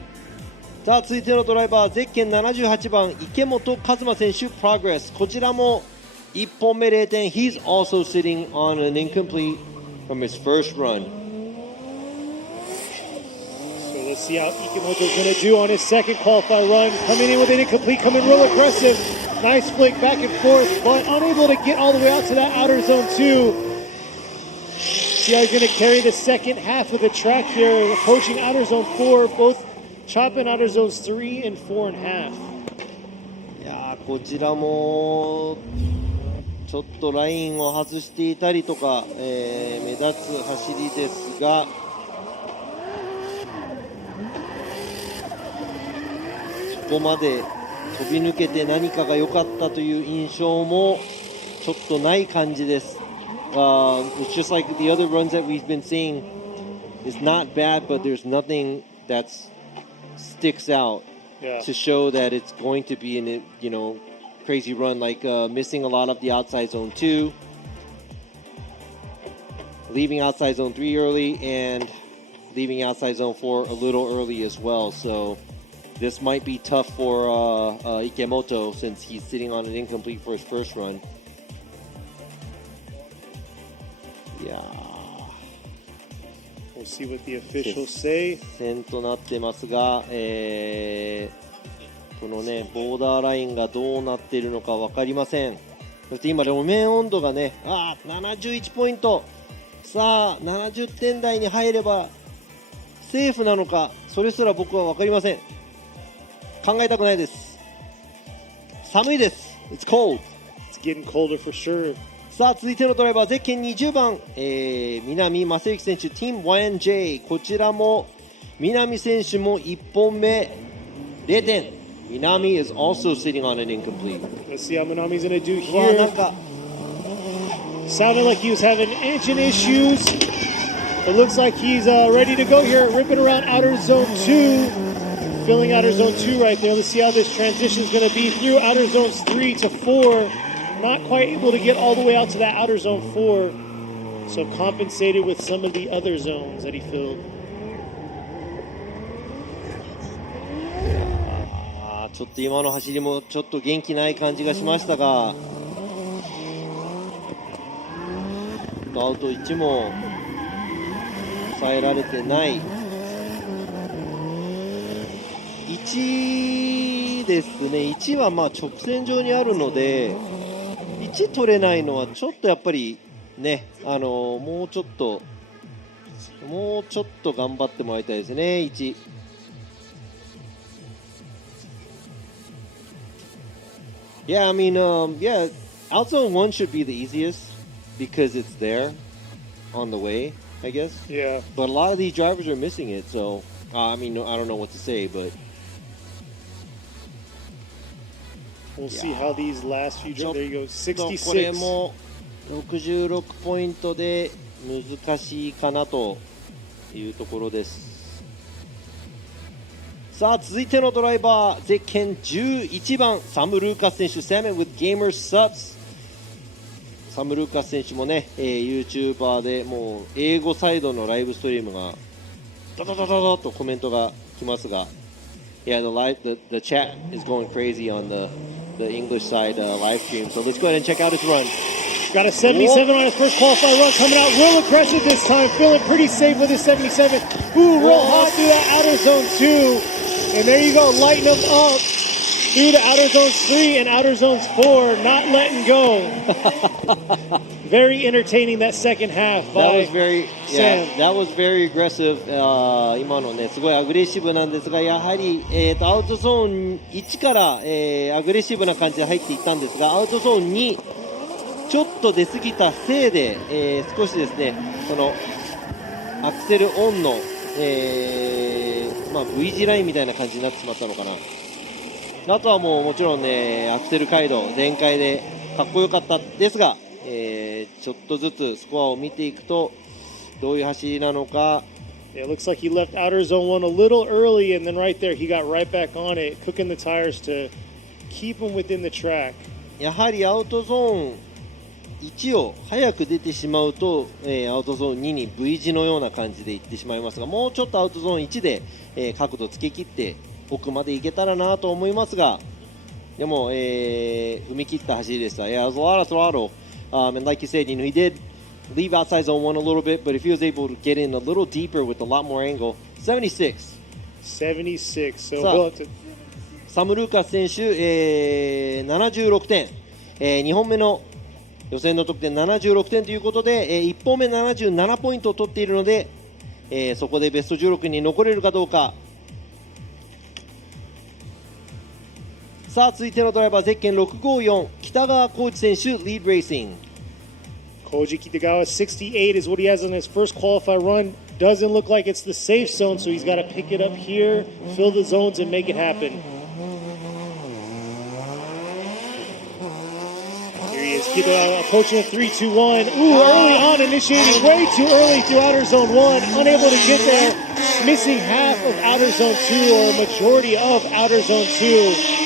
さあ続いてのドライバー、ゼッケン78番池本和真選手、プログレス、こちらも1本目0点。 He's also sitting on an incomplete from his first run. So let's see how Ikemoto is going to do on his second qualify run. Coming in with an incomplete, coming real aggressive. Nice flick back and forth, but unable to get all the way out to that outer zone 2. See how he's going to carry the second half of the track here, approaching outer zone 4, both chopping outer zones 3 and 4.5. いやーこちらもちょっとラインを外していたりとか、目立つ走りですが、そこまで飛び抜けて何かが良かったという印象もちょっとない感じです。It's just like the other runs that we've been seeing. Is not bad, but there's nothing that sticks out to show that it's going to be an crazy run. Like missing a lot of the outside zone 2, leaving outside zone 3 early, and leaving outside zone 4 a little early as well. So this might be tough for Ikemoto since he's sitting on an incomplete for his first run. Yeah. We'll see what the officials say. 接戦となってますが、このねボーダーラインがどうなっているのか分かりません。そして今路面温度がね、71ポイント。さあ70点台に入ればセーフなのか、それすら僕は分かりません。考えたくないです。寒いです。It's cold. It's getting colder for sure. さあ続いてのドライバー、ゼッケン20番、南正幸選手、ティーム YNJ。 こちらも南選手も1本目0点。南 is also sitting on an incomplete. Let's see how Minami's going to do here. なんか sounded like he was having engine issues. It looks like he's ready to go here, ripping around outer zone 2, filling outer zone 2 right there. Let's see how this transition is going to be through outer zones 3 to 4. Not quite able to get all the way out to that outer zone 4, so compensated with some of the other zones that he filled. ちょっと今の走りもちょっと元気ない感じがしましたが、アウト1も抑えられてない。1ですね。1はまあ直線上にあるので1取れないのはちょっとやっぱりね、もうちょっと頑張ってもらいたいですね。1 Yeah, I mean, yeah, out zone 1 should be the easiest because it's there on the way, I guess. Yeah. But a lot of these drivers are missing it, so I mean, I don't know what to say, but we'll see how these last few drivers. There you go, 66. これも66ポイントで難しいかなというところです。さあ続いてのドライバー、ゼッケン11番サム・ルーカス選手、サム with Gamer Subs。サム・ルーカス選手もね、YouTuber でもう英語サイドのライブストリームがドドドドドとコメントが来ますが、Yeah, the chat is going crazy on the English side live stream. So let's go ahead and check out his run. Got a 77 on his first qualifying run, coming out real aggressive this time, feeling pretty safe with his 77. Ooh, real hot through that outer zone 2. And there you go, lighting them up through the outer zones 3 and outer zones 4, not letting go. Very entertaining that second half by Sam. That was very aggressive. 今のね、すごいアグレッシブなんですが、やはり、アウトゾーン1から、アグレッシブな感じで入っていったんですが、アウトゾーン2、ちょっと出過ぎたせいで、少しですね、そのアクセルオンの、V 字ラインみたいな感じになってしまったのかな。あとはもちろんね、アクセル街道全開でかっこよかったですが、ちょっとずつスコアを見ていくとどういう走りなのか。Yeah, it looks like he left outer zone 1 a little early, and then right there he got right back on it, cooking the tires to keep him within the track. やはりアウトゾーン1を早く出てしまうと、アウトゾーン2に V 字のような感じで行ってしまいますが、もうちょっとアウトゾーン1で、角度つけ切って奥まで行けたらなと思いますが、でも、踏み切った走りでした。Yeah, it was a lot of throttle, and like you said, he did leave outside zone 1 a little bit, but if he was able to get in a little deeper with a lot more angle, 76. 76. So we'll have to... サム・ルーカス選手、76点、2本目の予選の得点76点ということで、1本目77ポイントを取っているので、そこでベスト16に残れるかどうか。さあ続いてのドライバー、ゼッケン654北川浩二選手、リードレーシング。Koji Kitagawa 68 is what he has on his first qualified run. Doesn't look like it's the safe zone, so he's got to pick it up here, fill the zones, and make it happen. Here he is Approaching a 3-2-1. Ooh, early on, initiating way too early through outer zone 1. Unable to get there. Missing half of outer zone 2 or a majority of outer zone 2.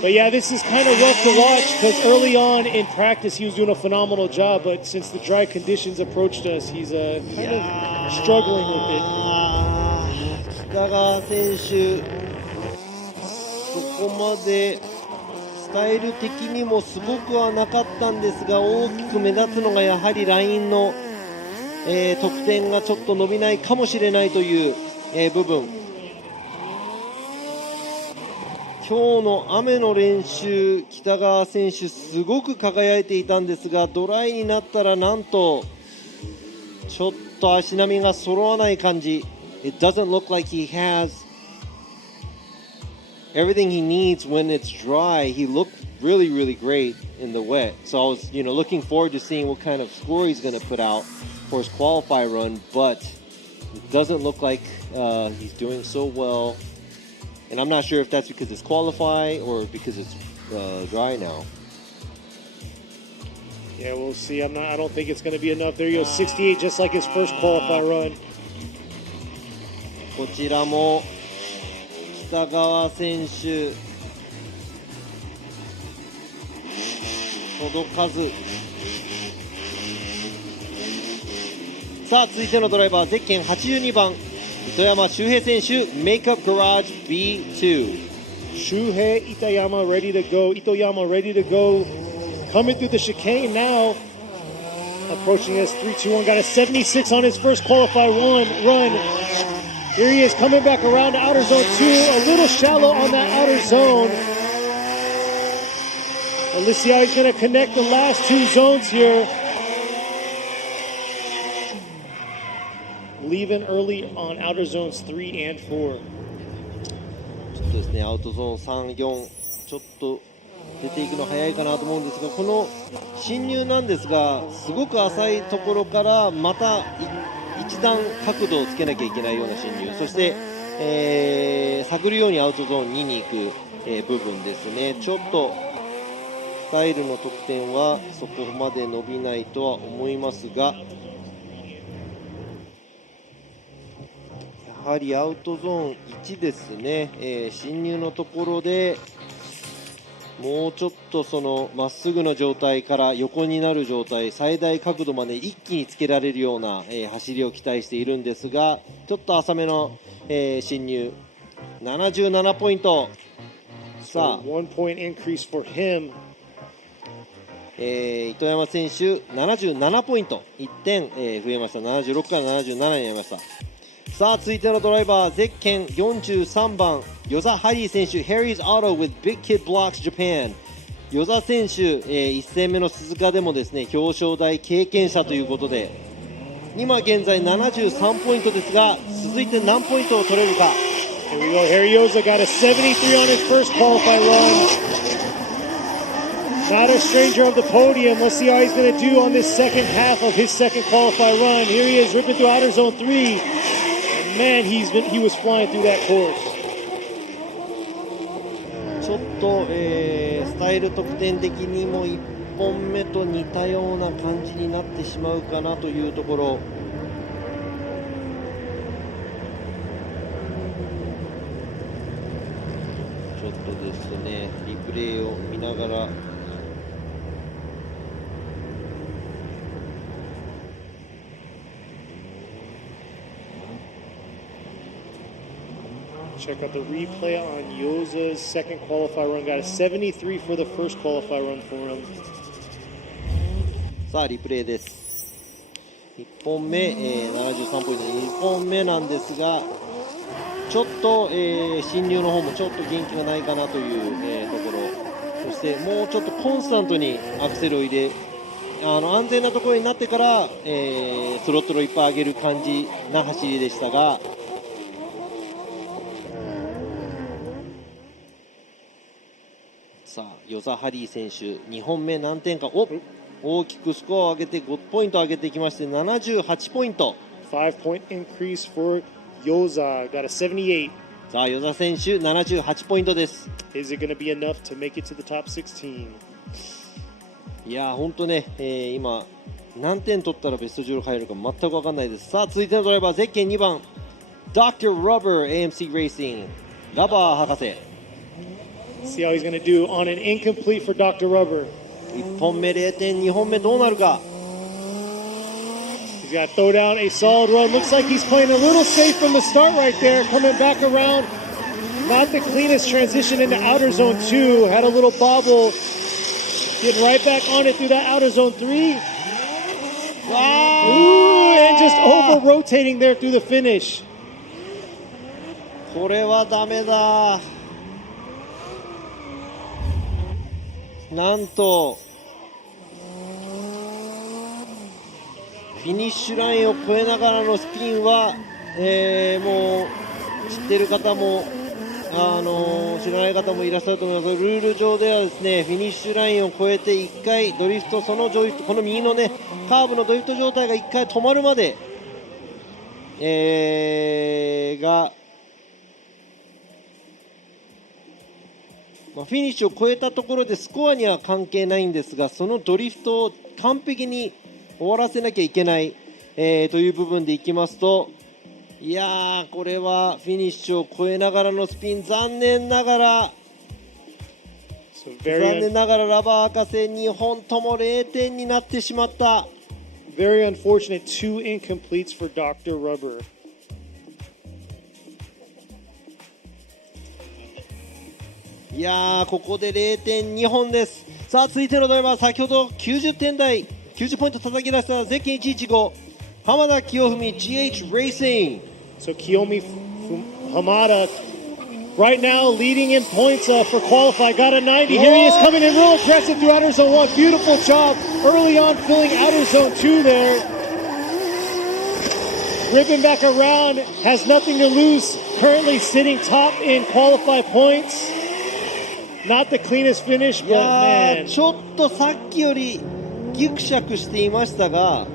But yeah, this is kind of rough to watch because early on in practice he was doing a phenomenal job, but since the dry conditions approached us, he's kind of struggling with it. 北川選手、そこまでスタイル的にもすごくはなかったんですが、大きく目立つのがやはりラインの、得点がちょっと伸びないかもしれないという、部分。今日の雨の練習、北川選手すごく輝いていたんですが、ドライになったらなんとちょっと足並みが揃わない感じ。It doesn't look like he has everything he needs when it's dry. He looked really, really great in the wet. So I was, looking forward to seeing what kind of score he's going to put out for his qualify run, but it doesn't look like he's doing so well. And I'm not sure if that's because it's qualify or because it's dry now. Yeah, we'll see. I don't think it's going to be enough. There you go, 68, just like his first qualify run. こちらも北川選手届かず。さあ続いてのドライバーゼッケン82番糸山修平選手、メイクアップガラージ B2。 周平、Itayama ready to go. Itoyama ready to go. Coming through the chicane now. Approaching us 3-2-1. Got a 76 on his first qualify run. Here he is coming back around to outer zone 2. A little shallow on that outer zone. But let's see how he's going to connect the last two zones here. Leaving early on outer zones 3 and 4. ちょっとですね、アウトゾーン3、4、ちょっと出ていくの早いかなと思うんですが、この進入なんですが、すごく浅いところからまた一段角度をつけなきゃいけないような進入、そして、探るようにアウトゾーン2に行く、部分ですね。ちょっとスタイルの得点はそこまで伸びないとは思いますが、やはりアウトゾーン1ですね、進入のところでもうちょっとそのまっすぐの状態から横になる状態、最大角度まで一気につけられるような、走りを期待しているんですが、ちょっと浅めの、進入77ポイント。さあ、1 point increase for him. 糸山選手77ポイント、1点、増えました。76から77になりました。さあ続いてのドライバーゼッケン43番與座ハリー選手、 Harry's Auto with Big Kid Blocks Japan。 與座選手、1戦目の鈴鹿でもですね表彰台経験者ということで、今現在73ポイントですが、続いて何ポイントを取れるか。 Here we go. Harry Yoza got a 73 on his first qualify run. Not a stranger of the podium. Let's see how he's going to do on this second half of his second qualify run. Here he is ripping through outer zone 3. Man, he was flying through that course. ちょっと、スタイル得点的にも1本目と似たような感じになってしまうかなというところ。ちょっとですね、リプレイを見ながら。Check out the replay on Yoza's second qualify run. Got a 73 for the first qualify run for him. さあリプレイです。1本目、73ポイント、2本目なんですが、ちょっと、進入の方もちょっと元気がないかなという、ところ。そしてもうちょっとコンスタントにアクセルを入れ、安全なところになってから、スロットルをいっぱい上げる感じな走りでしたが、さあ與座ハリー選手2本目何点か、大きくスコアを上げて5ポイント上げてきまして78ポイント。 5 point increase for Yoza. Got a 78. さあ與座選手78ポイントです。 Is it going to be enough to make it to the top 16? いやー本当ね、今何点取ったらベスト16入るか全く分かんないです。さあ続いてのドライバーゼッケン2番 Dr. Rubber AMC Racing ラバー博士。 See how he's going to do on an incomplete for Dr. Rubber. 1本目0点、2本目どうなるか。 He's got to throw down a solid run. Looks like he's playing a little safe from the start right there. Coming back around. Not the cleanest transition into outer zone 2. Had a little bobble. Getting right back on it through that outer zone 3. Ooh, and just over rotating there through the finish. これはダメだ。なんとフィニッシュラインを越えながらのスピンは、もう知ってる方も、知らない方もいらっしゃると思いますが、ルール上ではですね、フィニッシュラインを越えて1回ドリフト、そのドリフト、この右のねカーブのドリフト状態が1回止まるまで、フィニッシュを超えたところでスコアには関係ないんですが、そのドリフトを完璧に終わらせなきゃいけない、という部分でいきますと、いやーこれはフィニッシュを超えながらのスピン、残念ながらラバー博士2本とも0点になってしまった。 Very unfortunate. 2 incompletes for Dr. Rubber. いやーここで0.2本です。さあ続いてのドライバー、先ほど90点台90ポイント叩き出したゼッケン115浜田清文 GH Racing. So Kiyomi Hamada right now leading in points for qualify. Got a 90. Here he is coming in real aggressive through outer zone 1. Beautiful job early on filling outer zone 2 there. Ripping back around, has nothing to lose. Currently sitting top in qualify points. Not the cleanest finish, い but やー man. ちょっとさっきよりギクシャクしていましたが、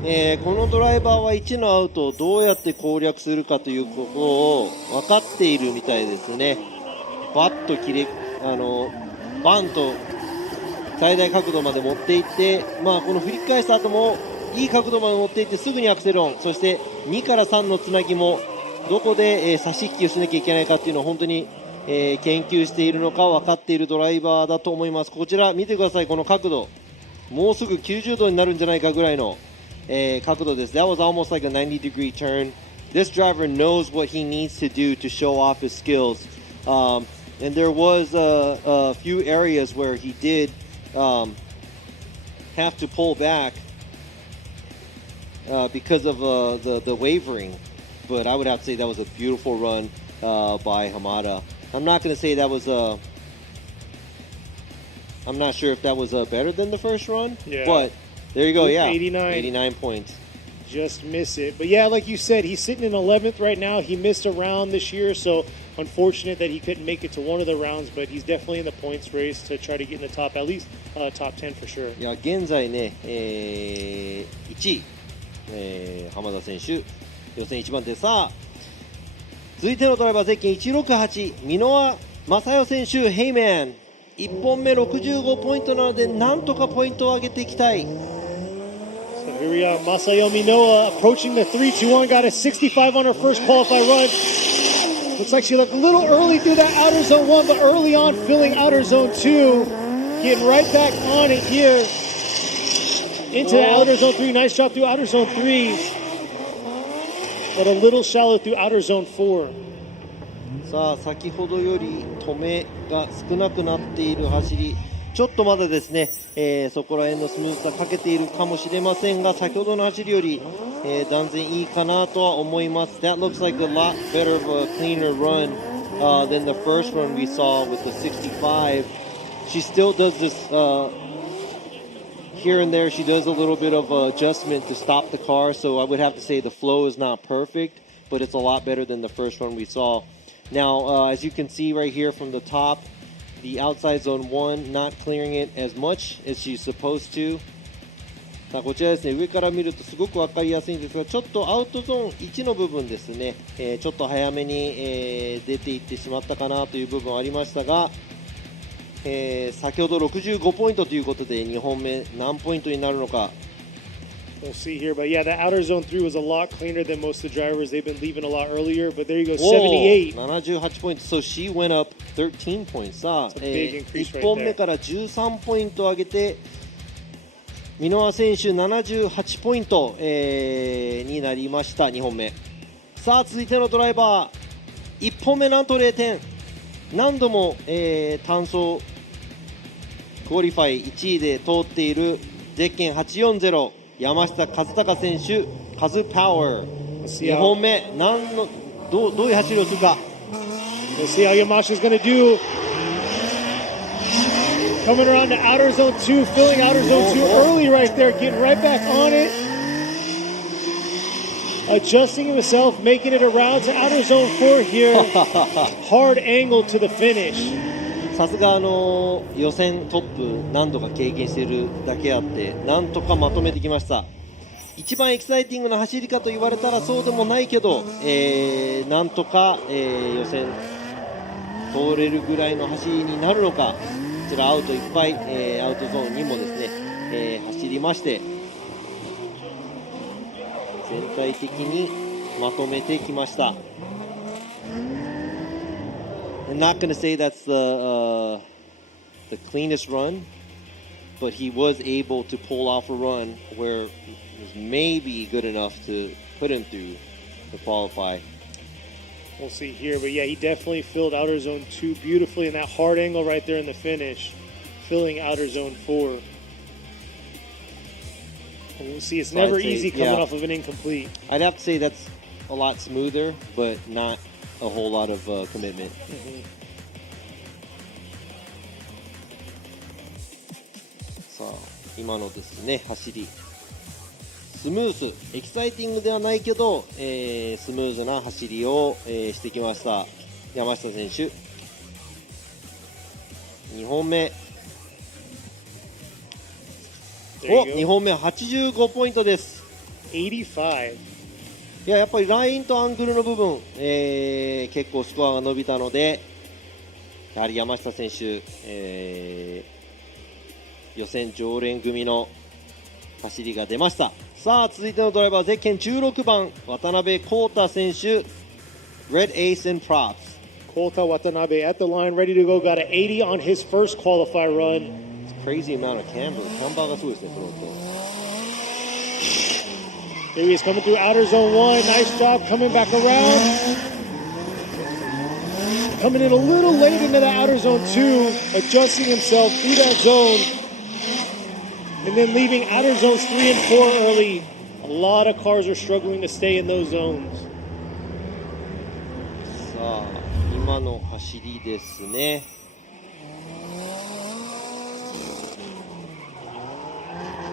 このドライバーは1のアウトをどうやって攻略するかということを分かっているみたいですね。バッとバンと最大角度まで持っていって、この振り返した後もいい角度まで持っていってすぐにアクセルオン、そして2から3のつなぎもどこで、差し引きをしなきゃいけないかっていうのを本当に、研究しているのか分かっているドライバーだと思います。こちら見てください、この角度もうすぐ90度になるんじゃないかぐらいの角度です。That was almost like a 90-degree turn. This driver knows what he needs to do to show off his skills. And there was a few areas where he did have to pull back because of the wavering. But I would have to say that was a beautiful run by Hamada. I'm not going to say that was I'm not sure if that was better than the first run, but there you go. Yeah, 89 points. Just miss it. But yeah, like you said, he's sitting in 11th right now. He missed a round this year, so unfortunate that he couldn't make it to one of the rounds, but he's definitely in the points race to try to get in the top, at least top 10 for sure. いや現在ね、1位、浜田選手予選1番手。さあ続いてのドライバーゼッケン168箕輪正代選手ヘイメン1本目65ポイントなのでなんとかポイントを上げていきたい。 So here we are, Masayomi Noah approaching the 3-2-1, got a 65 on her first qualify run. Looks like she left a little early through that outer zone 1, but early on filling outer zone 2, getting right back on it here into the outer zone 3. Nice job through outer zone 3, but a little shallow through outer zone 4. さあ先ほどより止めが少なくなっている走り、ちょっとまだですね、そこら辺のスムーズさかけているかもしれませんが、先ほどの走りより、断然いいかなとは思います。 That looks like a lot better of a cleaner run than the first run we saw with the 65. She still does this here and there. She does a little bit of adjustment to stop the car, so I would have to say the flow is not perfect, but it's a lot better than the first one we saw. Now, as you can see right here from the top, the outside zone 1 not clearing it as much as she's supposed to. さあこちらですね、上から見るとすごく分かりやすいんですが、ちょっとアウトゾーン1の部分ですね、ちょっと早めに、出ていってしまったかなという部分ありましたが、先ほど65ポイントということで2本目何ポイントになるのか。 We'll see here, but yeah, that outer zone 3 was a lot cleaner than most of the drivers. They've been leaving a lot earlier, but there you go, 78. 78ポイント。So she went up 13 points. さあ、It's a big increase right 1本目から13ポイント上げて、箕輪選手78ポイント、になりました。2本目。さあ続いてのドライバー、1本目なんと0点。何度も、単走クオリファイ1位で通っているゼッケン840山下和孝選手、カズパワー。2本目どういう走りをするか。 Let's see how Yamashita's going to do. Coming around to outer zone 2, filling outer zone 2 early right there, getting right back on it. Adjusting himself, making it around to outer zone 4 here. Hard angle to the finish. さすが予選トップ何度か経験しているだけあってなんとかまとめてきました。一番エキサイティングな走りかと言われたらそうでもないけど、なんとか、予選通れるぐらいの走りになるのか。こちらアウトいっぱい、アウトゾーンにもですね、走りまして全体的にまとめてきました。I'm not going to say that's the cleanest run, but he was able to pull off a run where it was maybe good enough to put him through to qualify. We'll see here, but yeah, he definitely filled outer zone 2 beautifully, and that hard angle right there in the finish, filling outer zone 4. And we'll see, it's So I'd never say, easy coming yeah. off of an incomplete. I'd have to say that's a lot smoother, but not a whole lot of commitment. さあ今のですね走りスムースエキサイティングではないけど、スムーズな走りを、してきました山下選手。2本目2本目85ポイントです。85。いやっぱりラインとアングルの部分、結構スコアが伸びたのでやはり山下選手、予選常連組の走りが出ました。さあ続いてのドライバーゼッケン16番渡辺浩太選手 Red Ace and Props. Kota Watanabe at the line, ready to go. Got an 80 on his first qualify run. It's a crazy amount of camber. キャンバーがすごいですねフロント。 There he is coming through outer zone 1. Nice job coming back around. Coming in a little late into the outer zone 2, adjusting himself through that zone. And then leaving outer zones 3 and 4 early. A lot of cars are struggling to stay in those zones. さあ今の走りですね。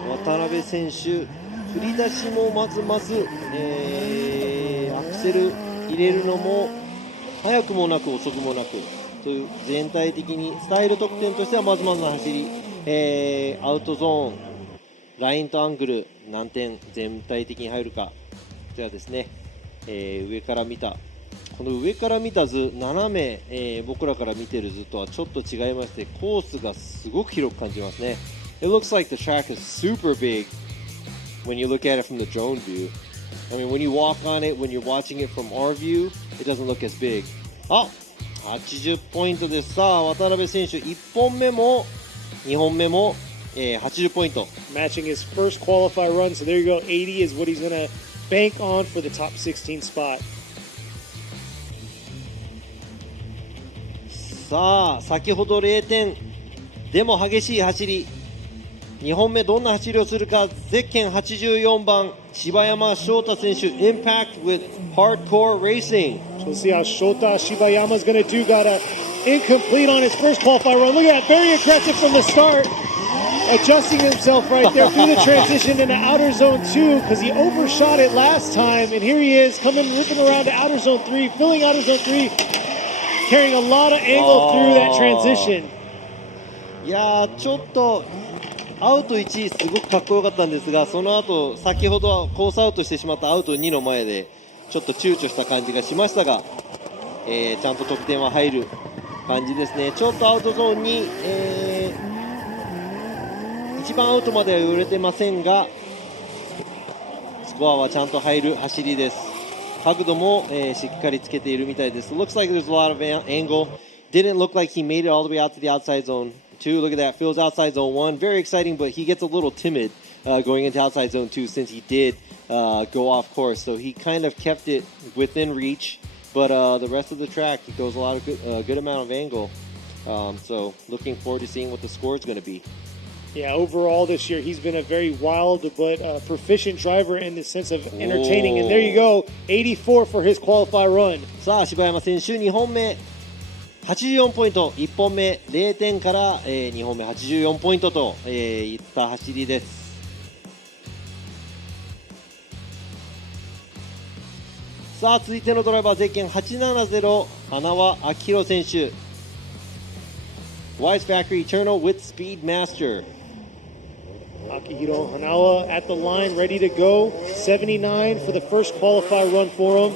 渡辺選手振り出しもまず、アクセル入れるのも速くもなく遅くもなくという全体的にスタイル得点としてはまずまずの走り、アウトゾーンラインとアングル何点全体的に入るか。こちらですね、上から見たこの上から見た図斜め、僕らから見てる図とはちょっと違いましてコースがすごく広く感じますね。 It looks like the track is super big when you look at it from the drone view. I mean, when you walk on it, when you're watching it from our view, it doesn't look as big. あ、80ポイントです。さあ、渡辺選手、1本目も2本目も、80ポイント。Matching his first qualify run, so there you go. 80 is what he's going to bank on for the top 16 spot. さあ、先ほど0点でも激しい走り。2本目どんな走りをするか。ゼッケン84番柴山翔太選手 Impact with Hardcore Racing. So we'll see how Shota Shibayama is going to do. Got a incomplete on his first qualify run. Look at that, very aggressive from the start. Adjusting himself right there through the transition into outer zone 2 because he overshot it last time. And here he is coming, ripping around to outer zone 3, filling outer zone 3, carrying a lot of angle through that transition. いやーちょっとアウト1すごくかっこよかったんですが、その後先ほどはコースアウトしてしまったアウト2の前でちょっと躊躇した感じがしましたが、ちゃんと得点は入る感じですね。ちょっとアウトゾーンに、一番アウトまでは売れてませんが、スコアはちゃんと入る走りです。角度も、しっかりつけているみたいです。Looks like there's a lot of angle. Didn't look like he made it all the way out to the outside zone 2. Look at that. Feels outside zone 1. Very exciting, but he gets a little timid going into outside zone 2 since he did go off course. So he kind of kept it within reach. But the rest of the track, he goes a lot of good amount of angle. So looking forward to seeing what the score is going to be. Yeah, overall this year he's been a very wild but proficient driver in the sense of entertaining. And there you go, 84 for his qualify run. さあ柴山選手2本目84ポイント、1本目0点から、2本目84ポイントと、いった走りです。さあ続いてのドライバーゼッケン870花輪明宏選手 Wise Factory Eternal with Speedmaster Akihiro Hanawa at the line, ready to go. 79 for the first qualify run for him.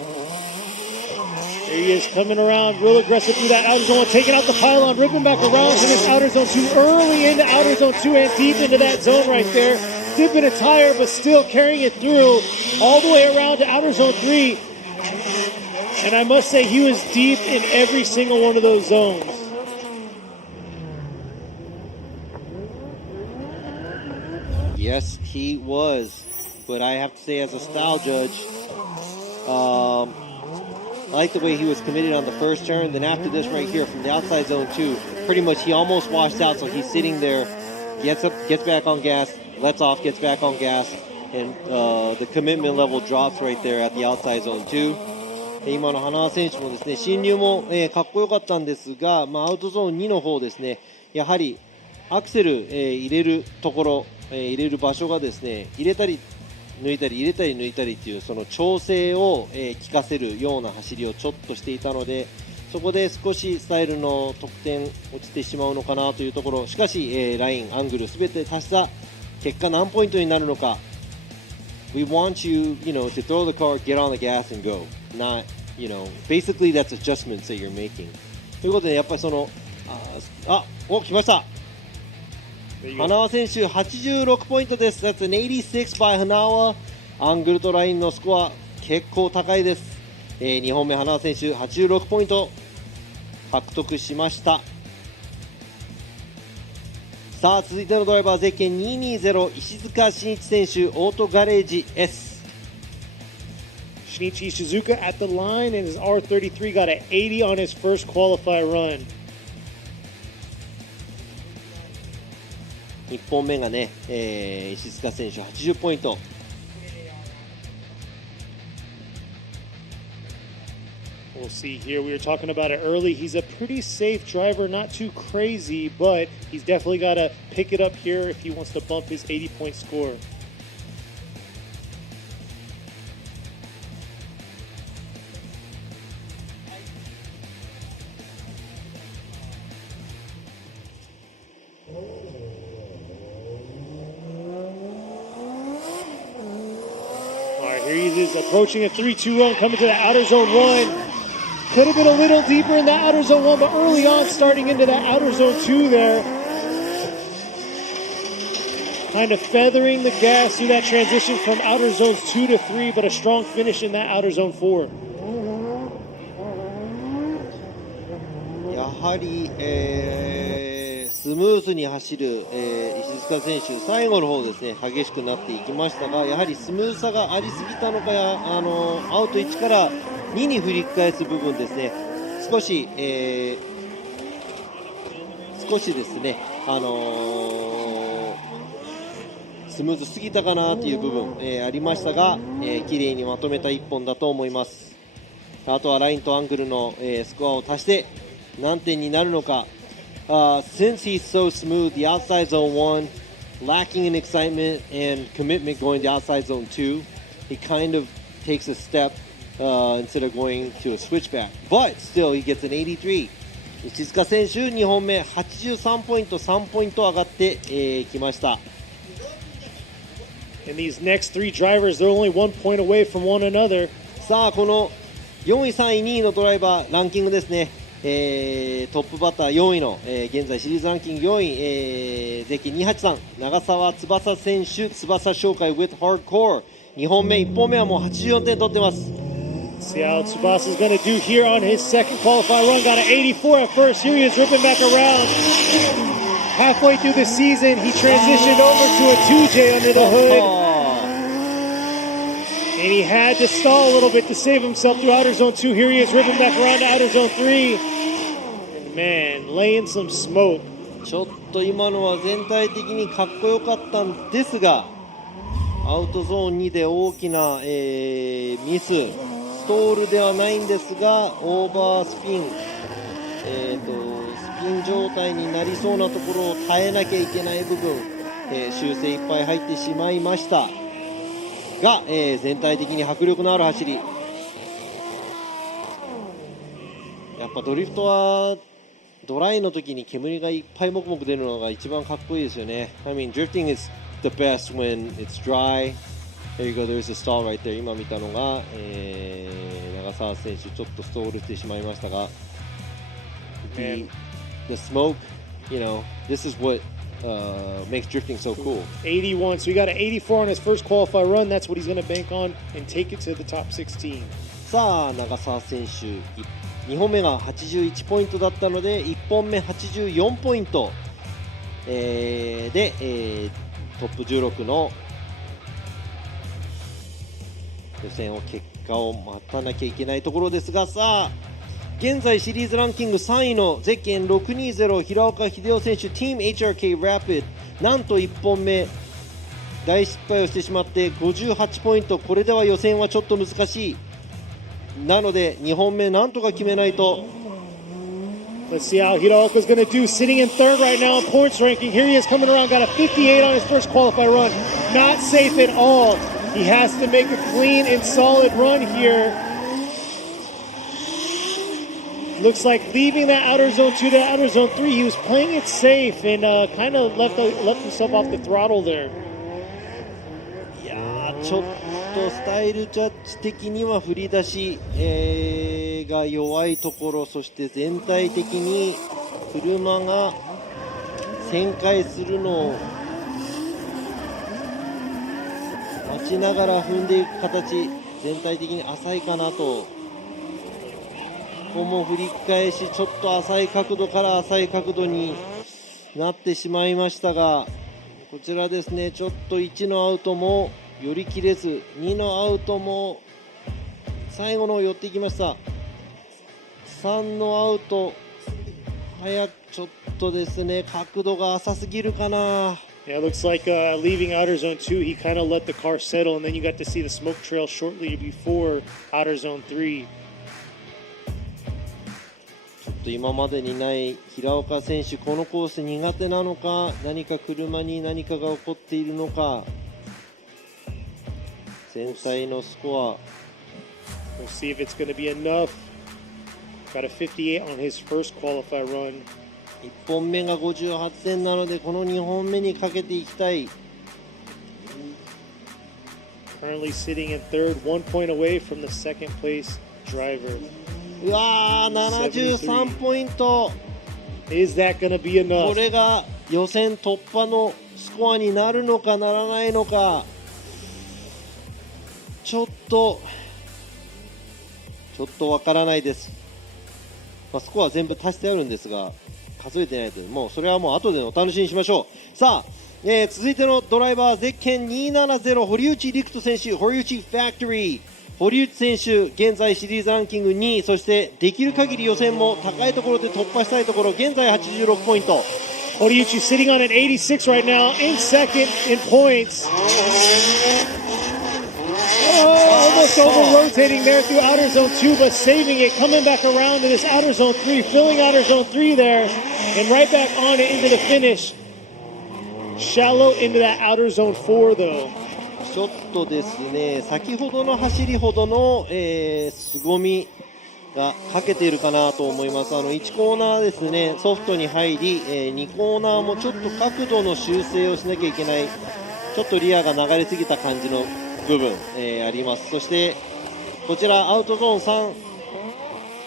There he is coming around, real aggressive through that outer zone, taking out the pylon, ripping back around to this outer zone 2, early into outer zone 2 and deep into that zone right there. Dipping a tire, but still carrying it through all the way around to outer zone 3. And I must say, he was deep in every single one of those zones. Yes, he was. But I have to say, as a style judge, I like the way he was committed on the first turn. Then after this right here, from the outside zone 2, pretty much he almost washed out. So he's sitting there, gets up, gets back on gas, lets off, gets back on gas. And the commitment level drops right there at the outside zone 2. 今の花輪選手もですね、進入も、かっこよかったんですが、アウトゾーン2の方ですね、やはりアクセル、入れるところ、入れる場所がですね、入れたり抜いたり入れたり抜いたりっていうその調整を、効かせるような走りをちょっとしていたので、そこで少しスタイルの得点落ちてしまうのかなというところ。しかし、ラインアングルすべて足した結果何ポイントになるのか。We want you, to throw the car, get on the gas and go. Not, basically that's adjustments that you're making. ということでやっぱりその来ました。花輪選手86ポイントです。That's an 86 by 花輪。アングルとラインのスコア結構高いです。2本目花輪選手86ポイント獲得しました。さあ続いてのドライバーゼッケン220石塚真一選手オートガレージ S。 Shinichi Shizuka at the line, and his R33 got an 80 on his first qualify run. 1本目がね、石塚選手80ポイント。We'll see here. We were talking about it early. He's a pretty safe driver, not too crazy, but he's definitely got to pick it up here if he wants to bump his 80-point score. All right, here he is approaching a 3-2 run, coming to the outer zone 1. Could have been a little deeper in that outer zone 1, but early on, starting into that outer zone 2 there. Kind of feathering the gas through that transition from outer zones 2 to 3, but a strong finish in that outer zone 4. やはり、スムーズに走る、石塚選手、最後の方ですね、激しくなっていきましたが、やはりスムーズさがありすぎたのかや、アウト1から2に振り返す部分ですね、少しですね、スムーズすぎたかなという部分、ありましたが、綺麗にまとめた1本だと思います。あとはラインとアングルの、スコアを足して何点になるのか。Since he's so smooth, the outside zone 1 lacking in excitement and commitment going to outside zone 2, he kind of takes a step instead of going to a switchback. But still, he gets an 83. 石塚選手2本目83ポイント3ポイント上がってきました。And these next 3 drivers, they're only 1 point away from one another. さあこの4位3位2位のドライバーランキングですね。トップバッター4位の、現在シリーズランキング4位、ゼッケン283長澤翼選手、翼紹介 with hardcore 2本目1本目はもう84点取ってます。 See how Tsubasa's going to do here on his second qualifying run. Got an 84 at first. Here he is ripping back around. Halfway through the season, he transitioned over to a 2J under the hood. And he had to stall a little bit to save himself through outer zone 2. Here he is ripping back around to outer zone 3. And man, laying some smoke. ちょっと今のは全体的にかっこよかったんですが、アウトゾーン2で大きな、ミス、ストールではないんですが、オーバースピン、スピン状態になりそうなところを耐えなきゃいけない部分、修正いっぱい入ってしまいましたが、全体的に迫力のある走り。やっぱドリフトはドライの時に煙がいっぱいもくもく出るのが一番かっこいいですよね。I mean, drifting is the best when it's dry. There you go, there's a stall right there. 今見たのが、長澤選手ちょっとストールしてしまいましたが、the smoke, you know, this is what makes drifting so cool. 81, so he got an 84 on his first qualify run. That's what he's going to bank on and take it to the top 16. さあ長澤選手2本目が81ポイントだったので1本目84ポイント、で、トップ16の予選を結果を待たなきゃいけないところですが、さあ現在シリーズランキング3位のゼッケン620平岡秀夫選手、チーム HRK ラピッド、なんと1本目大失敗をしてしまって58ポイント。これでは予選はちょっと難しい。なので2本目なんとか決めないと。 Let's see how Hiraoka's going to do. Sitting in third right now in points ranking. Here he is coming around. Got a 58 on his first qualify run. Not safe at all. He has to make a clean and solid run here. Looks like leaving that outer zone 2 to outer zone 3. He was playing it safe and kind of left himself off the throttle there. いやーちょっとスタイルジャッジ的には振り出し、が弱いところ、そして全体的に車が旋回するのを待ちながら踏んでいく形、全体的に浅いかなと。ここも振り返しちょっと浅い角度から浅い角度になってしまいましたが、こちらですね、ちょっと1のアウトも寄り切れず、2のアウトも最後の寄っていきました。3のアウト早くちょっとですね、角度が浅すぎるかな。Yeah, it looks like leaving outer zone 2, he kind of let the car settle, and then you got to see the smoke trail shortly before outer zone 3. ちょっと今までにない平岡選手、このコース苦手なのか、何か車に何かが起こっているのか、全体のスコア We'll see if it's going to be enough. Got a 58 on his first qualify run. 1本目が58点なので、この2本目にかけていきたい。 Currently sitting in third, 1 point away from the second place driver. うわー、73ポイント。 Is that going to be enough? これが予選突破のスコアになるのかならないのか、ちょっとわからないです。スコア全部足してあるんですが数えてないので、もうそれはもう後でのお楽しみにしましょう。さあ、続いてのドライバー、ゼッケン270堀内陸斗選手、堀内ファクトリー。堀内選手、現在シリーズランキング2位、そしてできる限り予選も高いところで突破したいところ、現在86ポイント。Horiuchi sitting on an 86 right now, in second in points. Almost over rotating there through outer zone 2, but saving it, coming back around to this outer zone 3, filling outer zone 3 there, and right back on it into the finish. Shallow into that outer zone 4 though. ちょっとですね、先ほどの走りほどの、凄みが欠けているかなと思います。1コーナーですね、ソフトに入り、2コーナーもちょっと角度の修正をしなきゃいけない、ちょっとリアが流れすぎた感じの部分、あります。そしてこちらアウトゾーン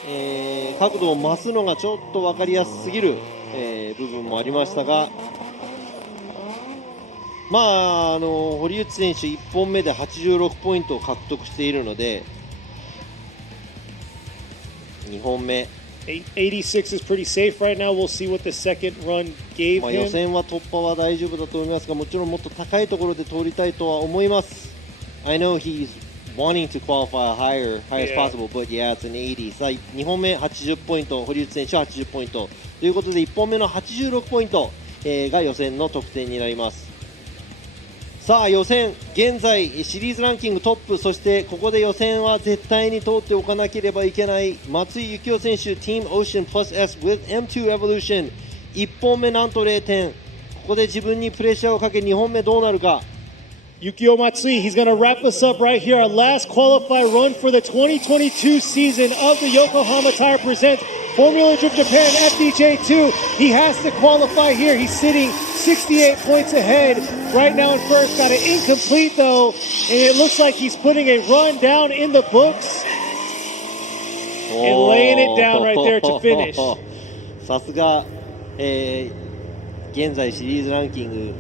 3、角度を増すのがちょっと分かりやすすぎる、部分もありましたが、堀内選手1本目で86ポイントを獲得しているので、2本目86 is pretty safe right now. We'll see what the second run gave 予 him. 選は突破は大丈夫だと思いますが、もちろんもっと高いところで通りたいとは思います。I know he's wanting to qualify high as possible, but yeah, it's an 80. さあ2本目80ポイント、堀内選手は80ポイントということで、1本目の86ポイント、が予選の得点になります。さあ予選、現在シリーズランキングトップ、そしてここで予選は絶対に通っておかなければいけない松井幸雄選手、Team Ocean Plus S with M2 Evolution、 1本目なんと0点、ここで自分にプレッシャーをかけ2本目どうなるか。Yukio Matsui, he's going to wrap us up right here. Our last qualify run for the 2022 season of the Yokohama Tire Presents Formula Drift Japan FDJ2. He has to qualify here. He's sitting 68 points ahead right now in first. Got it incomplete though, and it looks like he's putting a run down in the books and laying it down right there to finish. さすが、現在シリーズランキング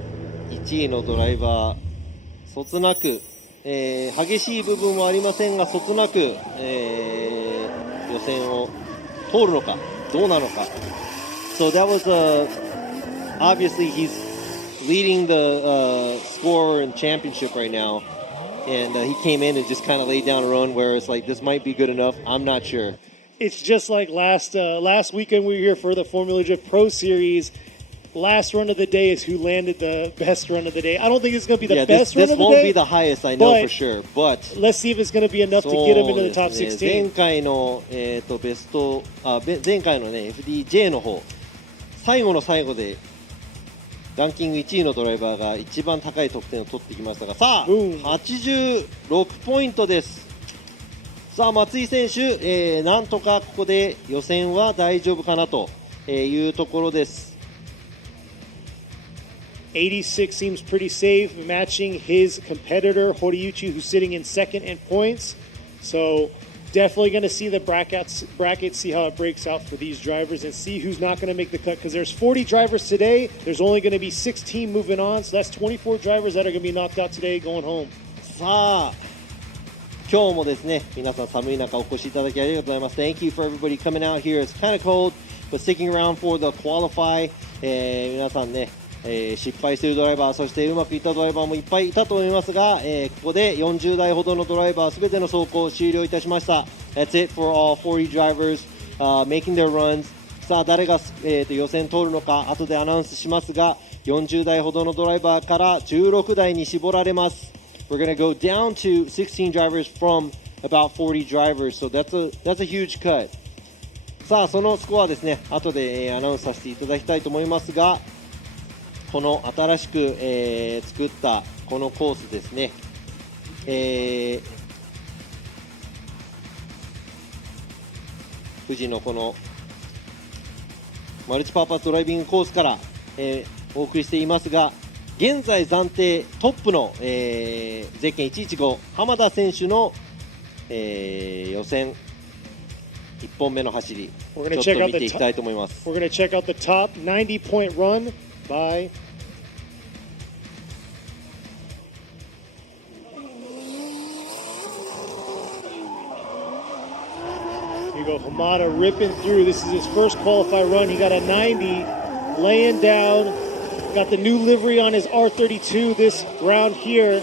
1位のドライバー、そつなく、激しい部分はありませんが、そつなく、予選を通るのかどうなのか。So that was obviously he's leading the score and championship right now, and he came in and just kind of laid down a run where it's like this might be good enough. I'm not sure. It's just like last weekend we were here for the Formula Drift Pro Series. Last run of the day is who landed the best run of the day. I don't think it's going to be the best run of the day. This won't be the highest, I know for sure. But let's see if it's going to be enough to get him into the top 16. 前回のベスト前回のね FDJ の方、最後の最後でランキング1位のドライバーが一番高い得点を取ってきましたが、さあ86ポイントです。さあ松井選手、なんとかここで予選は大丈夫かなというところです。86 seems pretty safe, matching his competitor Horiuchi, who's sitting in second in points. So definitely going to see the brackets, see how it breaks out for these drivers, and see who's not going to make the cut. Because there's 40 drivers today. There's only going to be 16 moving on. So that's 24 drivers that are going to be knocked out today, going home. さあ今日もですね、皆さん寒い中お越しいただきありがとうございます。Thank you for everybody coming out here. It's kind of cold, but sticking around for the qualify. 皆さんね。失敗しているドライバー、そしてうまくいったドライバーもいっぱいいたと思いますが、ここで40台ほどのドライバーすべての走行を終了いたしました。That's it for all 40 drivers、making their runs。さあ誰が、予選通るのか後でアナウンスしますが、40台ほどのドライバーから16台に絞られます。We're going to go down to 16 drivers from about 40 drivers, so that's a huge cut。さあそのスコアですね、後で、アナウンスさせていただきたいと思いますが、この新しく、作ったこのコースですね、富士のこのマルチパーパスドライビングコースから、お送りしていますが、現在暫定トップの、ゼッケン115浜田選手の、予選1本目の走り、ちょっと見ていきたいと思います。We're going to check out the top 90-point run by you go Hamada ripping through. This is his first qualify run. He got a 90, laying down. Got the new livery on his R32 this round here.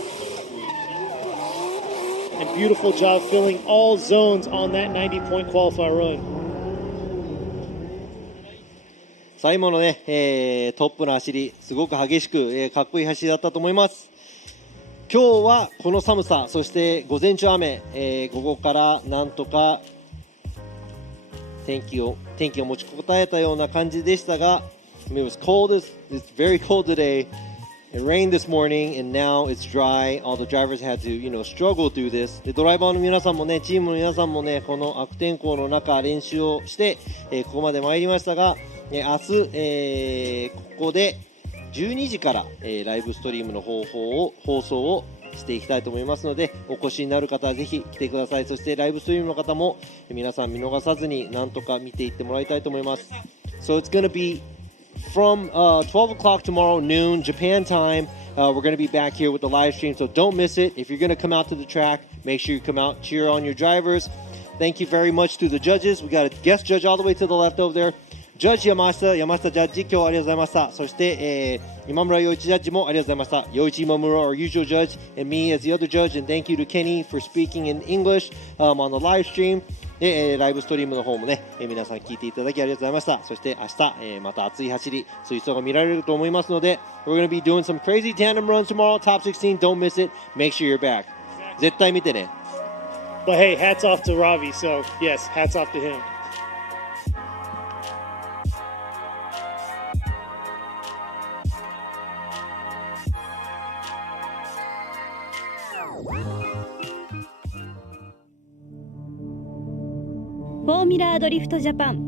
And beautiful job filling all zones on that 90-point qualify run. 最後のね、トップの走り、すごく激しく、かっこいい走りだったと思います。今日はこの寒さ、そして午前中雨、午後からなんとか天気を持ちこたえたような感じでしたが、it was cold, it's very cold today. It rained this morning and now it's dry. All the drivers had to, struggle through this. でドライバーの皆さんもね、チームの皆さんもね、この悪天候の中練習をして、ここまで参りましたが、明日、ここで12時から、ライブストリームの放送をしていきたいと思いますので、お越しになる方はぜひ来てください。そしてライブストリームの方も皆さん見逃さずになんとか見ていってもらいたいと思います。So it's going to be from 12 o'clock tomorrow noon Japan time. We're going to be back here with the live stream, so don't miss it. If you're going to come out to the track, make sure you come out, cheer on your drivers. Thank you very much to the judges. We got a guest judge all the way to the left over there. Judge 山下ジャッジ、今日はありがとうございました。そして、今村洋一ジャッジもありがとうございました。洋一今村 our usual judge, and me as the other judge, and thank you to Kenny for speaking in English on the live stream. で、ライブストリームの方もね、皆さん聞いていただきありがとうございました。そして明日、また熱い走り、水槽が見られると思いますので、we're going to be doing some crazy tandem runs tomorrow, top 16, don't miss it, make sure you're back. 絶対見てね。But hey, hats off to Ravi. So yes, hats off to him. Formula Drift Japan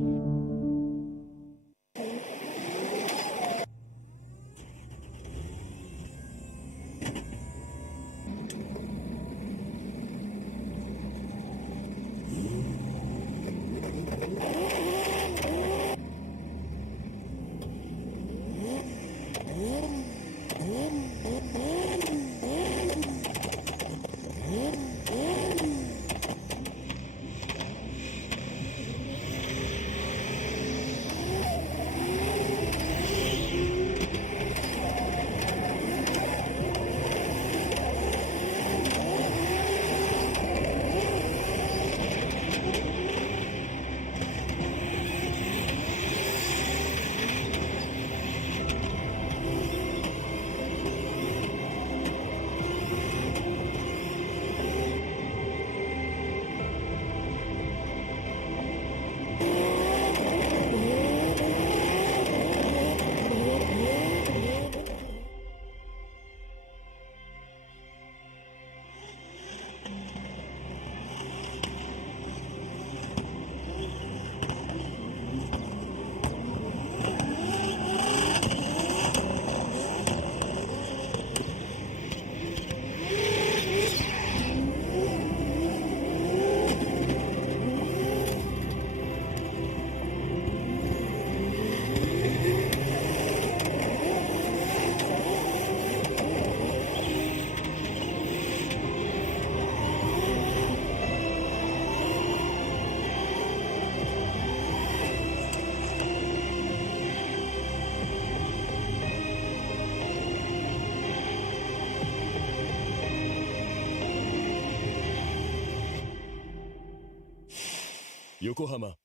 Yokohama.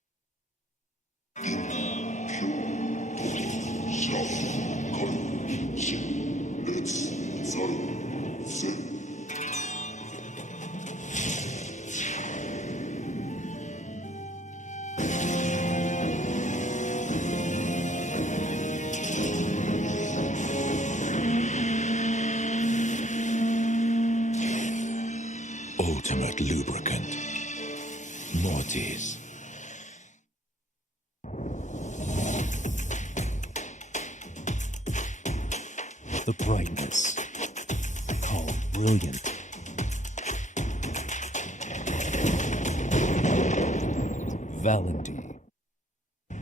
Ultimate lubricant. Mortis. The brightness. Calm, brilliant. Valentine.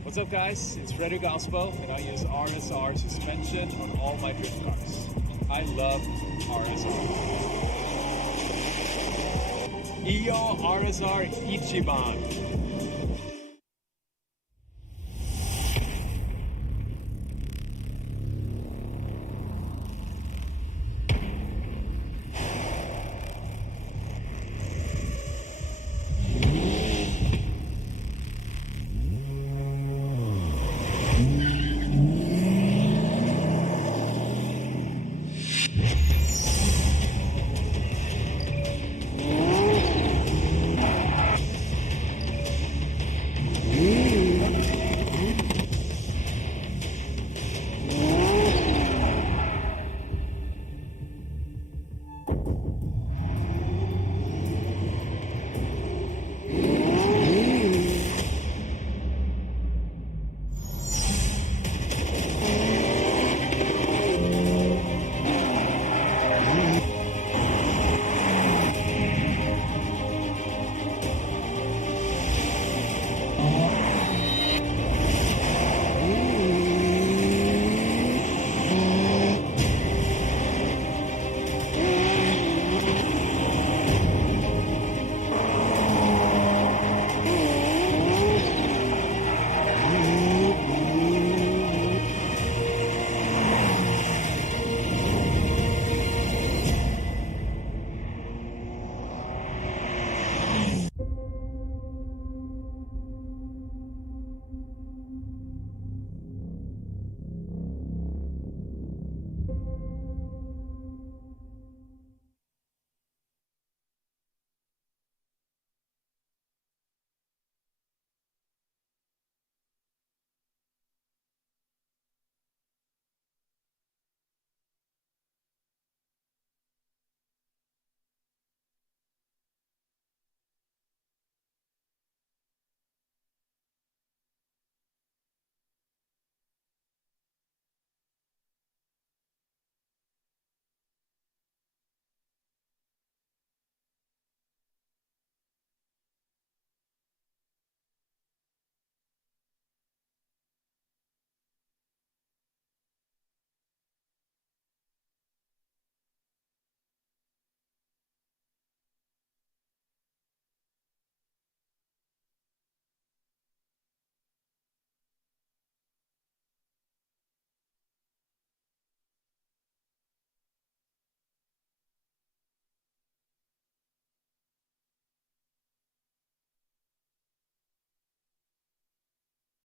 What's up, guys? It's Frederick Gaspo, and I use RSR suspension on all my drift cars. I love RSR. Iyo RSR Ichiban.